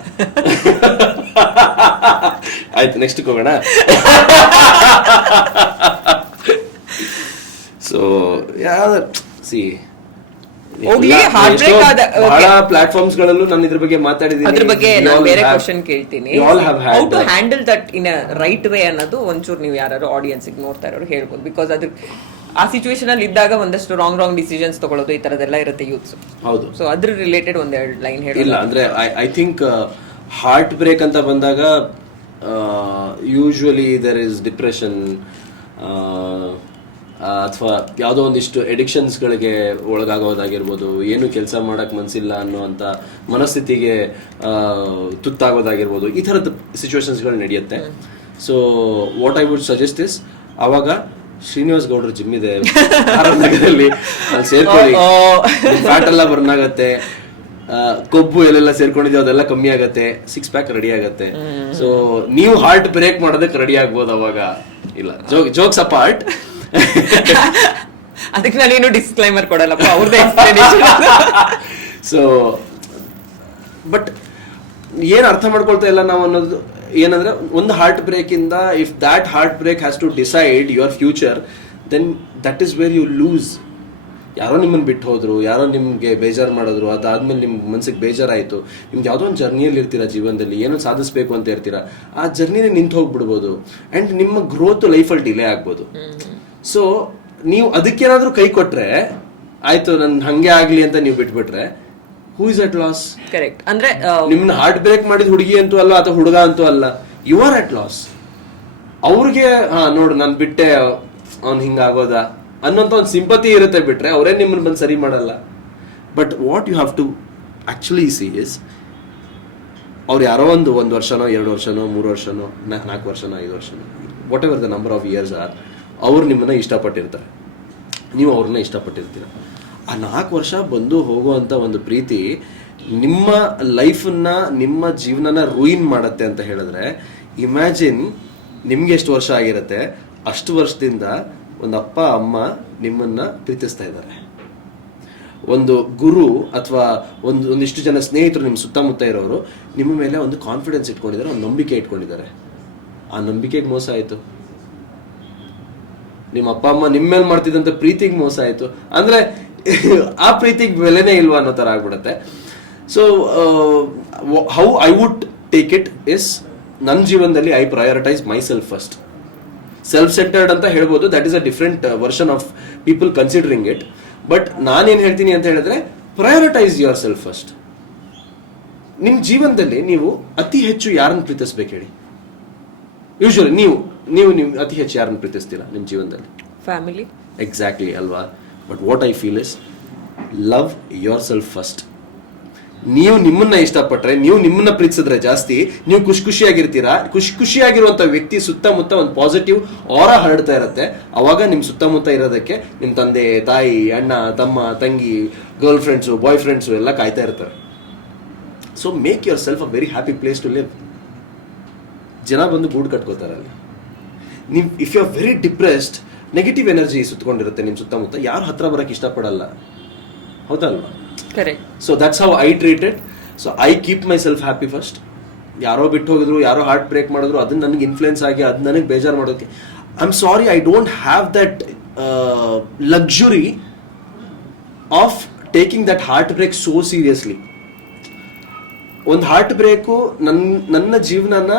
ಆಯ್ತು, ನೆಕ್ಸ್ಟ್ ಹೋಗೋಣ. ಸೊ ಬಹಳ ಪ್ಲಾಟ್ಫಾರ್ಮ್ಸ್ ಗಳಲ್ಲೂ ನಾನು ಇದ್ರ ಬಗ್ಗೆ ಮಾತಾಡಿದ್ದೀನಿ. ಅದ್ರ ಬಗ್ಗೆ ನಾನು ಬೇರೆ ಕ್ವೆಶ್ಚನ್ ಕೇಳ್ತೀನಿ. How to handle that in a right way ಅನ್ನೋದು ಒಂಚೂರು ನೀವು ಯಾರು ಆಡಿಯನ್ಸ್ ನೋಡ್ತಾ ಇರೋರು ಹೇಳ್ಬೋದು. ಬಿಕಾಸ್ ಅದ್ರ ಆ ಸಿಚುವೇಶನ್ ಅಲ್ಲಿ ಇದ್ದಾಗ ಒಂದಷ್ಟು ರಾಂಗ್ ಡಿಸಿಷನ್ಸ್ ತಗೊಳ್ಳೋದು ಈ ತರದೆಲ್ಲ ಇರುತ್ತೆ ಯೂತ್ಸ್. ಹೌದು, ಸೊ ಅದ್ರ ರಿಲೇಟೆಡ್ ಒಂದೆರಡು ಲೈನ್ ಹೇಳಿ. ಇಲ್ಲ ಅಂದ್ರೆ ಐ ಥಿಂಕ್ ಹಾರ್ಟ್ ಬ್ರೇಕ್ ಅಂತ ಬಂದಾಗ ಯೂಶುವಲಿ ದೇರ್ ಇಸ್ ಡಿಪ್ರೆಷನ್ ಅಥವಾ ಯಾವುದೋ ಒಂದಿಷ್ಟು ಎಡಿಕ್ಷನ್ಸ್ಗಳಿಗೆ ಒಳಗಾಗೋದಾಗಿರ್ಬೋದು, ಏನು ಕೆಲಸ ಮಾಡಕ್ ಮನಸ್ಸಿಲ್ಲ ಅನ್ನೋಂಥ ಮನಸ್ಥಿತಿಗೆ ತುತ್ತಾಗೋದಾಗಿರ್ಬೋದು, ಈ ಥರದ ಸಿಚುವೇಶನ್ಸ್ಗಳು ನಡೆಯುತ್ತೆ. So what I would suggest is, ಅವಾಗ ಶ್ರೀನಿವಾಸ್ ಗೌಡ್ರ ಜಿಮ್ ಇದೆ ನಗರಲ್ಲಿ, ಅಲ್ಲಿ ಸೇರ್ಕೊಳ್ಳಿ. ಫ್ಯಾಟ್ ಎಲ್ಲ ಬರ್ನ್ ಆಗತ್ತೆ, ಕೊಬ್ಬು ಎಲ್ಲೆಲ್ಲ ಸೇರ್ಕೊಂಡಿದ್ಯೋ ಅದೆಲ್ಲ ಕಮ್ಮಿ ಆಗತ್ತೆ, 6 ಪ್ಯಾಕ್ ರೆಡಿ ಆಗತ್ತೆ. ಸೊ ನೀವು ಹಾರ್ಟ್ ಬ್ರೇಕ್ ಮಾಡೋದಕ್ಕೆ ರೆಡಿ ಆಗ್ಬೋದು ಅವಾಗ. ಇಲ್ಲ, ಜೋಕ್ಸ್ ಅಪಾರ್ಟ್. ಅದಕ್ಕೆ ನಾನೇನು ಡಿಸ್ಕ್ಲೈಮರ್ ಕೊಡಲ್ಲಪ್ಪ, ಅವ್ರದ್ದು ಎಕ್ಸ್ಪ್ಲನೇಷನ್. ಸೊ ಬಟ್ ಏನು ಅರ್ಥ ಮಾಡ್ಕೊಳ್ತಾ ಇಲ್ಲ ನಾವು ಅನ್ನೋದು ಏನಂದ್ರೆ, ಒಂದು ಹಾರ್ಟ್ ಬ್ರೇಕ್ ಇಂದ if that heart break has to decide your future, then that is where you lose. ಯಾರೋ ನಿಮ್ಮನ್ನು ಬಿಟ್ಟು ಹೋದ್ರು, ಯಾರೋ ನಿಮಗೆ ಬೇಜಾರು ಮಾಡಿದ್ರು, ಅದಾದ್ಮೇಲೆ ನಿಮ್ಮ ಮನಸ್ಸಿಗೆ ಬೇಜಾರಾಯಿತು, ನಿಮ್ಗೆ ಯಾವುದೋ ಒಂದು ಜರ್ನಿಯಲ್ಲಿ ಇರ್ತೀರಾ, ಜೀವನದಲ್ಲಿ ಏನೋ ಸಾಧಿಸ್ಬೇಕು ಅಂತ ಇರ್ತೀರಾ, ಆ ಜರ್ನಿನೇ ನಿಂತು ಹೋಗ್ಬಿಡ್ಬೋದು ಆ್ಯಂಡ್ ನಿಮ್ಮ ಗ್ರೋತ್ ಲೈಫಲ್ಲಿ ಡಿಲೇ ಆಗ್ಬೋದು. ಸೊ ನೀವು ಅದಕ್ಕೇನಾದ್ರೂ ಕೈ ಕೊಟ್ರೆ ಆಯ್ತು, ನನ್ ಹಂಗೆ ಆಗ್ಲಿ ಅಂತ ನೀವು ಬಿಟ್ಬಿಟ್ರೆ, who is at loss? Correct. ಅಂದ್ರೆ ನಿಮ್ನ ಹಾರ್ಟ್ ಬ್ರೇಕ್ ಮಾಡಿದ ಹುಡುಗಿ ಅಂತೂ ಅಲ್ಲ ಅಥವಾ ಹುಡುಗ ಅಂತೂ ಅಲ್ಲ, ಯು ಆರ್ ಅಟ್ ಲಾಸ್. ಅವ್ರಿಗೆ ನೋಡು ನಾನು ಬಿಟ್ಟೆ, ಅವ್ನು ಹಿಂಗಾಗೋದ ಅನ್ನೋಂಥ ಒಂದು ಸಿಂಪತಿ ಇರುತ್ತೆ, ಬಿಟ್ರೆ ಅವರೇ ನಿಮ್ಮನ್ನ ಬಂದು ಸರಿ ಮಾಡಲ್ಲ. But what you have to actually see is, ಅವ್ರು ಯಾರೋ ಒಂದು ವರ್ಷನೋ 2 ವರ್ಷನೋ 3 ವರ್ಷನೋ 4 ವರ್ಷನೋ 5 ವರ್ಷನೋ, whatever the number of years are, ಅವ್ರು ನಿಮ್ಮನ್ನ ಇಷ್ಟಪಟ್ಟಿರ್ತಾರೆ, ನೀವು ಅವ್ರನ್ನ ಇಷ್ಟಪಟ್ಟಿರ್ತೀರ. ಆ 4 ವರ್ಷ ಬಂದು ಹೋಗುವಂಥ ಒಂದು ಪ್ರೀತಿ ನಿಮ್ಮ ಲೈಫನ್ನ, ನಿಮ್ಮ ಜೀವನನ ರೂಯಿನ್ ಮಾಡುತ್ತೆ ಅಂತ ಹೇಳಿದ್ರೆ, ಇಮ್ಯಾಜಿನ್ ನಿಮ್ಗೆ ಎಷ್ಟು ವರ್ಷ ಆಗಿರುತ್ತೆ, ಅಷ್ಟು ವರ್ಷದಿಂದ ಒಂದು ಅಪ್ಪ ಅಮ್ಮ ನಿಮ್ಮನ್ನ ಪ್ರೀತಿಸ್ತಾ ಇದ್ದಾರೆ, ಒಂದು ಗುರು ಅಥವಾ ಒಂದಿಷ್ಟು ಜನ ಸ್ನೇಹಿತರು ನಿಮ್ಮ ಸುತ್ತಮುತ್ತ ಇರೋರು ನಿಮ್ಮ ಮೇಲೆ ಒಂದು ಕಾನ್ಫಿಡೆನ್ಸ್ ಇಟ್ಕೊಂಡಿದ್ದಾರೆ, ಒಂದು ನಂಬಿಕೆ ಇಟ್ಕೊಂಡಿದ್ದಾರೆ. ಆ ನಂಬಿಕೆಗೆ ಮೋಸ ಆಯಿತು, ನಿಮ್ಮ ಅಪ್ಪ ಅಮ್ಮ ನಿಮ್ಮ ಮೇಲೆ ಮಾಡ್ತಿದ್ದಂಥ ಪ್ರೀತಿಗೆ ಮೋಸ ಆಯಿತು ಅಂದ್ರೆ ಆ ಪ್ರೀತಿಗೆ ಬೆಲೆನೇ ಇಲ್ವಾ ಅನ್ನೋ ಥರ ಆಗ್ಬಿಡುತ್ತೆ. So how I would take it is, ನನ್ನ ಜೀವನದಲ್ಲಿ I prioritize myself first. Self centered ಅಂತ ಹೇಳ್ಬೋದು, that is a different version of people considering it. But ನಾನೇನು ಹೇಳ್ತೀನಿ ಅಂತ ಹೇಳಿದ್ರೆ, ಪ್ರಯಾರಿಟೈಸ್ ಯುವರ್ ಸೆಲ್ಫ್ ಫಸ್ಟ್. ನಿಮ್ಮ ಜೀವನದಲ್ಲಿ ನೀವು ಅತಿ ಹೆಚ್ಚು ಯಾರನ್ನು ಪ್ರೀತಿಸ್ಬೇಕು ಹೇಳಿ? ಯೂಶುವಲಿ ನೀವು ಅತಿ ಹೆಚ್ಚು ಯಾರನ್ನು ಪ್ರೀತಿಸ್ತೀರಾ ನಿಮ್ಮ ಜೀವನದಲ್ಲಿ? ಫ್ಯಾಮಿಲಿ. ಎಕ್ಸಾಕ್ಟ್ಲಿ ಅಲ್ವಾ? But what I feel is, love your self first. ನೀವು ನಿಮ್ಮನ್ನ ಇಷ್ಟಪಟ್ರೆ, ನೀವು ನಿಮ್ಮನ್ನ ಪ್ರೀತಿಸಿದ್ರೆ ಜಾಸ್ತಿ, ನೀವು ಖುಷಿಯಾಗಿರ್ತೀರಾ. ಖುಷಿಯಾಗಿರುವಂಥ ವ್ಯಕ್ತಿ ಸುತ್ತಮುತ್ತ ಒಂದು ಪಾಸಿಟಿವ್ ಆರಾ ಹರಡ್ತಾ ಇರುತ್ತೆ. ಅವಾಗ ನಿಮ್ಮ ಸುತ್ತಮುತ್ತ ಇರೋದಕ್ಕೆ ನಿಮ್ಮ ತಂದೆ ತಾಯಿ, ಅಣ್ಣ ತಮ್ಮ ತಂಗಿ, ಗರ್ಲ್ ಫ್ರೆಂಡ್ಸು, ಬಾಯ್ ಫ್ರೆಂಡ್ಸು ಎಲ್ಲ ಕಾಯ್ತಾ ಇರ್ತಾರೆ. So make yourself a very happy place to live. ಜನ ಬಂದು ಗೂಡು ಕಟ್ಕೋತಾರೆ ಅಲ್ಲಿ. ನೀವು if you are very depressed, negative energy ಸುತ್ತಕೊಂಡಿರುತ್ತೆ ನಿಮ್ಮ ಸುತ್ತಮುತ್ತ, ಯಾರು ಹತ್ರ ಬರೋಕ್ಕೆ ಇಷ್ಟಪಡಲ್ಲ, ಹೌದಲ್ವಾ? Correct. So that's how I treat it. So I keep myself happy first. ಯಾರೋ ಬಿಟ್ಟು ಹೋಗಿದ್ರು, ಯಾರೋ ಹಾರ್ಟ್ ಬ್ರೇಕ್ ಮಾಡಿದ್ರು, ಅದನ್ನ ನನಗೆ ಇನ್ಫ್ಲುಯೆನ್ಸ್ ಆಗಿ ಅದು ನನಗೆ ಬೇಜಾರು ಮಾಡೋಕ್ಕೆ, I am sorry, I don't have that luxury of taking that heart break so seriously. ಒಂದು ಹಾರ್ಟ್ ಬ್ರೇಕು ನನ್ನ ಜೀವನನ,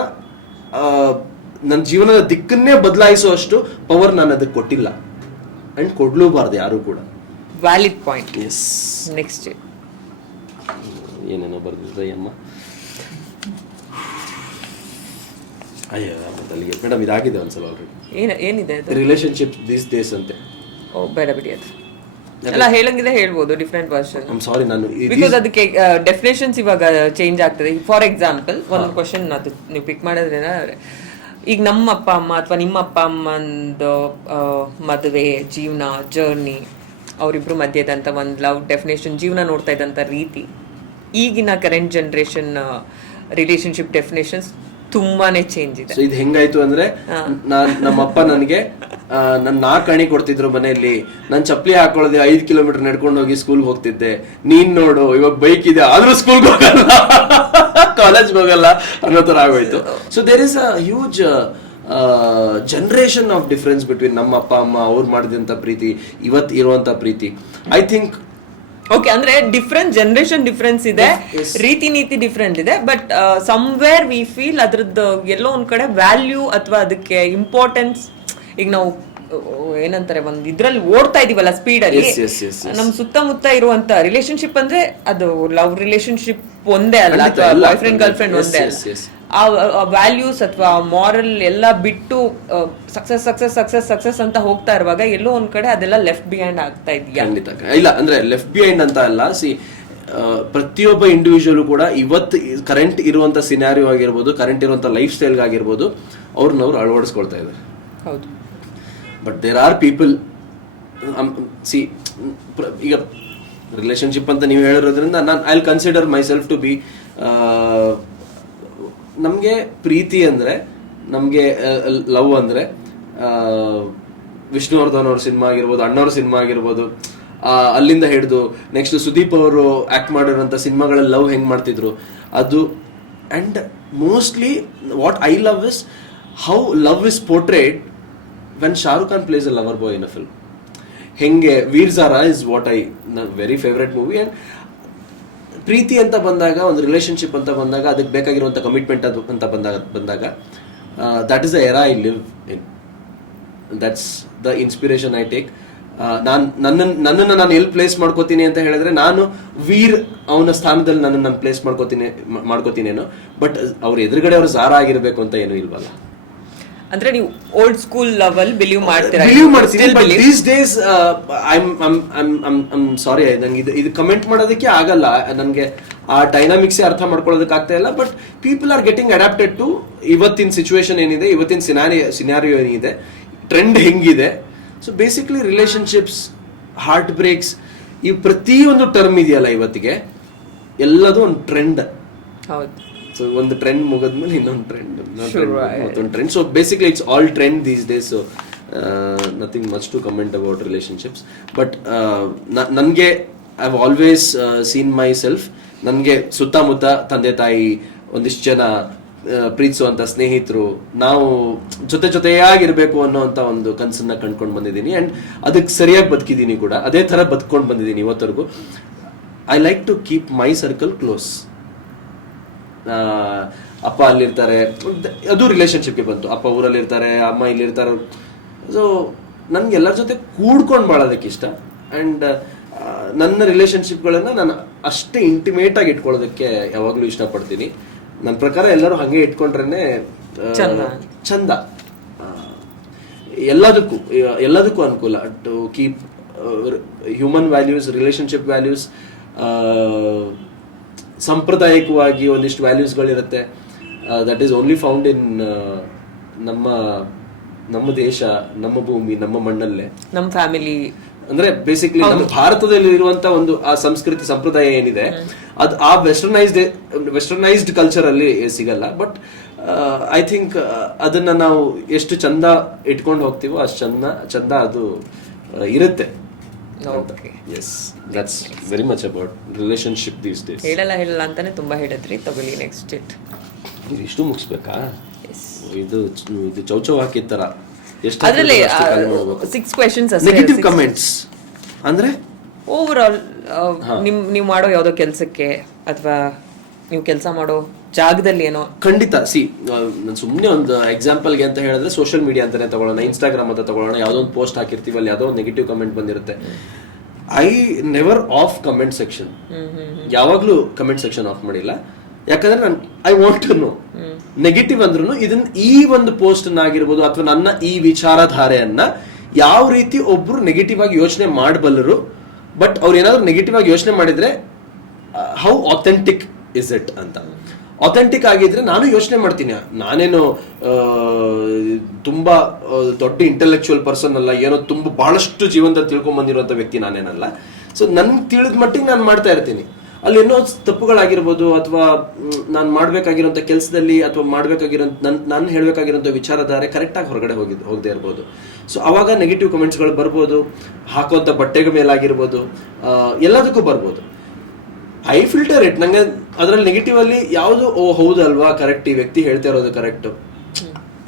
ನನ್ನ ಜೀವನದ ದಿಕ್ಕನ್ನೇ ಬದಲಾಯಿಸುವಷ್ಟು ಪವರ್ ನಾನು ಅದಕ್ಕೆ ಕೊಟ್ಟಿಲ್ಲ, ಅಂಡ್ ಕೊಡ್ಲೂಬಾರ್ದು ಯಾರು ಕೂಡ. Valid point. ಎಸ್. ನೆಕ್ಸ್ಟ್ ಏನೇನೋ ಬರ್ದಿದ್ರೆ ಅಮ್ಮ, ಅಯ್ಯೋ ಅಲ್ಲಿಗೆ ಮೇಡಮ್, ಇದಾಗಿದೆ ಒಂದ್ಸಲ ಆಲ್ರೆಡಿ. ಏನಿದೆ ರಿಲೇಶನ್ಶಿಪ್ ದೀಸ್ ಡೇಸ್ ಅಂತೆ. ಓ ಬೇಡ ಬಿಡಿ, ಅದು ಎಲ್ಲ ಹೇಳಂಗಿದೆ ಹೇಳ್ಬೋದು, ಡಿಫ್ರೆಂಟ್ ವರ್ಷನ್. ಐ ಆಮ್ ಸಾರಿ, ನಾನು ಬಿಕಾಸ್ ಅದಕ್ಕೆ ಡೆಫಿನೇಷನ್ಸ್ ಇವಾಗ ಚೇಂಜ್ ಆಗ್ತದೆ. ಫಾರ್ ಎಕ್ಸಾಂಪಲ್ ಒಂದು ಕ್ವಶನ್ ಅದು ನೀವು ಪಿಕ್ ಮಾಡಿದ್ರೆ, ಈಗ ನಮ್ಮ ಅಪ್ಪ ಅಮ್ಮ ಅಥವಾ ನಿಮ್ಮ ಅಪ್ಪ ಅಮ್ಮಂದು ಮದುವೆ, ಜೀವನ, ಜರ್ನಿ, ಅವರಿಬ್ರು ಮಧ್ಯದಂತ ಒಂದು ಲವ್ ಡೆಫಿನೇಷನ್, ಜೀವನ ನೋಡ್ತಾ ಇದ್ದಂಥ ರೀತಿ, ಈಗಿನ ಕರೆಂಟ್ ಜನರೇಷನ್ ರಿಲೇಶನ್ಶಿಪ್ ಡೆಫಿನೇಷನ್ಸ್ ತುಂಬಾನೇ ಚೇಂಜ್ ಇದೆ. ಇದು ಹೆಂಗಾಯ್ತು ಅಂದ್ರೆ, ನಮ್ಮಪ್ಪ ನನಗೆ ನನ್ನ 4 ಅಣಿ ಕೊಡ್ತಿದ್ರು ಮನೆಯಲ್ಲಿ, ನಾನು ಚಪ್ಪಲಿ ಹಾಕೊಳ್ಳದೆ 5 ಕಿಲೋಮೀಟರ್ ನಡ್ಕೊಂಡು ಹೋಗಿ ಸ್ಕೂಲ್ಗೆ ಹೋಗ್ತಿದ್ದೆ. ನೀನ್ ನೋಡು ಇವಾಗ ಬೈಕ್ ಇದೆ ಆದ್ರೂ ಸ್ಕೂಲ್ಗೆ ಹೋಗಲ್ಲ, ಕಾಲೇಜ್ಗೆ ಹೋಗಲ್ಲ ಅನ್ನೋ ತರ ಆಗೋಯ್ತು. So there is a huge generation of difference between ನಮ್ಮ ಅಪ್ಪ ಅಮ್ಮ ಅವ್ರು ಮಾಡಿದಂಥ ಪ್ರೀತಿ, ಇವತ್ತು ಇರುವಂತ ಪ್ರೀತಿ. ಐ ಥಿಂಕ್ ಓಕೆ, ಅಂದ್ರೆ ಡಿಫ್ರೆಂಟ್ ಜನರೇಷನ್ ಡಿಫ್ರೆನ್ಸ್ ಇದೆ, ರೀತಿ ನೀತಿ ಡಿಫ್ರೆಂಟ್ ಇದೆ. ಬಟ್ ಸಮ್ವೇರ್ ವಿ ಫೀಲ್ ಅದ್ರದ್ದು ಎಲ್ಲೋ ಒಂದ್ ಕಡೆ ವ್ಯಾಲ್ಯೂ ಅಥವಾ ಅದಕ್ಕೆ ಇಂಪಾರ್ಟೆನ್ಸ್, ಈಗ ನಾವು ಏನಂತಾರೆ ಒಂದು ಇದ್ರಲ್ಲಿ ಓಡ್ತಾ ಇದೀವಲ್ಲ ಸ್ಪೀಡ್ ಅಲ್ಲಿ, ನಮ್ ಸುತ್ತಮುತ್ತ ಇರುವಂತ ರಿಲೇಶನ್ಶಿಪ್ ಅಂದ್ರೆ ಅದು ಲವ್ ರಿಲೇಶನ್ಶಿಪ್ ಒಂದೇ ಅಲ್ಲ, ಅಥವಾ ಬಾಯ್ ಫ್ರೆಂಡ್ ಗರ್ಲ್ ಫ್ರೆಂಡ್ ಒಂದೇ ಅಲ್ಲ. ಆ ವ್ಯಾಲ್ಯೂಸ್ ಅಥವಾ ಮಾರಲ್ ಎಲ್ಲ ಬಿಟ್ಟು ಸಕ್ಸಸ್ ಸಕ್ಸಸ್ ಸಕ್ಸಸ್ ಸಕ್ಸಸ್ ಅಂತ ಹೋಗ್ತಾ ಇರುವಾಗ ಎಲ್ಲೋ ಒಂದ್ ಕಡೆ ಅದೆಲ್ಲ ಲೆಫ್ಟ್ ಬಿಹೈಂಡ್ ಆಗ್ತಾ ಇದೆಯಾ? ಇಲ್ಲ ಅಂದ್ರೆ ಲೆಫ್ಟ್ ಬಿಹೈಂಡ್ ಅಂತ ಅಲ್ಲ. ಪ್ರತಿಯೊಬ್ಬ ಇಂಡಿವಿಜುವಲ್ ಕೂಡ ಇವತ್ತು ಕರೆಂಟ್ ಇರುವಂತ ಸಿನಾರಿಯೋ ಆಗಿರ್ಬೋದು, ಕರೆಂಟ್ ಇರುವಂತ ಲೈಫ್ ಸ್ಟೈಲ್ ಆಗಿರ್ಬೋದು, ಅವ್ರನ್ನವ್ರು ಅಳವಡಿಸ್ಕೊಳ್ತಾ ಇದ್ದಾರೆ. ಹೌದು. ಬಟ್ ದೇರ್ ಆರ್ ಪೀಪಲ್, ಈಗ ರಿಲೇಶನ್ಶಿಪ್ ಅಂತ ನೀವು ಹೇಳಿರೋದ್ರಿಂದ ನಾನು I will consider myself to be, ನಮಗೆ ಪ್ರೀತಿ ಅಂದರೆ, ನಮಗೆ ಲವ್ ಅಂದರೆ, ವಿಷ್ಣುವರ್ಧನ್ ಅವ್ರ ಸಿನಿಮಾ ಆಗಿರ್ಬೋದು, ಅಣ್ಣವ್ರ ಸಿನಿಮಾ ಆಗಿರ್ಬೋದು, ಅಲ್ಲಿಂದ ಹಿಡಿದು ನೆಕ್ಸ್ಟ್ ಸುದೀಪ್ ಅವರು ಆಕ್ಟ್ ಮಾಡಿರೋಂಥ ಸಿನಿಮಾಗಳಲ್ಲಿ ಲವ್ ಹೆಂಗ್ ಮಾಡ್ತಿದ್ರು ಅದು. And mostly what I love is how love is portrayed when Shahrukh Khan plays a lover boy in a film. ಹೆಂಗೆ Veer Zaara is what I very favourite movie. And ಪ್ರೀತಿ ಅಂತ ಬಂದಾಗ, ಒಂದು ರಿಲೇಶನ್ಶಿಪ್ ಅಂತ ಬಂದಾಗ, ಅದಕ್ಕೆ ಬೇಕಾಗಿರುವಂಥ ಕಮಿಟ್ಮೆಂಟ್ ಅದು ಅಂತ ಬಂದಾಗ that is the era I live in. That's the inspiration I take. ನನ್ನನ್ನು ನಾನು ಎಲ್ಲಿ ಪ್ಲೇಸ್ ಮಾಡ್ಕೋತೀನಿ ಅಂತ ಹೇಳಿದ್ರೆ, ನಾನು ವೀರ್ ಅವನ ಸ್ಥಾನದಲ್ಲಿ ನಾನು ಪ್ಲೇಸ್ ಮಾಡ್ಕೋತೀನೇನೋ. ಬಟ್ ಅವ್ರ ಎದುರುಗಡೆ ಅವ್ರು ಝಾರಾ ಆಗಿರ್ಬೇಕು ಅಂತ ಏನೂ ಇಲ್ವಲ್ಲ. ಅಂದ್ರೆ ನೀವು ಓಲ್ಡ್ ಸ್ಕೂಲ್ ಲೆವೆಲ್ ಬಿಲೀವ್ ಮಾಡ್ತೀರಾ? ಬಿಲೀವ್ ಮಾಡ್ತೀನಿ. But these days I'm sorry, ನಂಗೆ ಇದು ಕಮೆಂಟ್ ಮಾಡೋದಕ್ಕೆ ಆಗಲ್ಲ. ನನಗೆ ಆ ಡೈನಾಮಿಕ್ಸ್ ಅರ್ಥ ಮಾಡ್ಕೊಳ್ಳೋದಕ್ಕೆ ಆಗ್ತಾ ಇಲ್ಲ. But people are getting adapted to ಇವತ್ತಿನ ಸಿಚುವೇಶನ್ ಏನಿದೆ, ಇವತ್ತಿನ ಸಿನಾರಿಯೋ ಏನಿದೆ, ಟ್ರೆಂಡ್ ಹೆಂಗಿದೆ. So basically relationships, heart breaks, ಈ ಪ್ರತಿಯೊಂದು ಟರ್ಮ್ ಇದೆಯಲ್ಲ ಇವತ್ತಿಗೆ, ಎಲ್ಲದೂ ಒಂದು ಟ್ರೆಂಡ್. ಹೌದು. ಸೊ ಒಂದು ಟ್ರೆಂಡ್ ಮುಗಿದ್ಮೇಲೆ ಇನ್ನೊಂದು ಟ್ರೆಂಡ್, ಮತ್ತೊಂದು trend. So basically it's all trend these days. So nothing much to comment about relationships. But ನನಗೆ I have always seen myself, ನನಗೆ ಸುತ್ತಮುತ್ತ ತಂದೆ ತಾಯಿ, ಒಂದಿಷ್ಟು ಜನ ಪ್ರೀತಿಸುವಂಥ ಸ್ನೇಹಿತರು, ನಾವು ಜೊತೆಯಾಗಿರ್ಬೇಕು ಅನ್ನೋಂಥ ಒಂದು ಕನಸನ್ನ ಕಂಡ್ಕೊಂಡು ಬಂದಿದ್ದೀನಿ. ಆ್ಯಂಡ್ ಅದಕ್ಕೆ ಸರಿಯಾಗಿ ಬದುಕಿದ್ದೀನಿ ಕೂಡ, ಅದೇ ಥರ ಬದುಕೊಂಡು ಬಂದಿದ್ದೀನಿ ಇವತ್ತರೆಗೂ. I like to keep my circle close. ಅಪ್ಪ ಅಲ್ಲಿರ್ತಾರೆ, ಅದು ರಿಲೇಶನ್ಶಿಪ್ಗೆ ಬಂತು. ಅಪ್ಪ ಊರಲ್ಲಿರ್ತಾರೆ, ಅಮ್ಮ ಇಲ್ಲಿರ್ತಾರೆ. ಸೊ ನನ್ಗೆ ಎಲ್ಲರ ಜೊತೆ ಕೂಡ್ಕೊಂಡು ಬಾಳೋದಕ್ಕೆ ಇಷ್ಟ. ಆ್ಯಂಡ್ ನನ್ನ ರಿಲೇಶನ್ಶಿಪ್ಗಳನ್ನು ನಾನು ಅಷ್ಟೇ ಇಂಟಿಮೇಟ್ ಆಗಿ ಇಟ್ಕೊಳ್ಳೋದಕ್ಕೆ ಯಾವಾಗಲೂ ಇಷ್ಟಪಡ್ತೀನಿ. ನನ್ನ ಪ್ರಕಾರ ಎಲ್ಲರೂ ಹಾಗೆ ಇಟ್ಕೊಂಡ್ರೆ ಚಂದ. ಎಲ್ಲದಕ್ಕೂ ಅನುಕೂಲ. To keep human values, relationship values, ಸಾಂಪ್ರದಾಯಿಕವಾಗಿ ಒಂದಿಷ್ಟು ವ್ಯಾಲ್ಯೂಸ್ಗಳಿರುತ್ತೆ. That is only found in ನಮ್ಮ ದೇಶ, ನಮ್ಮ ಭೂಮಿ, ನಮ್ಮ ಮಣ್ಣಲ್ಲೇ, ನಮ್ಮ ಫ್ಯಾಮಿಲಿ. ಅಂದ್ರೆ ಬೇಸಿಕ್ಲಿ ನಮ್ಮ ಭಾರತದಲ್ಲಿ ಇರುವಂತ ಒಂದು ಆ ಸಂಸ್ಕೃತಿ ಸಂಪ್ರದಾಯ ಏನಿದೆ, ಅದು ಆ ವೆಸ್ಟರ್ನೈಸ್ಡ್ ಕಲ್ಚರ್ ಅಲ್ಲಿ ಸಿಗಲ್ಲ. ಬಟ್ ಐ ಥಿಂಕ್ ಅದನ್ನ ನಾವು ಎಷ್ಟು ಚಂದ ಇಟ್ಕೊಂಡು ಹೋಗ್ತೀವೋ ಅಷ್ಟು ಚಂದ ಅದು ಇರುತ್ತೆ. Yes, that's very much about relationship these days. ಹೇಳಲ್ಲ ಅಂತಾನೆ ತುಂಬಾ ಹೇಳಿದ್ರಿ. ತಗೊಳ್ಳಿ ನೆಕ್ಸ್ಟ್ ಇಟ್. ಇಷ್ಟು ಮುಗಿಸ್ಬೇಕಾ? ಇದು ಚೌಚೌ ಹಾಕಿದ ತರ. ಎಷ್ಟು ಅದರಲ್ಲಿ 6 ಕ್ವೆಶ್ಚನ್ಸ್ ಅಷ್ಟೇ. ನೆಗೆಟಿವ್ ಕಮೆಂಟ್ಸ್ ಅಂದ್ರೆ ಓವರ್ ಆಲ್ ನೀವು ಮಾಡೋ ಯಾವುದೋ ಕೆಲಸಕ್ಕೆ ಅಥವಾ ನೀವು ಕೆಲಸ ಮಾಡೋ ಜಾಗದಲ್ಲಿ ಏನೋ. ಖಂಡಿತ. ನಾನು ಸುಮ್ಮನೆ ಒಂದು ಎಕ್ಸಾಂಪಲ್ಗೆ ಅಂತ ಹೇಳಿದ್ರೆ, ಸೋಷಿಯಲ್ ಮೀಡಿಯಾ ಅಂತಾನೆ ತಗೊಳ್ಳೋಣ, ಇನ್ಸ್ಟಾಗ್ರಾಮ್ ಅಂತ ತಗೊಳ್ಳೋಣ. ಯಾವುದೋ ಒಂದು ಪೋಸ್ಟ್ ಹಾಕಿರ್ತೀವಿ, ಅಲ್ಲಿ ಯಾವುದೋ ಒಂದು ನೆಗೆಟಿವ್ ಕಮೆಂಟ್ ಬಂದಿರುತ್ತೆ. I never off comment section. ಯಾವಾಗ್ಲೂ ಕಮೆಂಟ್ ಸೆಕ್ಷನ್ ಆಫ್ ಮಾಡಿಲ್ಲ. ಯಾಕಂದ್ರೆ ನಾನು I want to know. Negative ಅಂದ್ರೂ ಇದನ್ನ, ಈ ಒಂದು ಪೋಸ್ಟ್ ಆಗಿರ್ಬೋದು ಅಥವಾ ನನ್ನ ಈ ವಿಚಾರಧಾರೆಯನ್ನ ಯಾವ ರೀತಿ ಒಬ್ರು ನೆಗೆಟಿವ್ ಆಗಿ ಯೋಚನೆ ಮಾಡಬಲ್ಲರು. ಬಟ್ ಅವ್ರು ಏನಾದ್ರು ನೆಗೆಟಿವ್ ಆಗಿ ಯೋಚನೆ ಮಾಡಿದ್ರೆ ಹೌ ಅಥೆಂಟಿಕ್ ಇಸ್ ಇಟ್ ಅಂತ. ಅಥೆಂಟಿಕ್ ಆಗಿದ್ರೆ ನಾನು ಯೋಚನೆ ಮಾಡ್ತೀನಿ, ನಾನೇನು ತುಂಬಾ ದೊಡ್ಡ ಇಂಟೆಲೆಕ್ಚುಯಲ್ ಪರ್ಸನ್ ಅಲ್ಲ, ಏನೋ ತುಂಬಾ ಬಹಳಷ್ಟು ಜೀವನದಲ್ಲಿ ತಿಳ್ಕೊಂಡ್ ಬಂದಿರುವಂತ ವ್ಯಕ್ತಿ ನಾನೇನಲ್ಲ. ಸೊ ನನ್ಗೆ ತಿಳಿದ ಮಟ್ಟಿಗೆ ನಾನು ಮಾಡ್ತಾ ಇರ್ತೀನಿ. ಅಲ್ಲಿ ಏನೋ ತಪ್ಪುಗಳಾಗಿರ್ಬೋದು, ಅಥವಾ ನಾನು ಮಾಡ್ಬೇಕಾಗಿರೋಂಥ ಕೆಲಸದಲ್ಲಿ ಅಥವಾ ಮಾಡ್ಬೇಕಾಗಿರೋ ನಾನು ಹೇಳ್ಬೇಕಾಗಿರೋಂಥ ವಿಚಾರಧಾರೆ ಕರೆಕ್ಟಾಗಿ ಹೊರಗಡೆ ಹೋಗದೆ ಇರ್ಬೋದು. ಸೊ ಅವಾಗ ನೆಗೆಟಿವ್ ಕಮೆಂಟ್ಸ್ಗಳು ಬರ್ಬೋದು. ಹಾಕುವಂಥ ಬಟ್ಟೆಗಳ ಮೇಲಾಗಿರ್ಬೋದು, ಎಲ್ಲದಕ್ಕೂ ಬರ್ಬೋದು. I filter it. ನಂಗೆ ಅದರಲ್ಲಿ ನೆಗೆಟಿವ್ ಅಲ್ಲಿ ಯಾವುದು ಹೌದಲ್ವಾ, ಕರೆಕ್ಟ್, ಈ ವ್ಯಕ್ತಿ ಹೇಳ್ತಾ ಇರೋದು correct.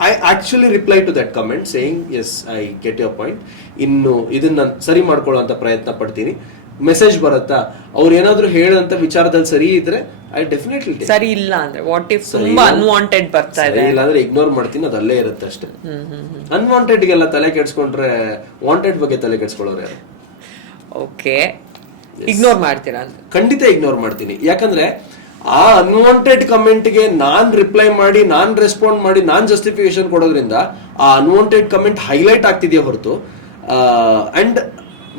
I actually reply to that comment saying yes, I get your point. ಇನ್ನು ಇದನ್ನ ಸರಿ ಮಾಡ್ಕೊಳ್ಳೋ ಪ್ರಯತ್ನ ಪಡ್ತೀನಿ. ಮೆಸೇಜ್ ಬರುತ್ತಾ, ಅವ್ರು ಏನಾದ್ರು ಹೇಳಂತ ವಿಚಾರದಲ್ಲಿ ಸರಿ ಇದ್ರೆ ಐ ಡೆಫಿನೆಟ್ಲಿ. ಸರಿ ಇಲ್ಲ ಅಂದ್ರೆ ವಾಟ್ ಇಫ್ ತುಂಬಾ ಅನ್ವಾಂಟೆಡ್ ಬರ್ತಾ ಇದೆ, ಇಲ್ಲ ಅಂದ್ರೆ ಇಗ್ನೋರ್ ಮಾಡ್ತೀನಿ. ಅದು ಅಲ್ಲೇ ಇರುತ್ತೆ ಅಷ್ಟೇ. ಅನ್ವಾಂಟೆಡ್ಗೆಲ್ಲ ತಲೆ ಕೆಡ್ಸ್ಕೊಂಡ್ರೆ ವಾಂಟೆಡ್ ಬಗ್ಗೆ ತಲೆ ಕೆಡ್ಸ್ಕೊಳ್ಳೋರು ಯಾರು? ಓಕೆ, ಇಗ್ನೋರ್ ಮಾಡ್ತೀರಾ ಅಂತ? ಖಂಡಿತ ಇಗ್ನೋರ್ ಮಾಡ್ತೀನಿ. ಯಾಕಂದ್ರೆ ಆ ಅನ್ವಾಂಟೆಡ್ ಕಮೆಂಟ್ಗೆ ನಾನ್ ರಿಪ್ಲೈ ಮಾಡಿ, ನಾನ್ ರೆಸ್ಪಾಂಡ್ ಮಾಡಿ, ನಾನ್ ಜಸ್ಟಿಫಿಕೇಶನ್ ಕೊಡೋದ್ರಿಂದ ಆ ಅನ್ವಾಂಟೆಡ್ ಕಮೆಂಟ್ ಹೈಲೈಟ್ ಆಗ್ತಿದೆಯಾ ಹೊರತು, ಅಂಡ್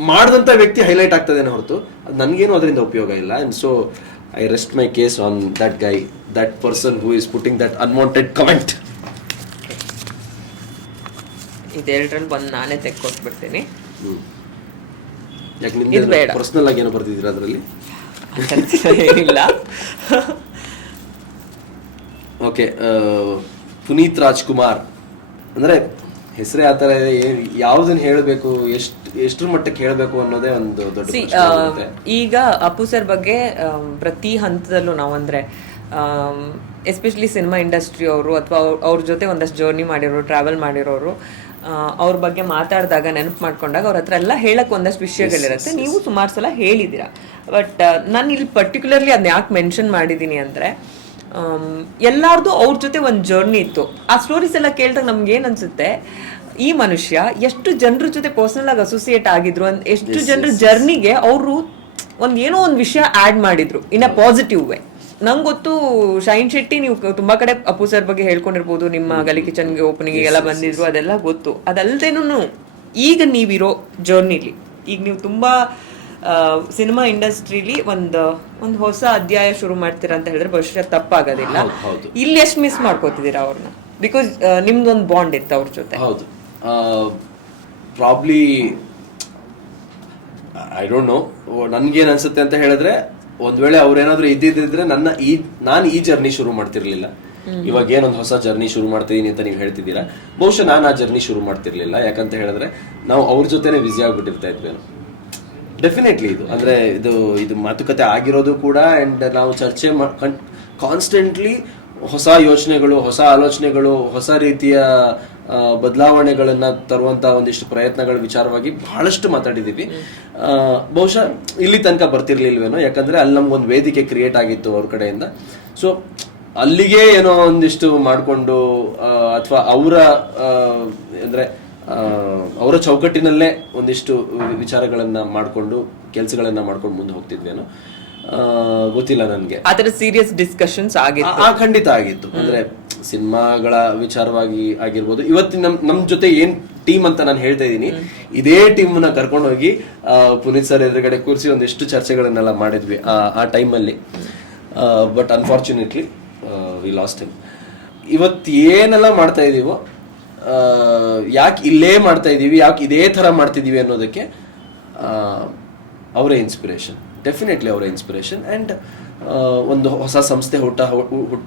ಮಾಡಿದಂತ ವ್ಯಕ್ತಿ ಹೈಲೈಟ್ ಆಗ್ತದೇನೋ ಹೊರತು ನನ್ಗೇನು ಅದರಿಂದ ಉಪಯೋಗ ಇಲ್ಲ. And so I rest my case on that guy, that person who is putting that unwanted comment. ಇದೆರಡರಲ್ಲಿ ಬಂದು ನಾನೇ ತೆಕ್ಕೊಟ್ಬಿಡ್ತೀನಿ. ಯಾಕೆ ನಿಮ್ಗೆ ಪರ್ಸನಲ್ ಆಗಿ ಏನೋ ಬರ್ತಿದ್ದೀರಾ ಅದರಲ್ಲಿ? ಇಲ್ಲ. ಓಕೆ, ಪುನೀತ್ ರಾಜ್ಕುಮಾರ್ ಅಂದ್ರೆ ಹೆಸರೇ ಆ ಥರ ಇದೆ. ಯಾವ್ದನ್ನ ಹೇಳಬೇಕು, ಎಷ್ಟ್ರ ಮಟ್ಟಕ್ಕೆ ಹೇಳಬೇಕು ಅನ್ನೋದೇ ಒಂದು ದೊಡ್ಡ ಪ್ರಶ್ನೆ ಆಗುತ್ತೆ. ಈಗ ಅಪ್ಪು ಸರ್ ಬಗ್ಗೆ ಪ್ರತಿ ಹಂತದಲ್ಲೂ ನಾವು ಅಂದ್ರೆ ಎಸ್ಪೆಷಲಿ ಸಿನಿಮಾ ಇಂಡಸ್ಟ್ರಿ ಅವರು ಅಥವಾ ಅವ್ರ ಜೊತೆ ಒಂದಷ್ಟು ಜರ್ನಿ ಮಾಡಿರೋರು, ಟ್ರಾವೆಲ್ ಮಾಡಿರೋರು, ಅವ್ರ ಬಗ್ಗೆ ಮಾತಾಡಿದಾಗ ನೆನಪು ಮಾಡ್ಕೊಂಡಾಗ ಅವ್ರ ಹತ್ರ ಎಲ್ಲ ಹೇಳಕ್ ಒಂದಷ್ಟು ವಿಷಯಗಳಿರುತ್ತೆ. ನೀವು ಸುಮಾರು ಸಲ ಹೇಳಿದ್ದೀರಾ. ಬಟ್ ನಾನು ಇಲ್ಲಿ ಪರ್ಟಿಕ್ಯುಲರ್ಲಿ ಅದನ್ನ ಯಾಕೆ ಮೆನ್ಷನ್ ಮಾಡಿದ್ದೀನಿ ಅಂದ್ರೆ, ಎಲ್ಲಾರ್ದು ಅವ್ರ ಜೊತೆ ಒಂದು ಜರ್ನಿ ಇತ್ತು. ಆ ಸ್ಟೋರೀಸ್ ಎಲ್ಲ ಕೇಳಿದಾಗ ನಮ್ಗೆ ಏನ್ ಅನ್ಸುತ್ತೆ, ಈ ಮನುಷ್ಯ ಎಷ್ಟು ಜನರ ಜೊತೆ ಪರ್ಸನಲ್ ಆಗಿ ಅಸೋಸಿಯೇಟ್ ಆಗಿದ್ರು, ಎಷ್ಟು ಜನರ ಜರ್ನಿಗೆ ಅವರು ಏನೋ ಒಂದು ವಿಷಯ ಆಡ್ ಮಾಡಿದ್ರು ಇನ್ ಅ ಪಾಸಿಟಿವ್ ವೇ. ನಂಗೆ ಗೊತ್ತು ಶೈನ್ ಶೆಟ್ಟಿ ನೀವು ತುಂಬಾ ಕಡೆ ಅಪ್ಪು ಸರ್ ಬಗ್ಗೆ ಹೇಳ್ಕೊಂಡಿರ್ಬೋದು, ನಿಮ್ಮ ಗಲಿ ಕಿಚನ್ಗೆ ಓಪನಿಂಗ್ ಎಲ್ಲ ಬಂದಿದ್ರು, ಅದೆಲ್ಲ ಗೊತ್ತು. ಅದಲ್ದೇನು ಈಗ ನೀವಿರೋ ಜರ್ನಿಲಿ ಈಗ ನೀವು ತುಂಬಾ ಸಿನಿಮಾ ಇಂಡಸ್ಟ್ರಿಲಿ ಒಂದು ಹೊಸ ಅಧ್ಯಾಯ ಶುರು ಮಾಡ್ತೀರಾ ಅಂತ ಹೇಳಿದ್ರೆ ಬಹುಶಃ ತಪ್ಪಾಗೋದಿಲ್ಲ. ಇಲ್ಲಿ ಎಷ್ಟು ಮಿಸ್ ಮಾಡ್ಕೋತಿದ್ದೀರಾ ಅವ್ರನ್ನ? ಬಿಕಾಸ್ ನಿಮ್ದೊಂದು ಬಾಂಡ್ ಇತ್ತು ಅವ್ರ ಜೊತೆ. ಹೌದು, ಪ್ರಾಬ್ಲಿ ಐ ಡೋಂಟ್ ನೋ, ನನ್ಗೇನ್ ಅನ್ಸುತ್ತೆ ಅಂತ ಹೇಳಿದ್ರೆ, ಒಂದ್ ವೇಳೆ ಅವ್ರೇನಾದ್ರು ಇದ್ದಿದ್ರೆ ನಾನು ಈ ಜರ್ನಿ ಶುರು ಮಾಡ್ತಿರ್ಲಿಲ್ಲ. ಇವಾಗ ಏನೊಂದು ಹೊಸ ಜರ್ನಿ ಶುರು ಮಾಡ್ತಿದೀನಿ ಅಂತ ನೀವು ಹೇಳ್ತಿದ್ದೀರಾ, ಬಹುಶಃ ನಾನು ಆ ಜರ್ನಿ ಶುರು ಮಾಡ್ತಿರ್ಲಿಲ್ಲ. ಯಾಕಂತ ಹೇಳಿದ್ರೆ ನಾವು ಅವ್ರ ಜೊತೆನೆ ಬ್ಯುಸಿ ಆಗ್ಬಿಟ್ಟಿರ್ತಾ ಇದ್ವೇನು. ಡೆಫಿನೆಟ್ಲಿ ಇದು ಮಾತುಕತೆ ಆಗಿರೋದು ಕೂಡ, ಅಂಡ್ ನಾವು ಚರ್ಚೆ ಕಾನ್ಸ್ಟೆಂಟ್ಲಿ ಹೊಸ ಯೋಚನೆಗಳು, ಹೊಸ ಆಲೋಚನೆಗಳು, ಹೊಸ ರೀತಿಯ ಬದಲಾವಣೆಗಳನ್ನ ತರುವಂತ ಒಂದಿಷ್ಟು ಪ್ರಯತ್ನಗಳ ವಿಚಾರವಾಗಿ ಬಹಳಷ್ಟು ಮಾತಾಡಿದೀವಿ. ಬಹುಶಃ ಇಲ್ಲಿ ತನಕ ಬರ್ತಿರ್ಲಿಲ್ವೇನೋ, ಯಾಕಂದ್ರೆ ಅಲ್ಲಿ ನಮ್ಗೊಂದು ವೇದಿಕೆ ಕ್ರಿಯೇಟ್ ಆಗಿತ್ತು ಅವ್ರ ಕಡೆಯಿಂದ. ಸೊ ಅಲ್ಲಿಗೆ ಏನೋ ಒಂದಿಷ್ಟು ಮಾಡಿಕೊಂಡು ಅಥವಾ ಅವರ ಚೌಕಟ್ಟಿನಲ್ಲೇ ಒಂದಿಷ್ಟು ವಿಚಾರಗಳನ್ನ ಮಾಡಿಕೊಂಡು ಕೆಲಸಗಳನ್ನ ಮಾಡ್ಕೊಂಡು ಮುಂದೆ ಹೋಗ್ತಿದ್ವೇನೋ, ಗೊತ್ತಿಲ್ಲ ನನ್ಗೆ. ಆತರ ಸೀರಿಯಸ್ ಡಿಸ್ಕಷನ್ಸ್ ಆಗಿತ್ತು, ಖಂಡಿತ ಆಗಿತ್ತು. ಅಂದ್ರೆ ಸಿನಿಮಾಗಳ ವಿಚಾರವಾಗಿ ಆಗಿರ್ಬೋದು. ಇವತ್ತಿನ ನಮ್ ಜೊತೆ ಏನ್ ಟೀಮ್ ಅಂತ ನಾನು ಹೇಳ್ತಾ ಇದ್ದೀನಿ, ಇದೇ ಟೀಮ್ ನ ಕರ್ಕೊಂಡು ಹೋಗಿ ಪುನೀತ್ ಸರ್ ಎದುರುಗಡೆ ಕೂರಿಸಿ ಒಂದಿಷ್ಟು ಚರ್ಚೆಗಳನ್ನೆಲ್ಲ ಮಾಡಿದ್ವಿ ಆ ಟೈಮಲ್ಲಿ. But unfortunately V last him. ಇವತ್ತು ಏನೆಲ್ಲ ಮಾಡ್ತಾ ಇದೀವೋ, ಯಾಕೆ ಇಲ್ಲೇ ಮಾಡ್ತಾ ಇದೀವಿ, ಯಾಕೆ ಇದೇ ತರ ಮಾಡ್ತಿದೀವಿ ಅನ್ನೋದಕ್ಕೆ ಅವರೇ ಇನ್ಸ್ಪಿರೇಷನ್. ಡೆಫಿನೆಟ್ಲಿ ಅವರ ಇನ್ಸ್ಪಿರೇಷನ್. ಅಂಡ್ ಒಂದು ಹೊಸ ಸಂಸ್ಥೆ ಹುಟ್ಟು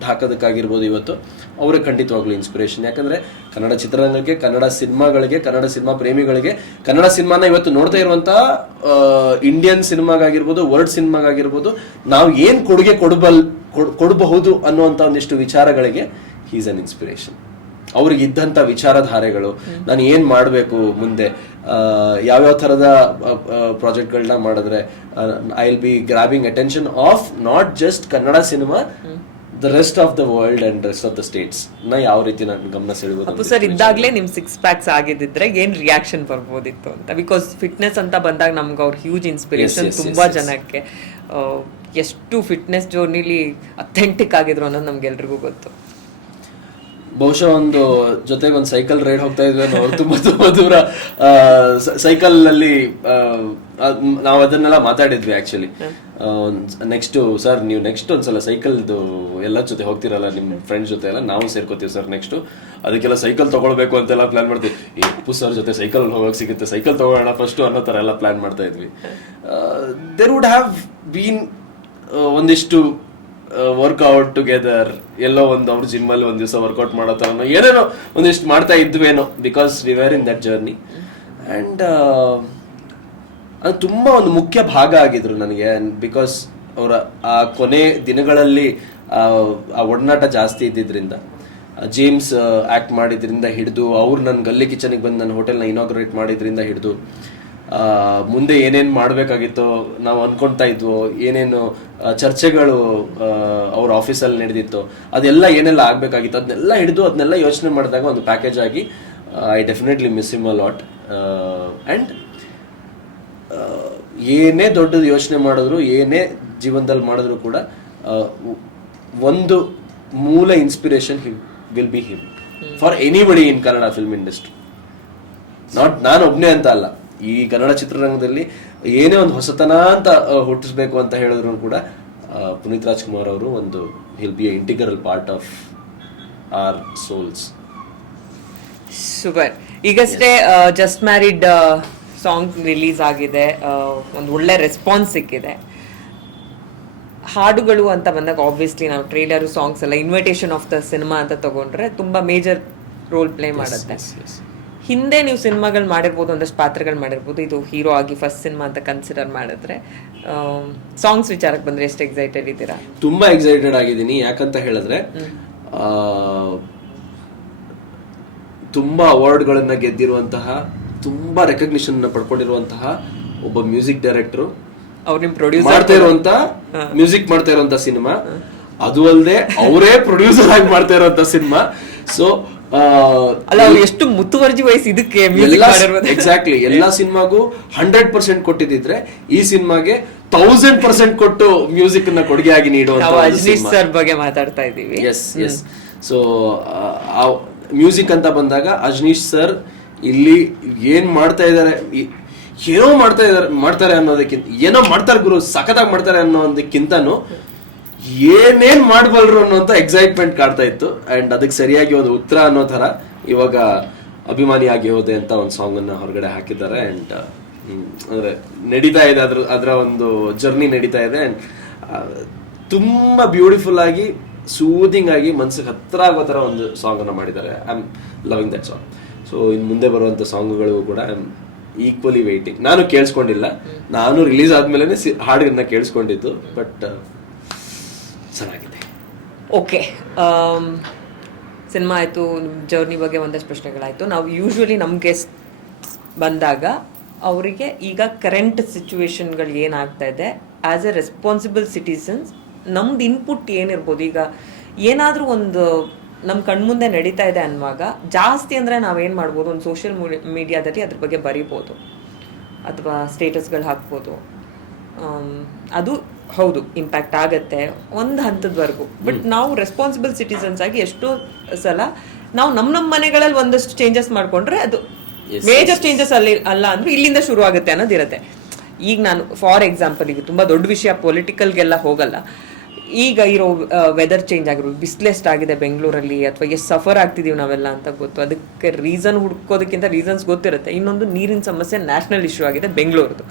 ಹಾಕೋದಕ್ಕಾಗಿರ್ಬೋದು, ಇವತ್ತು ಅವರೇ ಖಂಡಿತವಾಗ್ಲೂ ಇನ್ಸ್ಪಿರೇಷನ್. ಯಾಕಂದ್ರೆ ಕನ್ನಡ ಚಿತ್ರರಂಗಕ್ಕೆ, ಕನ್ನಡ ಸಿನಿಮಾಗಳಿಗೆ, ಕನ್ನಡ ಸಿನಿಮಾ ಪ್ರೇಮಿಗಳಿಗೆ, ಕನ್ನಡ ಸಿನಿಮಾನ ಇವತ್ತು ನೋಡ್ತಾ ಇರುವಂತ ಇಂಡಿಯನ್ ಸಿನಿಮಾಗಾಗಿರ್ಬೋದು, ವರ್ಲ್ಡ್ ಸಿನಿಮಾಗಾಗಿರ್ಬೋದು, ನಾವು ಏನ್ ಕೊಡುಗೆ ಕೊಡಬಹುದು ಅನ್ನುವಂತ ಒಂದಿಷ್ಟು ವಿಚಾರಗಳಿಗೆ ಹೀಸ್ ಅನ್ ಇನ್ಸ್ಪಿರೇಷನ್. ಅವ್ರಿಗೆ ಇದ್ದಂತ ವಿಚಾರಧಾರೆಗಳು, ನಾನು ಏನ್ ಮಾಡ್ಬೇಕು ಮುಂದೆ, ಯಾವ್ಯಾವ ಥರದ ಪ್ರಾಜೆಕ್ಟ್ಗಳನ್ನ ಮಾಡಿದ್ರೆ I will be grabbing attention of not just Kannada cinema, the rest of the world and rest of the States ನ ಯಾವ ರೀತಿ ನಾನು ಗಮನ ಸೆಳೆಬಹುದು. ಅಪ್ಪು ಸರ್ ಇದ್ದಾಗಲೇ ನಿಮ್ 6 ಪ್ಯಾಕ್ಸ್ ಆಗಿದ್ದಿದ್ರೆ ಏನ್ ರಿಯಾಕ್ಷನ್ ಬರ್ಬೋದಿತ್ತು ಅಂತ. ಬಿಕಾಸ್ ಫಿಟ್ನೆಸ್ ಅಂತ ಬಂದಾಗ ನಮ್ಗೆ ಅವ್ರ ಹ್ಯೂಜ್ ಇನ್ಸ್ಪಿರೇಷನ್. ತುಂಬಾ ಜನಕ್ಕೆ ಎಷ್ಟು ಫಿಟ್ನೆಸ್ ಜರ್ನಿಲಿ ಅಥೆಂಟಿಕ್ ಆಗಿದ್ರು ಅನ್ನೋದು ನಮ್ಗೆಲ್ರಿಗೂ ಗೊತ್ತು. ಬಹುಶಃ ಒಂದು ಜೊತೆಗೆ ಒಂದು ಸೈಕಲ್ ರೈಡ್ ಹೋಗ್ತಾ ಇದ್ವಿ ನಾವು, ತುಂಬಾ ದೂರ ಸೈಕಲ್ ನಲ್ಲಿ. ನಾವು ಅದನ್ನೆಲ್ಲ ಮಾತಾಡಿದ್ವಿ ಆಕ್ಚುಲಿ. ನೆಕ್ಸ್ಟ್ ಸರ್, ನೀವು ನೆಕ್ಸ್ಟ್ ಒಂದ್ಸಲ ಸೈಕಲ್ದು ಎಲ್ಲ ಜೊತೆ ಹೋಗ್ತಿರಲ್ಲ, ನಿಮ್ಮ ಫ್ರೆಂಡ್ಸ್ ಜೊತೆ ಎಲ್ಲ, ನಾವು ಸೇರ್ಕೋತೀವಿ ಸರ್ ನೆಕ್ಸ್ಟ್, ಅದಕ್ಕೆಲ್ಲ ಸೈಕಲ್ ತಗೊಳ್ಬೇಕು ಅಂತೆಲ್ಲ ಪ್ಲಾನ್ ಮಾಡ್ತೀವಿ. ಈ ಉಪ್ಪು ಸರ್ ಜೊತೆ ಸೈಕಲ್ ಹೋಗಕ್ ಸಿಗುತ್ತೆ, ಸೈಕಲ್ ತಗೊಳ್ಳೋಣ ಫಸ್ಟ್ ಅನ್ನೋ ತರ ಎಲ್ಲ ಪ್ಲಾನ್ ಮಾಡ್ತಾ ಇದ್ವಿ. ದೇರ್ ವುಡ್ ಹ್ಯಾವ್ ಬೀನ್ ಒಂದಿಷ್ಟು ವರ್ಕ್ಔಟ್ ಟುಗೆದರ್, ಎಲ್ಲೋ ಒಂದು ಅವ್ರ ಜಿಮ್ ಅಲ್ಲಿ ಒಂದ್ ದಿವಸ ವರ್ಕೌಟ್ ಮಾಡೋ ತರ ಏನೇನೋ ಒಂದಿಷ್ಟು ಮಾಡ್ತಾ ಇದ್ವೇನೋ, because we were in that journey. And ಅದು ತುಂಬಾ ಒಂದು ಮುಖ್ಯ ಭಾಗ ಆಗಿದ್ರು ನನಗೆ. ಬಿಕಾಸ್ ಅವರ ಆ ಕೊನೆ ದಿನಗಳಲ್ಲಿ ಆ ಒಡನಾಟ ಜಾಸ್ತಿ ಇದ್ದಿದ್ರಿಂದ, ಜೇಮ್ಸ್ ಆಕ್ಟ್ ಮಾಡಿದ್ರಿಂದ ಹಿಡಿದು, ಅವ್ರು ನನ್ನ ಗಲ್ಲಿ ಕಿಚನ್ಗೆ ಬಂದು ನನ್ನ ಹೋಟೆಲ್ನ ಇನಾಗ್ರೇಟ್ ಮಾಡಿದ್ರಿಂದ ಹಿಡಿದು, ಮುಂದೆ ಏನೇನು ಮಾಡಬೇಕಾಗಿತ್ತೋ ನಾವು ಅನ್ಕೊಳ್ತಾ ಇದ್ವೋ, ಏನೇನು ಚರ್ಚೆಗಳು ಅವ್ರ ಆಫೀಸಲ್ಲಿ ನಡೆದಿತ್ತು, ಅದೆಲ್ಲ ಏನೆಲ್ಲ ಆಗಬೇಕಾಗಿತ್ತು, ಅದನ್ನೆಲ್ಲ ಹಿಡಿದು ಅದನ್ನೆಲ್ಲ ಯೋಚನೆ ಮಾಡಿದಾಗ ಒಂದು ಪ್ಯಾಕೇಜ್ ಆಗಿ I definitely miss him a lot. And ಏನೇ ದೊಡ್ಡದು ಯೋಚನೆ ಮಾಡಿದ್ರು, ಏನೇ ಜೀವನದಲ್ಲಿ ಮಾಡಿದ್ರು ಕೂಡ ಒಂದು ಮೂಲ inspiration will be him for anybody in Kannada film industry. ನಾನು ಒಬ್ನೇ ಅಂತ ಅಲ್ಲ, ಈ ಕನ್ನಡ ಚಿತ್ರರಂಗದಲ್ಲಿ ಏನೇ ಒಂದು ಹೊಸತನ ಅಂತ ಹುಟ್ಟಿಸ್ಬೇಕು ಅಂತ ಹೇಳಿದ್ರು ಕೂಡ ಪುನೀತ್ ರಾಜ್ಕುಮಾರ್ ಅವರು ಒಂದು will be a integral part of our souls. Super. ಈಗಷ್ಟೇ ಜಸ್ಟ್ ಮ್ಯಾರಿಡ್ ಸಾಂಗ್ ರಿಲೀಸ್ ಆಗಿದೆ, ಒಂದು ಒಳ್ಳೆ ರೆಸ್ಪಾನ್ಸ್ ಸಿಕ್ಕಿದೆ. ಹಾಡುಗಳು ಅಂತ ಬಂದಾಗ ಆಬ್ವಿಯಸ್ಲಿ ನಾವು ಟ್ರೇಲರ್, ಸಾಂಗ್ಸ್ ಎಲ್ಲ ಇನ್ವಿಟೇಷನ್ ಆಫ್ ದ ಸಿನಿಮಾ ಅಂತ ತಗೊಂಡ್ರೆ ತುಂಬಾ ಮೇಜರ್ ರೋಲ್ ಪ್ಲೇ ಮಾಡುತ್ತೆ. ಹಿಂದೆ ನೀವು ಸಿನಿಮಾಗಳು ಮಾಡಿರ್ಬೋದು, ಒಂದಷ್ಟು ಪಾತ್ರಗಳು ಮಾಡಿರ್ಬೋದು, ಇದು ಹೀರೋ ಆಗಿ ಫಸ್ಟ್ ಸಿನಿಮಾ ಅಂತ ಕನ್ಸಿಡರ್ ಮಾಡಿದ್ರೆ ಸಾಂಗ್ಸ್ ವಿಚಾರಕ್ಕೆ ಬಂದ್ರೆ ಎಷ್ಟು ಎಕ್ಸೈಟೆಡ್ ಇದ್ದೀರಾ? ತುಂಬಾ ಎಕ್ಸೈಟೆಡ್ ಆಗಿದ್ದೀನಿ. ಯಾಕಂತ ಹೇಳಿದ್ರೆ ತುಂಬಾ ಅವಾರ್ಡ್ಗಳನ್ನ ಗೆದ್ದಿರುವಂತಹ, ತುಂಬಾ ರೆಕಗ್ನಿಷನ್ ಪಡ್ಕೊಂಡಿರುವಂತಹ ಒಬ್ಬ ಮ್ಯೂಸಿಕ್ ಡೈರೆಕ್ಟರ್ ಅವ್ರು ನಿಮ್ ಪ್ರೊಡ್ಯೂಸರ್ ಮಾಡ್ತಾ ಇರುವಂತ ಮ್ಯೂಸಿಕ್ ಮಾಡ್ತಾ ಇರುವಂತ ಸಿನಿಮಾ, ಅದು ಅಲ್ಲದೆ ಅವರೇ ಪ್ರೊಡ್ಯೂಸರ್ ಆಗಿ ಮಾಡ್ತಾ ಇರುವಂತ ಸಿನಿಮಾ. ಸೊ ಅಲ್ಲ, ಅವ್ರು ಎಷ್ಟು ಮುತುವರ್ಜಿ ವಹಿಸಿ ಇದಕ್ಕೆ ಎಕ್ಸಾಕ್ಟ್ಲಿ ಎಲ್ಲಾ ಸಿನಿಮಾಗೂ 100% ಕೊಟ್ಟಿದ್ರೆ ಈ ಸಿನಿಮಾಗೆ 1000% ಕೊಟ್ಟು ಮ್ಯೂಸಿಕ್ ನ ಕೊಡುಗೆಯಾಗಿ ನೀಡುವಂತ ಅಜನೀಶ್ ಸರ್ ಬಗ್ಗೆ ಮಾತಾಡ್ತಾ ಇದೀವಿ. S S. ಸೊ ಮ್ಯೂಸಿಕ್ ಅಂತ ಬಂದಾಗ ಅಜನೀಶ್ ಸರ್ ಇಲ್ಲಿ ಏನ್ ಮಾಡ್ತಾ ಇದಾರೆ, ಏನೋ ಮಾಡ್ತಾರೆ ಅನ್ನೋದಕ್ಕಿಂತ, ಏನೋ ಮಾಡ್ತಾರೆ ಗುರು ಸಖತ್ತಾಗಿ ಮಾಡ್ತಾರೆ ಅನ್ನೋದಕ್ಕಿಂತನೂ ಏನೇನ್ ಮಾಡಬಲ್ರು ಅನ್ನೋಂತ ಎಕ್ಸೈಟ್ಮೆಂಟ್ ಕಾಡ್ತಾ ಇತ್ತು. ಅಂಡ್ ಅದಕ್ಕೆ ಸರಿಯಾಗಿ ಒಂದು ಉತ್ತರ ಅನ್ನೋ ತರ ಇವಾಗ ಅಭಿಮಾನಿ ಆಗಿ ಹೋದೆ ಅಂತ ಒಂದು ಸಾಂಗ್ ಅನ್ನ ಹೊರಗಡೆ ಹಾಕಿದ್ದಾರೆ. ಅಂಡ್ ಅಂದ್ರೆ ನಡೀತಾ ಇದೆ, ಅದರ ಒಂದು ಜರ್ನಿ ನಡೀತಾ ಇದೆ. ಅಂಡ್ ತುಂಬಾ ಬ್ಯೂಟಿಫುಲ್ ಆಗಿ, ಸೂದಿಂಗ್ ಆಗಿ, ಮನ್ಸಿಗೆ ಹತ್ರ ಆಗೋ ತರ ಒಂದು ಸಾಂಗ್ ಅನ್ನ ಮಾಡಿದ್ದಾರೆ. I am loving that song. So in ಮುಂದೆ ಬರುವಂತ ಸಾಂಗ್ಗಳಿಗೂ ಕೂಡ ಐ ಆಮ್ ಈಕ್ವಲಿ ವೇಟಿಂಗ್. ನಾನು ಕೇಳಿಸ್ಕೊಂಡಿಲ್ಲ, ನಾನು ರಿಲೀಸ್ ಆದ್ಮೇಲೆ ಹಾಡನ್ನ ಕೇಳಿಸ್ಕೊಂಡಿದ್ದು, ಬಟ್ ಚೆನ್ನಾಗಿದೆ. ಓಕೆ, ಸಿನಿಮಾ ಆಯಿತು, ಜರ್ನಿ ಬಗ್ಗೆ ಒಂದಷ್ಟು ಪ್ರಶ್ನೆಗಳಾಯಿತು. ನಾವು ಯೂಶ್ವಲಿ ನಮ್ಮ ಗೆಸ್ಟ್ ಬಂದಾಗ ಅವರಿಗೆ ಈಗ ಕರೆಂಟ್ ಸಿಚುವೇಶನ್ಗಳು ಏನಾಗ್ತಾ ಇದೆ, ಆ್ಯಸ್ ಎ ರೆಸ್ಪಾನ್ಸಿಬಲ್ ಸಿಟಿಸನ್ಸ್ ನಮ್ದು ಇನ್ಪುಟ್ ಏನಿರ್ಬೋದು. ಈಗ ಏನಾದರೂ ಒಂದು ನಮ್ಮ ಕಣ್ಮುಂದೆ ನಡೀತಾ ಇದೆ ಅನ್ನುವಾಗ ಜಾಸ್ತಿ ಅಂದರೆ ನಾವೇನು ಮಾಡ್ಬೋದು, ಒಂದು ಸೋಷಿಯಲ್ ಮೀಡಿಯಾದಲ್ಲಿ ಅದ್ರ ಬಗ್ಗೆ ಬರಿಬೋದು ಅಥವಾ ಸ್ಟೇಟಸ್ಗಳು ಹಾಕ್ಬೋದು. ಅದು ಹೌದು ಇಂಪ್ಯಾಕ್ಟ್ ಆಗತ್ತೆ ಒಂದು ಹಂತದವರೆಗೂ. ಬಟ್ ನಾವು ರೆಸ್ಪಾನ್ಸಿಬಲ್ ಸಿಟಿಸನ್ಸ್ ಆಗಿ ಎಷ್ಟೋ ಸಲ ನಾವು ನಮ್ಮ ಮನೆಗಳಲ್ಲಿ ಒಂದಷ್ಟು ಚೇಂಜಸ್ ಮಾಡ್ಕೊಂಡ್ರೆ ಅದು ಮೇಜರ್ ಚೇಂಜಸ್ ಅಲ್ಲಿ ಅಲ್ಲ ಅಂದ್ರೆ ಇಲ್ಲಿಂದ ಶುರು ಆಗುತ್ತೆ ಅನ್ನೋದಿರುತ್ತೆ. ಈಗ ನಾನು ಫಾರ್ ಎಕ್ಸಾಂಪಲ್, ಈಗ ತುಂಬ ದೊಡ್ಡ ವಿಷಯ ಪೊಲಿಟಿಕಲ್ಗೆಲ್ಲ ಹೋಗಲ್ಲ, ಈಗ ಇರೋ ವೆದರ್ ಚೇಂಜ್ ಆಗಿರೋದು, ಬಿಸಿಲು ಎಷ್ಟಾಗಿದೆ ಬೆಂಗಳೂರಲ್ಲಿ, ಅಥವಾ ಎಷ್ಟು ಸಫರ್ ಆಗ್ತಿದೀವಿ ನಾವೆಲ್ಲ ಅಂತ ಗೊತ್ತು. ಅದಕ್ಕೆ ರೀಸನ್ ಹುಡ್ಕೋದಕ್ಕಿಂತ ರೀಸನ್ಸ್ ಗೊತ್ತಿರುತ್ತೆ. ಇನ್ನೊಂದು ನೀರಿನ ಸಮಸ್ಯೆ ನ್ಯಾಷನಲ್ ಇಶ್ಯೂ ಆಗಿದೆ ಬೆಂಗಳೂರದು.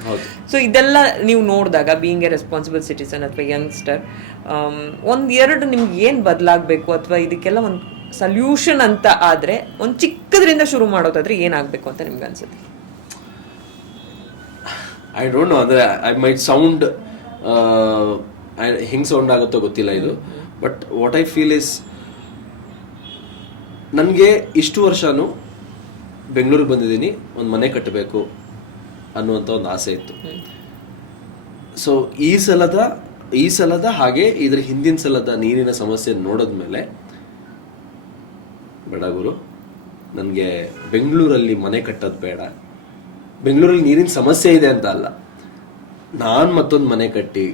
ಸೊ ಇದೆಲ್ಲ ನೀವು ನೋಡಿದಾಗ ಬೀಯಿಂಗ್ ಎ ರೆಸ್ಪಾನ್ಸಿಬಲ್ ಸಿಟಿಸನ್ ಅಥವಾ ಯಂಗ್ಸ್ಟರ್, ಒಂದೆರಡು ನಿಮ್ಗೆ ಏನು ಬದಲಾಗಬೇಕು ಅಥವಾ ಇದಕ್ಕೆಲ್ಲ ಒಂದು ಸಲ್ಯೂಷನ್ ಅಂತ ಆದರೆ ಒಂದು ಚಿಕ್ಕದ್ರಿಂದ ಶುರು ಮಾಡೋದಾದ್ರೆ ಏನಾಗಬೇಕು ಅಂತ ನಿಮ್ಗೆ ಅನ್ಸುತ್ತೆ? ಐ ಡೋಂಟ್ ನೋ, ಅಂದ್ರೆ ಐ ಮೈಟ್ ಸೌಂಡ್ ಹೆಂಗ್ ಸೌಂಡ್ ಆಗುತ್ತೋ ಗೊತ್ತಿಲ್ಲ ಇದು, but what I feel is, ನನಗೆ ಇಷ್ಟು ವರ್ಷನೂ ಬೆಂಗಳೂರಿಗೆ ಬಂದಿದ್ದೀನಿ, ಒಂದು ಮನೆ ಕಟ್ಟಬೇಕು ಅನ್ನುವಂಥ ಒಂದು ಆಸೆ ಇತ್ತು. ಸೊ ಈ ಸಲದ ಹಾಗೆ ಇದ್ರ ಹಿಂದಿನ ಸಲದ ನೀರಿನ ಸಮಸ್ಯೆ ನೋಡಿದ್ಮೇಲೆ, ಬೇಡ ಗುರು, ನನಗೆ ಬೆಂಗಳೂರಲ್ಲಿ ಮನೆ ಕಟ್ಟೋದು ಬೇಡ. ಬೆಂಗಳೂರಲ್ಲಿ ನೀರಿನ ಸಮಸ್ಯೆ ಇದೆ ಅಂತ ಅಲ್ಲ, ನಾನು ಮತ್ತೊಂದು ಮನೆ ಕಟ್ಟಿ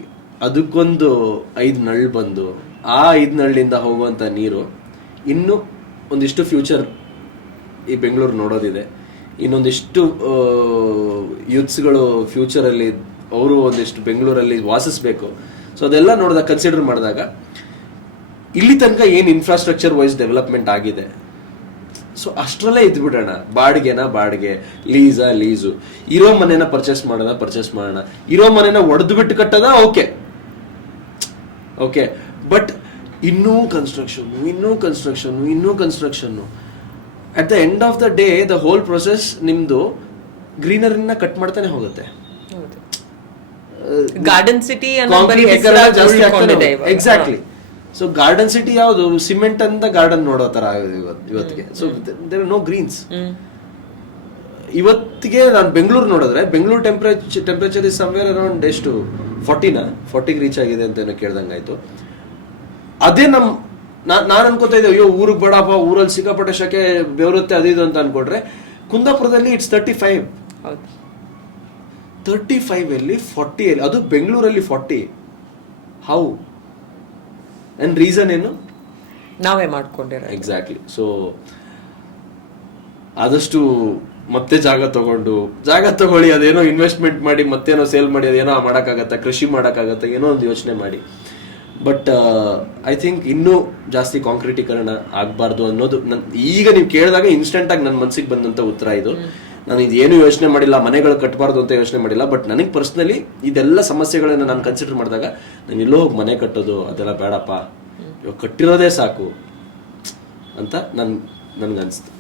ಅದಕ್ಕೊಂದು 5 ನಳ್ಳು ಬಂದು ಆ 5 ನಳ್ಳಿಂದ ಹೋಗುವಂಥ ನೀರು ಇನ್ನೂ ಒಂದಿಷ್ಟು ಫ್ಯೂಚರ್ ಈ ಬೆಂಗಳೂರು ನೋಡೋದಿದೆ. ಇನ್ನೊಂದಿಷ್ಟು ಯೂತ್ಸ್ಗಳು ಫ್ಯೂಚರಲ್ಲಿ ಅವರು ಒಂದಿಷ್ಟು ಬೆಂಗಳೂರಲ್ಲಿ ವಾಸಿಸ್ಬೇಕು. ಸೊ ಅದೆಲ್ಲ ನೋಡಿದಾಗ, ಕನ್ಸಿಡರ್ ಮಾಡಿದಾಗ, ಇಲ್ಲಿ ತನಕ ಏನು ಇನ್ಫ್ರಾಸ್ಟ್ರಕ್ಚರ್ ವೈಸ್ ಡೆವಲಪ್ಮೆಂಟ್ ಆಗಿದೆ, ಸೊ ಅಷ್ಟರಲ್ಲೇ ಇದ್ಬಿಡೋಣ. ಬಾಡಿಗೆ, ಲೀಸು, ಇರೋ ಮನೆನ ಪರ್ಚೇಸ್ ಮಾಡೋಣ, ಇರೋ ಮನೆನ ಒಡೆದು ಬಿಟ್ಟು ಕಟ್ಟೋದ, ಓಕೆ. ಬಟ್ ಇನ್ನೂ construction at the end of the day the whole process ನಿಮ್ದು ಗ್ರೀನರಿನ ಕಟ್ ಮಾಡ್ತಾನೆ ಹೋಗುತ್ತೆ. Garden city exactly. So garden city ಯಾವುದು, ಸಿಮೆಂಟ್ ಅಂತ ಗಾರ್ಡನ್ ನೋಡೋ ತರ ಆಗಿದೆ ಇವತ್ತಿಗೆ. So there are no greens. ಇವತ್ತಿಗೆ ನಾನು ಬೆಂಗಳೂರು ನೋಡಿದ್ರೆ, Bengaluru temperature is somewhere around ಎಷ್ಟು 40ಗೆ ರೀಚ್ ಆಗಿದೆ ಅಂತ ಏನೋ ಕೇಳ್ದಂಗಾಯ್ತು. ಅದೇ ನಾನು ಅನ್ಕೋತಾ ಇದ್ದೆ, ಅಯ್ಯೋ ಊರಿಗೆ ಬೇಡಪ್ಪ, ಊರಲ್ಲಿ ಸಿಕ್ಕಾಪಟ್ಟೆ ಶಕೆ ಬೆವರುತ್ತೆ ಅದು ಇದು ಅಂತ ಅನ್ಕೊಂಡ್ರೆ, ಕುಂದಾಪುರದಲ್ಲಿ ಇಟ್ಸ್ 35 ಅಲ್ಲಿ 40 ಅಲ್ಲಿ, ಅದು ಬೆಂಗಳೂರಲ್ಲಿ 40. ಹೌ? ಅಂಡ್ ರೀಸನ್ ಏನು? ನಾವೇ ಮಾಡ್ಕೊಂಡಿರೋ. ಎಕ್ಸಾಕ್ಟ್ಲಿ. ಸೊ ಆದಷ್ಟು ಮತ್ತೆ ಜಾಗ ತಗೊಳ್ಳಿ, ಅದೇನೋ ಇನ್ವೆಸ್ಟ್ಮೆಂಟ್ ಮಾಡಿ ಮತ್ತೇನೋ ಸೇಲ್ ಮಾಡಿ ಅದೇನೋ ಮಾಡೋಕ್ಕಾಗತ್ತಾ, ಕೃಷಿ ಮಾಡೋಕ್ಕಾಗತ್ತಾ, ಏನೋ ಒಂದು ಯೋಚನೆ ಮಾಡಿ. ಬಟ್ ಐ ಥಿಂಕ್ ಇನ್ನೂ ಜಾಸ್ತಿ ಕಾಂಕ್ರೀಟೀಕರಣ ಆಗಬಾರ್ದು ಅನ್ನೋದು ಈಗ ನೀವು ಕೇಳಿದಾಗ ಇನ್ಸ್ಟೆಂಟ್ ಆಗಿ ನನ್ನ ಮನಸ್ಸಿಗೆ ಬಂದಂಥ ಉತ್ತರ ಇದು. ನಾನು ಇದೇನು ಯೋಚನೆ ಮಾಡಿಲ್ಲ, ಮನೆಗಳು ಕಟ್ಟಬಾರ್ದು ಅಂತ ಯೋಚನೆ ಮಾಡಿಲ್ಲ. ಬಟ್ ನನಗೆ ಪರ್ಸ್ನಲಿ ಇದೆಲ್ಲ ಸಮಸ್ಯೆಗಳನ್ನ ನಾನು ಕನ್ಸಿಡರ್ ಮಾಡಿದಾಗ, ನಾನು ಎಲ್ಲೋ ಹೋಗಿ ಮನೆ ಕಟ್ಟೋದು ಅದೆಲ್ಲ ಬೇಡಪ್ಪ, ಇವಾಗ ಕಟ್ಟಿರೋದೇ ಸಾಕು ಅಂತ ನನ್ಗೆ ಅನಿಸ್ತು.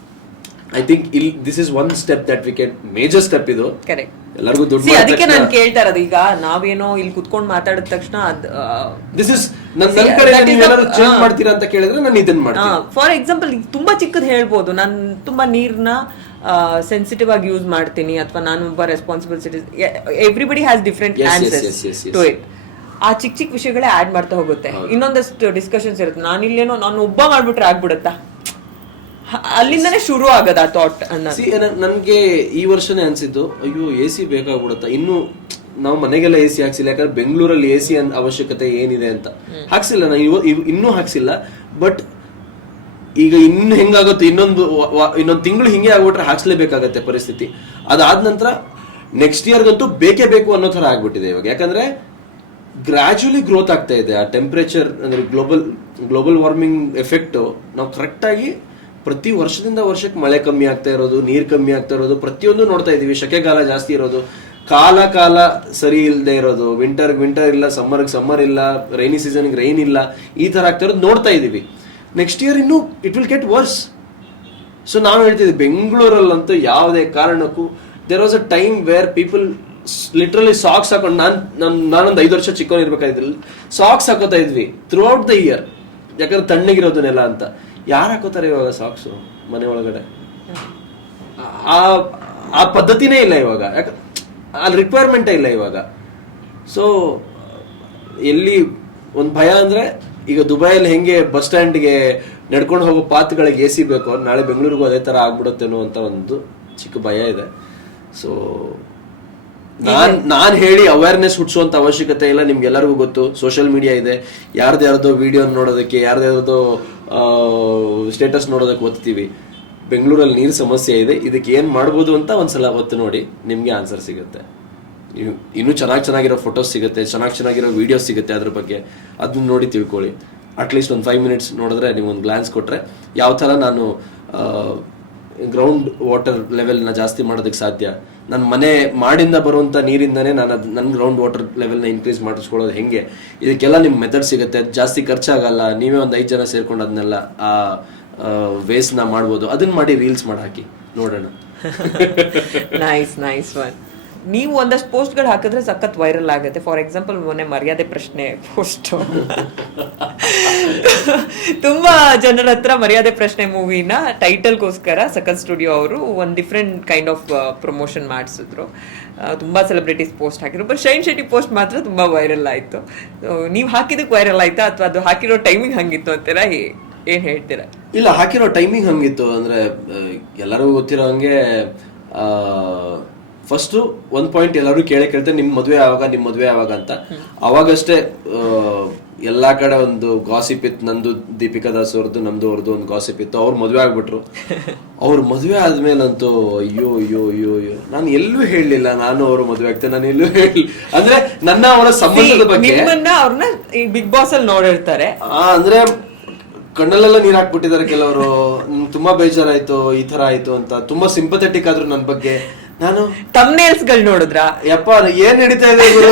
I think this is one step that we can major step ಇದು ಕರೆಕ್ಟ್. ಎಲ್ಲರಿಗೂ ದುಡ್ಡು ಅದಕ್ಕೆ ನಾನು ಕೇಳ್ತಾ ಇರೋದು, ಈಗ ನಾವೇನೋ ಇಲ್ಲಿ ಕುತ್ಕೊಂಡು ಮಾತಾಡಿದ ತಕ್ಷಣ ದಿಸ್ ಇಸ್ ನನ್ನ ಕಡೆ ನೀವೇನಾದ್ರು ಚೇಂಜ್ ಮಾಡ್ತೀರಾ ಅಂತ ಕೇಳಿದ್ರೆ ನಾನು ಇದನ್ನ ಮಾಡ್ತೀನಿ. ಫಾರ್ ಎಕ್ಸಾಂಪಲ್ ತುಂಬಾ ಚಿಕ್ಕದ್ ಹೇಳ್ಬೋದು, ನಾನು ತುಂಬಾ ನೀರ್ನ ಸೆನ್ಸಿಟಿವ್ ಆಗಿ ಯೂಸ್ ಮಾಡ್ತೀನಿ, ಅಥವಾ ನಾನು ಒಬ್ಬ responsible citizen. Everybody has different answers to it. ಆ ಚಿಕ್ಕ ಚಿಕ್ಕ ವಿಷಯಗಳೇ ಆಡ್ ಮಾಡ್ತಾ ಹೋಗುತ್ತೆ. ಇನ್ನೊಂದಷ್ಟು ಡಿಸ್ಕಷನ್ಸ್ ಇರುತ್ತೆ. ನಾನಿಲ್ಲೇನೋ ನಾನು ಒಬ್ಬ ಮಾಡ್ಬಿಟ್ರೆ ಆಗ್ಬಿಡುತ್ತಾ, ಅಲ್ಲಿಂದಾನೇ ಶುರು ಆಗದ ಆ ಥಾಟ್ ಅನ್ನೋದು. ನನ್ಗೆ ಈ ವರ್ಷನೇ ಅನ್ಸಿದ್ದು, ಅಯ್ಯೋ AC ಬೇಕಾಗ್ಬಿಡುತ್ತಾ, ಇನ್ನು ನಾವು ಮನೆಗೆಲ್ಲ AC ಹಾಕ್ಸಿಲ್ಲ, ಯಾಕಂದ್ರೆ ಬೆಂಗಳೂರಲ್ಲಿ AC ಅವಶ್ಯಕತೆ ಏನಿದೆ ಅಂತ ಹಾಕ್ಸಿಲ್ಲ. ನಾನು ಇನ್ನೂ ಹಾಕ್ಸಿಲ್ಲ. ಬಟ್ ಈಗ ಇನ್ನು ಹೆಂಗಾಗುತ್ತೆ, ಇನ್ನೊಂದು ತಿಂಗಳು ಹಿಂಗೆ ಆಗ್ಬಿಟ್ರೆ ಹಾಕ್ಸ್ಲೇಬೇಕಾಗತ್ತೆ ಪರಿಸ್ಥಿತಿ. ಅದಾದ ನಂತರ ನೆಕ್ಸ್ಟ್ ಇಯರ್ಗಂತೂ ಬೇಕೇ ಬೇಕು ಅನ್ನೋ ತರ ಆಗ್ಬಿಟ್ಟಿದೆ ಇವಾಗ. ಯಾಕಂದ್ರೆ ಗ್ರಾಜುವಲಿ ಗ್ರೋತ್ ಆಗ್ತಾ ಇದೆ ಆ ಟೆಂಪರೇಚರ್, ಅಂದ್ರೆ ಗ್ಲೋಬಲ್ ವಾರ್ಮಿಂಗ್ ಎಫೆಕ್ಟ್. ನಾವು ಕರೆಕ್ಟ್ ಆಗಿ ಪ್ರತಿ ವರ್ಷದಿಂದ ವರ್ಷಕ್ಕೆ ಮಳೆ ಕಮ್ಮಿ ಆಗ್ತಾ ಇರೋದು, ನೀರು ಕಮ್ಮಿ ಆಗ್ತಾ ಇರೋದು, ಪ್ರತಿಯೊಂದು ನೋಡ್ತಾ ಇದೀವಿ. ಶೆಕೆಗಾಲ ಜಾಸ್ತಿ ಇರೋದು, ಕಾಲ ಸರಿ ಇಲ್ಲದೆ ಇರೋದು, ವಿಂಟರ್ ಇಲ್ಲ, ಸಮ್ಮರ್ ಇಲ್ಲ, ರೈನಿ ಸೀಸನ್ಗೆ ರೈನ್ ಇಲ್ಲ, ಈ ತರ ಆಗ್ತಾ ಇರೋದು ನೋಡ್ತಾ ಇದೀವಿ. ನೆಕ್ಸ್ಟ್ ಇಯರ್ ಇನ್ನು it will get worse. So ನಾವು ಹೇಳ್ತಿದ್ವಿ, ಬೆಂಗಳೂರಲ್ಲಂತೂ ಯಾವುದೇ ಕಾರಣಕ್ಕೂ there was a time where people literally socks ಹಾಕೊಂಡು, ನಾನೊಂದು 5 ವರ್ಷ ಚಿಕ್ಕವನಿರ್ಬೇಕಾಗಿದ್ರಲ್ಲಿ ಸಾಕ್ಸ್ ಹಾಕೋತಾ ಇದ್ವಿ ಥ್ರೂ ಔಟ್ ದ ಇಯರ್, ಯಾಕಂದ್ರೆ ತಣ್ಣಗಿರೋದನ್ನೆಲ್ಲ ಅಂತ. ಯಾರು ಹಾಕೋತಾರೆ ಇವಾಗ ಸಾಕ್ಸು ಮನೆ ಒಳಗಡೆ? ಆ ಪದ್ಧತಿನೇ ಇಲ್ಲ ಇವಾಗ, ಅಲ್ಲಿ ರಿಕ್ವೈರ್ಮೆಂಟೇ ಇಲ್ಲ ಇವಾಗ. ಸೊ ಎಲ್ಲಿ ಒಂದು ಭಯ ಅಂದ್ರೆ, ಈಗ ದುಬೈಯಲ್ಲಿ ಹೆಂಗೆ ಬಸ್ ಸ್ಟ್ಯಾಂಡ್ಗೆ ನಡ್ಕೊಂಡು ಹೋಗೋ ಪಾತ್ಗಳಿಗೆ AC ಬೇಕು, ನಾಳೆ ಬೆಂಗಳೂರಿಗೂ ಅದೇ ತರ ಆಗ್ಬಿಡುತ್ತೇನೋ ಅಂತ ಒಂದು ಚಿಕ್ಕ ಭಯ ಇದೆ. ಸೊ ನಾನ್ ಹೇಳಿ ಅವೇರ್ನೆಸ್ ಹುಟ್ಟಿಸುವಂತ ಅವಶ್ಯಕತೆ ಇಲ್ಲ. ನಿಮ್ಗೆಲ್ಲರಿಗೂ ಗೊತ್ತು, ಸೋಷಿಯಲ್ ಮೀಡಿಯಾ ಇದೆ, ಯಾರ್ದಾರ್ದೋ ವಿಡಿಯೋ ನೋಡೋದಕ್ಕೆ, ಯಾರ್ದಾರ್ದೋ ಸ್ಟೇಟಸ್ ನೋಡೋದಕ್ಕೆ ಓದ್ತೀವಿ. ಬೆಂಗಳೂರಲ್ಲಿ ನೀರು ಸಮಸ್ಯೆ ಇದೆ, ಇದಕ್ಕೆ ಏನ್ ಮಾಡ್ಬೋದು ಅಂತ ಒಂದ್ಸಲ ಒತ್ತು ನೋಡಿ, ನಿಮ್ಗೆ ಆನ್ಸರ್ ಸಿಗುತ್ತೆ. ಇನ್ನೂ ಚೆನ್ನಾಗಿರೋ ಫೋಟೋಸ್ ಸಿಗುತ್ತೆ, ಚೆನ್ನಾಗಿರೋ ವಿಡಿಯೋಸ್ ಸಿಗುತ್ತೆ ಅದ್ರ ಬಗ್ಗೆ. ಅದನ್ನ ನೋಡಿ ತಿಳ್ಕೊಳ್ಳಿ. ಅಟ್ಲೀಸ್ಟ್ ಒಂದು 5 minutes ನೋಡಿದ್ರೆ, ನೀವು ಒಂದು ಗ್ಲಾನ್ಸ್ ಕೊಟ್ರೆ ಯಾವ ತರ ನಾನು ಗ್ರೌಂಡ್ ವಾಟರ್ ಲೆವೆಲ್ನ ಜಾಸ್ತಿ ಮಾಡೋದಕ್ಕೆ ಸಾಧ್ಯ, ನನ್ನ ಮನೆ ಮಾಡಿಂದ ಬರುವಂಥ ನೀರಿಂದನೇ ನಾನು ನನ್ನ ಗ್ರೌಂಡ್ ವಾಟರ್ ಲೆವೆಲ್ನ ಇನ್ಕ್ರೀಸ್ ಮಾಡಿಸ್ಕೊಳ್ಳೋದು ಹೆಂಗೆ, ಇದಕ್ಕೆಲ್ಲ ನಿಮ್ಮ ಮೆಥಡ್ ಸಿಗುತ್ತೆ. ಜಾಸ್ತಿ ಖರ್ಚಾಗಲ್ಲ, ನೀವೇ ಒಂದು 5 ಜನ ಸೇರ್ಕೊಂಡು ಅದನ್ನೆಲ್ಲ ಆ ವೇಸ್ಟ್ನ ಮಾಡ್ಬೋದು. ಅದನ್ನ ಮಾಡಿ ರೀಲ್ಸ್ ಮಾಡಿ ಹಾಕಿ ನೋಡೋಣ. Nice one. ನೀವು ಒಂದಷ್ಟು ಪೋಸ್ಟ್ಗಳು ಹಾಕಿದ್ರೆ ಸಖತ್ ವೈರಲ್ ಆಗುತ್ತೆ. ಫಾರ್ ಎಕ್ಸಾಂಪಲ್, ಮೊನ್ನೆ ಮರ್ಯಾದೆ ಪ್ರಶ್ನೆ ಪೋಸ್ಟ್ ತುಂಬಾ ಜನರ ಹತ್ರ ಮರ್ಯಾದೆ ಪ್ರಶ್ನೆ ಮೂವಿನ ಟೈಟಲ್ಗೋಸ್ಕರ ಸಖತ್ ಸ್ಟುಡಿಯೋ ಅವರು ಒಂದು ಡಿಫ್ರೆಂಟ್ ಕೈಂಡ್ ಆಫ್ ಪ್ರಮೋಷನ್ ಮಾಡಿಸಿದ್ರು. ತುಂಬಾ ಸೆಲೆಬ್ರಿಟೀಸ್ ಪೋಸ್ಟ್ ಹಾಕಿದ್ರು. ಬಟ್ ಶೈನ್ ಶೆಟ್ಟಿ ಪೋಸ್ಟ್ ಮಾತ್ರ ತುಂಬಾ ವೈರಲ್ ಆಯ್ತು. ನೀವು ಹಾಕಿದಕ್ಕೆ ವೈರಲ್ ಆಯ್ತಾ, ಅಥವಾ ಅದು ಹಾಕಿರೋ ಟೈಮಿಂಗ್ ಹಂಗಿತ್ತು ಅಂತೀರಾ, ಏನ್ ಹೇಳ್ತೀರಾ? ಇಲ್ಲ, ಹಾಕಿರೋ ಟೈಮಿಂಗ್ ಹಂಗಿತ್ತು. ಅಂದ್ರೆ ಎಲ್ಲರಿಗೂ ಗೊತ್ತಿರೋ ಹಂಗೆ ಫಸ್ಟ್ ಒಂದ್ ಪಾಯಿಂಟ್ ಎಲ್ಲರೂ ಕೇಳ್ತಾರೆ, ನಿಮ್ ಮದ್ವೆ ಯಾವಾಗ ಅಂತ. ಅವಾಗಷ್ಟೇ ಎಲ್ಲಾ ಕಡೆ ಒಂದು ಗಾಸಿಪ್ ಇತ್ತು. ನಂದು ದೀಪಿಕಾ ದಾಸ್ ಅವ್ರದ್ದು, ನಮ್ದು ಅವ್ರದ್ದು ಒಂದು ಗಾಸಿಪ್ ಇತ್ತು. ಅವ್ರು ಮದ್ವೆ ಆಗ್ಬಿಟ್ರು. ಅವ್ರ ಮದ್ವೆ ಆದ್ಮೇಲಂತೂ ಅಯ್ಯೋ ನಾನು ಎಲ್ಲೂ ಹೇಳಲಿಲ್ಲ, ನಾನು ಅವ್ರ ಮದ್ವೆ ಆಗ್ತೇನೆ, ನಾನು ಎಲ್ಲೂ ಹೇಳಿ, ಅಂದ್ರೆ ನನ್ನ ಅವರ ಸಂಬಂಧದ ಬಗ್ಗೆ. ಅವ್ರನ್ನ ಬಿಗ್ ಬಾಸ್ ಅಲ್ಲಿ ನೋಡಿರ್ತಾರೆ, ಅಂದ್ರೆ ಕಣ್ಣಲ್ಲೆಲ್ಲ ನೀರ್ ಹಾಕ್ಬಿಟ್ಟಿದ್ದಾರೆ ಕೆಲವರು. ತುಂಬಾ ಬೇಜಾರಾಯ್ತು, ಈ ತರ ಆಯ್ತು ಅಂತ. ತುಂಬಾ ಸಿಂಪಥೆಟಿಕ್ ಆದ್ರು ನನ್ ಬಗ್ಗೆ. ನಾನು ಥಂಬ್ನೇಲ್ಸ್ ಗಳು ನೋಡಿದ್ರ, ಯಪ್ಪ ಏನ್ ನಡೀತಾ ಇದೆ ಗುರು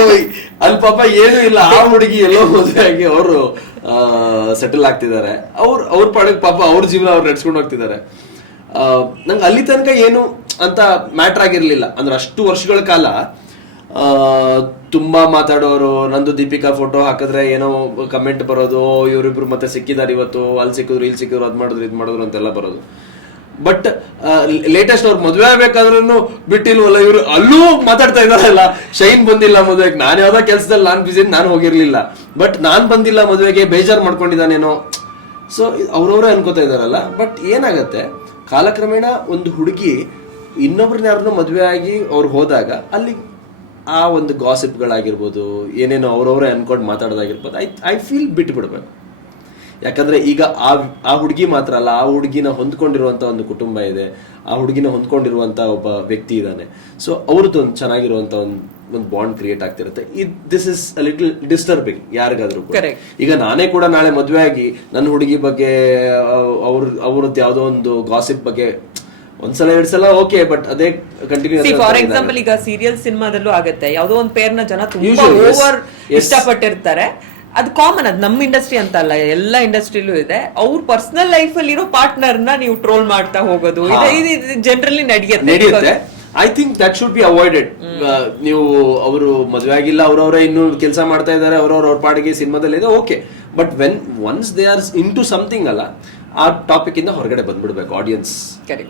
ಅಲ್ಲಿ, ಪಾಪ ಏನು ಇಲ್ಲ, ಆ ಹುಡುಗಿ ಎಲ್ಲೋ ಮದುವೆ ಆಗಿ ಅವರು ಸೆಟಲ್ ಆಗ್ತಿದ್ದಾರೆ. ಅವ್ರ ಪಾಡಕ್ ಪಾಪ ಅವ್ರ ಜೀವನ ಅವ್ರು ನಡ್ಸ್ಕೊಂಡು ಹೋಗ್ತಿದ್ದಾರೆ. ನಂಗೆ ಅಲ್ಲಿ ತನಕ ಏನು ಅಂತ ಮ್ಯಾಟರ್ ಆಗಿರ್ಲಿಲ್ಲ. ಅಂದ್ರೆ ಅಷ್ಟು ವರ್ಷಗಳ ಕಾಲ ತುಂಬಾ ಮಾತಾಡೋರು, ನಂದು ದೀಪಿಕಾ ಫೋಟೋ ಹಾಕಿದ್ರೆ ಏನೋ ಕಮೆಂಟ್ ಬರೋದು, ಇವರಿಬ್ರು ಮತ್ತೆ ಸಿಕ್ಕಿದಾರೆ, ಇವತ್ತು ಅಲ್ಲಿ ಸಿಕ್ಕಿದ್ರು, ಇಲ್ಲಿ ಸಿಕ್ಕಿದ್ರು, ಅದ್ ಮಾಡಿದ್ರು, ಇದ್ ಮಾಡಿದ್ರು ಅಂತೆಲ್ಲ ಬರೋದು. ಬಟ್ ಲೇಟೆಸ್ಟ್ ಅವ್ರು ಮದ್ವೆ ಆಗ್ಬೇಕಾದ್ರೂ ಬಿಟ್ಟಿಲ್ವಲ್ಲ ಇವ್ರು, ಅಲ್ಲೂ ಮಾತಾಡ್ತಾ ಇದಾರಲ್ಲ, ಶೈನ್ ಬಂದಿಲ್ಲ ಮದ್ವೆಗೆ, ನಾನು ಯಾವ್ದೋ ಕೆಲ್ಸದಲ್ಲಿ ನಾನು ಬಿಸಿ, ನಾನು ಹೋಗಿರ್ಲಿಲ್ಲ, ಬಟ್ ನಾನ್ ಬಂದಿಲ್ಲ ಮದ್ವೆಗೆ, ಬೇಜಾರ್ ಮಾಡ್ಕೊಂಡಿದ್ದಾನೇನೋ. ಸೊ ಅವ್ರವ್ರೇ ಅನ್ಕೋತಾ ಇದಾರಲ್ಲ. ಬಟ್ ಏನಾಗತ್ತೆ, ಕಾಲಕ್ರಮೇಣ ಒಂದು ಹುಡುಗಿ ಇನ್ನೊಬ್ರನ್ನ ಯಾರನ್ನೋ ಮದ್ವೆ ಆಗಿ ಅವ್ರು ಹೋದಾಗ ಅಲ್ಲಿ ಆ ಒಂದು ಗಾಸಿಪ್ಗಳಾಗಿರ್ಬೋದು, ಏನೇನೋ ಅವ್ರವ್ರೇ ಅನ್ಕೊಂಡು ಮಾತಾಡೋದಾಗಿರ್ಬೋದು, ಐ ಫೀಲ್ ಬಿಟ್ಬಿಡ್ಬೇಕು. ಯಾಕಂದ್ರೆ ಈಗ ಆ ಹುಡುಗಿ ಮಾತ್ರ ಅಲ್ಲ, ಆ ಹುಡುಗಿನ ಹೊಂದ್ಕೊಂಡಿರುವಂತ ಒಂದು ಕುಟುಂಬ ಇದೆ, ಆ ಹುಡುಗಿನ ಹೊಂದ್ಕೊಂಡಿರುವಂತ ಒಬ್ಬ ವ್ಯಕ್ತಿ ಇದ್ದಾನೆ. ಸೊ ಅವ್ರದ್ದು ಒಂದು ಚೆನ್ನಾಗಿರುವಂತ ಒಂದು ಬಾಂಡ್ ಕ್ರಿಯೇಟ್ ಆಗ್ತಿರುತ್ತೆ. This is a little disturbing ಯಾರಿಗಾದ್ರೂ. ಈಗ ನಾನೇ ಕೂಡ ನಾಳೆ ಮದ್ವೆ ಆಗಿ ನನ್ನ ಹುಡುಗಿ ಬಗ್ಗೆ ಅವ್ರದ್ದು ಯಾವ್ದೋ ಒಂದು ಗಾಸಿಪ್ ಬಗ್ಗೆ ಒಂದ್ಸಲ 2 ಸಲ ಓಕೆ, ಬಟ್ ಅದೇ ಕಂಟಿನ್ಯೂ. ಫಾರ್ ಎಕ್ಸಾಂಪಲ್, ಈಗ ಸೀರಿಯಲ್ ಸಿನಿಮಾದಲ್ಲೂ ಆಗತ್ತೆ, ಯಾವ್ದೋ ಒಂದ್ ಪೇರ್ನ ಜನ ತುಂಬಾ ಓವರ್ ಇಷ್ಟಪಟ್ಟಿರ್ತಾರೆ. ಅದು ಕಾಮನ್, ಅದು ನಮ್ಮ ಇಂಡಸ್ಟ್ರಿ ಅಂತ ಅಲ್ಲ, ಎಲ್ಲ ಇಂಡಸ್ಟ್ರಿಲೂ ಇದೆ. ಅವ್ರ ಪರ್ಸನಲ್ ಲೈಫ್ ಅಲ್ಲಿ ಇರೋ ಪಾರ್ಟ್ನರ್ನ ನೀವು ಟ್ರೋಲ್ ಮಾಡ್ತಾ ಹೋಗೋದು ಇದು ಜನರಲಿ ನಡೆಯುತ್ತೆ. I think that should be avoided. ನೀವು ಅವರು ಮದುವೆ ಆಗಿಲ್ಲ, ಅವ್ರವರೇ ಇನ್ನು ಕೆಲಸ ಮಾಡ್ತಾ ಇದ್ದಾರೆ, ಅವ್ರ ಪಾಡಿಗೆ ಸಿನಿಮಾದಲ್ಲಿ ಇದೆ, okay. But when once they are into something ಅಲ್ಲ, ಆ ಟಾಪಿಕ್ ಇಂದ ಹೊರಗಡೆ ಬಂದ್ಬಿಡ್ಬೇಕು ಆಡಿಯನ್ಸ್.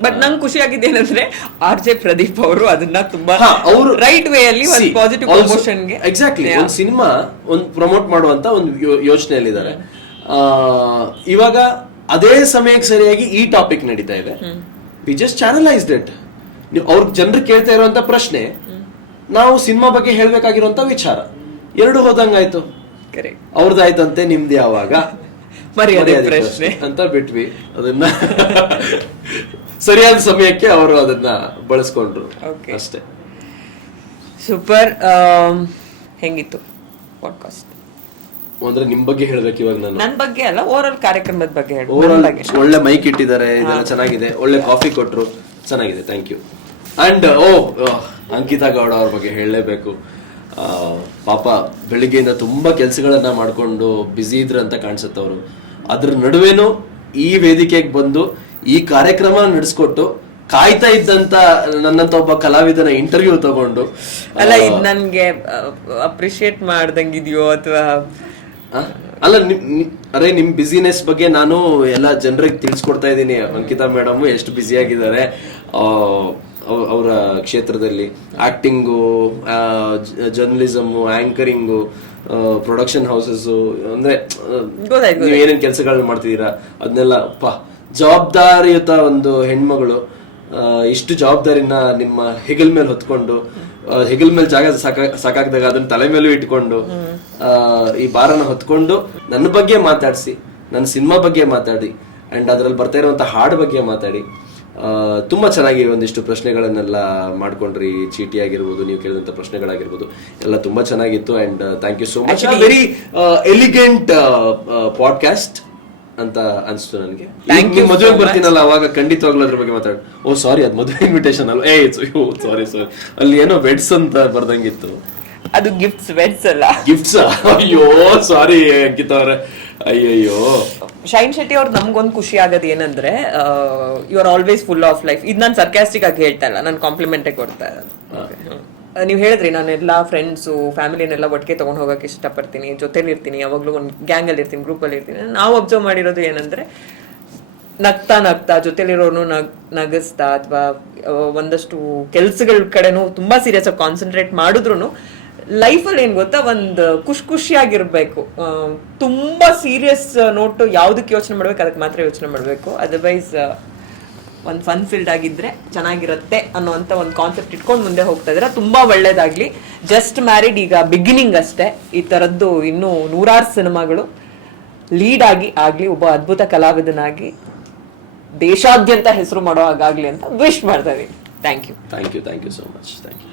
ಬಟ್ ನಂಗೆ ಖುಷಿ ಆಗಿದ್ದು ಏನಂದ್ರೆ RJ ಪ್ರದೀಪ್ ಅವರು ಅದನ್ನ ತುಂಬಾ ಅವರು ರೈಟ್ ವೇ ಅಲ್ಲಿ ಒಂದು ಪಾಸಿಟಿವ್ ಪ್ರಮೋಷನ್ ಗೆ ಎಕ್ಸಾಕ್ಟ್ಲಿ ಒಂದು ಸಿನಿಮಾ ಒಂದು ಪ್ರಮೋಟ್ ಮಾಡುವಂತ ಒಂದು ಯೋಚನೆಯಲ್ಲಿದ್ದಾರೆ. ಇವಾಗ ಅದೇ ಸಮಯಕ್ಕೆ ಸರಿಯಾಗಿ ಈ ಟಾಪಿಕ್ ನಡೀತಾ ಇದೆ. We just channelised it. ನೀವು ಅವ್ರ ಜನರು ಕೇಳ್ತಾ ಇರುವಂತ ಪ್ರಶ್ನೆ, ನಾವು ಸಿನಿಮಾ ಬಗ್ಗೆ ಹೇಳ್ಬೇಕಾಗಿರುವಂತ ವಿಚಾರ, ಎರಡು ಹೋದಂಗಾಯ್ತು. ಅವ್ರದ್ದಾಯ್ತಂತೆ, ನಿಮ್ದು ಯಾವಾಗ ಮರ್ಯಾದೆ ಪ್ರಶ್ನೆ ಅಂತ ಬಿಟ್ವಿ. ಅದನ್ನ ಸರಿಯಾದ ಸಮಯಕ್ಕೆ ಅವರು ಅದನ್ನ ಬಳಸ್ಕೊಂಡ್ರು ಅಷ್ಟೇ. ಸೂಪರ್. ಹೆಂಗಿತ್ತು ಪಾಡ್ಕಾಸ್ಟ್? ಅಂದ್ರೆ ನಿಮ್ ಬಗ್ಗೆ ಹೇಳ್ಬೇಕು ಇವಾಗ. ನನ್ನ ಬಗ್ಗೆ ಅಲ್ಲ, ಓವರ್ ಕಾರ್ಯಕ್ರಮದ ಬಗ್ಗೆ ಒಳ್ಳೆ ಮೈಕ್ ಇಟ್ಟಿದ್ದಾರೆ, ಇದೆಲ್ಲ ಚೆನ್ನಾಗಿದೆ, ಒಳ್ಳೆ ಕಾಫಿ ಕೊಟ್ರು, ಚೆನ್ನಾಗಿದೆ, thank you. And Ankita Gowda ಅವ್ರ ಬಗ್ಗೆ ಹೇಳಲೇಬೇಕು. ಪಾಪ ಬೆಳಿಗ್ಗೆಯಿಂದ ತುಂಬಾ ಕೆಲ್ಸಗಳನ್ನ ಮಾಡ್ಕೊಂಡು ಬ್ಯುಸಿ ಇದ್ರ ಅಂತ ಕಾಣಿಸುತ್ತೆ ಅವರು. ಅದ್ರ ನಡುವೆನೂ ಈ ವೇದಿಕೆಗೆ ಬಂದು ಈ ಕಾರ್ಯಕ್ರಮ ನಡೆಸ್ಕೊಟ್ಟು ಕಾಯ್ತಾ ಇದ್ದಂತ ನನ್ನಂತ ಒಬ್ಬ ಕಲಾವಿದನ ಇಂಟರ್ವ್ಯೂ ತಗೊಂಡು, ಅಲ್ಲ ಇದು ನನ್ಗೆ ಅಪ್ರಿಶಿಯೇಟ್ ಮಾಡ್ದಂಗಿದ್ಯೋ ಅಥವಾ ಅಲ್ಲ, ಅರೆ ನಿಮ್ ಬಿಸಿನೆಸ್ ಬಗ್ಗೆ ನಾನು ಎಲ್ಲ ಜನರಿಗೆ ತಿಳಿಸ್ಕೊಡ್ತಾ ಇದ್ದೀನಿ. ಅಂಕಿತಾ ಮೇಡಮ್ ಎಷ್ಟು ಬ್ಯುಸಿ ಆಗಿದ್ದಾರೆ ಅವರ ಕ್ಷೇತ್ರದಲ್ಲಿ, ಆಕ್ಟಿಂಗು, ಜರ್ನಲಿಸಮ್, ಆಂಕರಿಂಗು, ಪ್ರೊಡಕ್ಷನ್ ಹೌಸಸ್, ಅಂದ್ರೆ ನೀವು ಏನೇನ್ ಕೆಲಸಗಳನ್ನ ಮಾಡ್ತಿದ್ದೀರಾ ಅದನ್ನೆಲ್ಲ. ಜವಾಬ್ದಾರಿಯುತ ಒಂದು ಹೆಣ್ಮಗಳು ಇಷ್ಟು ಜವಾಬ್ದಾರಿನ ನಿಮ್ಮ ಹೆಗಲ್ ಮೇಲೆ ಹೊತ್ಕೊಂಡು, ಹೆಗಲ್ ಮೇಲೆ ಜಾಗ ಸಾಕಾಗ್ದಾಗ ಅದನ್ನ ತಲೆ ಮೇಲೂ ಇಟ್ಕೊಂಡು ಈ ಭಾರನ ಹೊತ್ಕೊಂಡು ನನ್ನ ಬಗ್ಗೆ ಮಾತಾಡಿಸಿ, ನನ್ನ ಸಿನಿಮಾ ಬಗ್ಗೆ ಮಾತಾಡಿ, ಅಂಡ್ ಅದ್ರಲ್ಲಿ ಬರ್ತಾ ಇರುವಂತ ಹಾಡು ಬಗ್ಗೆ ಮಾತಾಡಿ, ತುಂಬಾ ಚೆನ್ನಾಗಿ ಒಂದಿಷ್ಟು ಪ್ರಶ್ನೆಗಳನ್ನೆಲ್ಲ ಮಾಡ್ಕೊಂಡ್ರಿ. ಚೀಟಿ ಆಗಿರ್ಬೋದು, ನೀವು ಕೇಳಿದಂತ ಪ್ರಶ್ನೆಗಳಾಗಿರ್ಬೋದು, ಎಲ್ಲ ತುಂಬಾ ಚೆನ್ನಾಗಿತ್ತು. And thank you so much. Very elegant podcast ಅಂತ ಅನ್ಸ್ತು ನನಗೆ. ಮದುವೆಗೆ ಬರ್ತೀನಲ್ಲ ಅವಾಗ ಖಂಡಿತವಾಗ್ಲೂ ಅದ್ರ ಬಗ್ಗೆ ಮಾತಾಡ. ಓ ಸಾರಿ, ಅದು ಮದುವೆ ಇನ್ವಿಟೇಷನ್ ಅಲ್ಲ, ಸಾರಿ ಅಲ್ಲಿ ಏನೋ ವೆಡ್ಸ್ ಅಂತ ಬರ್ದಂಗಿತ್ತು. ಅದು ಗಿಫ್ಟ್ಸ್, ವೆಡ್ಸ್ ಅಲ್ಲ, ಗಿಫ್ಟ್ಸ್. ಅಯ್ಯೋ ಸಾರಿ ಅಂಕಿತಾ ಅವ್ರೆ, ಅಯ್ಯಯ್ಯೋ. ಶೈನ್ ಶೆಟ್ಟಿ ಅವ್ರು ನಮ್ಗೊಂದು ಖುಷಿ ಆಗೋದು ಏನಂದ್ರೆ, you are always full of life. ಇದು ನಾನು ಸರ್ಕ್ಯಾಸ್ಟಿಕ್ ಆಗಿ ಹೇಳ್ತಾ ಇಲ್ಲ, ನಾನು ಕಾಂಪ್ಲಿಮೆಂಟೇ ಕೊಡ್ತಾ ಇರೋದು. ನೀವು ಹೇಳಿದ್ರಿ ನಾನು ಎಲ್ಲ ಫ್ರೆಂಡ್ಸು ಫ್ಯಾಮಿಲಿನೆಲ್ಲ ಒಟ್ಟಿಗೆ ತೊಗೊಂಡು ಹೋಗೋಕೆ ಇಷ್ಟಪಡ್ತೀನಿ, ಜೊತೆಲಿರ್ತೀನಿ, ಯಾವಾಗಲೂ ಒಂದು ಗ್ಯಾಂಗಲ್ಲಿ ಇರ್ತೀನಿ, ಗ್ರೂಪಲ್ಲಿ ಇರ್ತೀನಿ. ನಾವು ಅಬ್ಸರ್ವ್ ಮಾಡಿರೋದು ಏನಂದ್ರೆ, ನಗ್ತಾ ಜೊತೆಲಿರೋನು ನಗಿಸ್ತಾ ಅಥವಾ ಒಂದಷ್ಟು ಕೆಲ್ಸಗಳ ಕಡೆನೂ ತುಂಬಾ ಸೀರಿಯಸ್ ಆಗಿ ಕಾನ್ಸಂಟ್ರೇಟ್ ಮಾಡಿದ್ರು ಲೈಫಲ್ಲಿ ಏನ್ ಗೊತ್ತಾ, ಒಂದು ಖುಷಿಯಾಗಿರ್ಬೇಕು. ತುಂಬಾ ಸೀರಿಯಸ್ ನೋಟು ಯಾವ್ದಕ್ಕೆ ಯೋಚನೆ ಮಾಡ್ಬೇಕು ಅದಕ್ಕೆ ಮಾತ್ರ ಯೋಚನೆ ಮಾಡ್ಬೇಕು. ಅದರ್ವೈಸ್ ಒಂದು ಫನ್ ಫೀಲ್ಡ್ ಆಗಿದ್ರೆ ಚೆನ್ನಾಗಿರುತ್ತೆ ಅನ್ನೋಂಥ ಒಂದು ಕಾನ್ಸೆಪ್ಟ್ ಇಟ್ಕೊಂಡು ಮುಂದೆ ಹೋಗ್ತಾ ಇದ್ರೆ ತುಂಬಾ ಒಳ್ಳೇದಾಗ್ಲಿ. ಜಸ್ಟ್ ಮ್ಯಾರಿಡ್ ಈಗ ಬಿಗಿನಿಂಗ್ ಅಷ್ಟೇ. ಈ ತರದ್ದು ಇನ್ನೂ 100 ಸಿನಿಮಾಗಳು ಲೀಡ್ ಆಗ್ಲಿ, ಒಬ್ಬ ಅದ್ಭುತ ಕಲಾವಿದನಾಗಿ ದೇಶಾದ್ಯಂತ ಹೆಸರು ಮಾಡೋ ಹಾಗಾಗ್ಲಿ ಅಂತ ವಿಶ್ ಮಾಡ್ತಾ ಇದೀನಿ. Thank you so much. Thank you.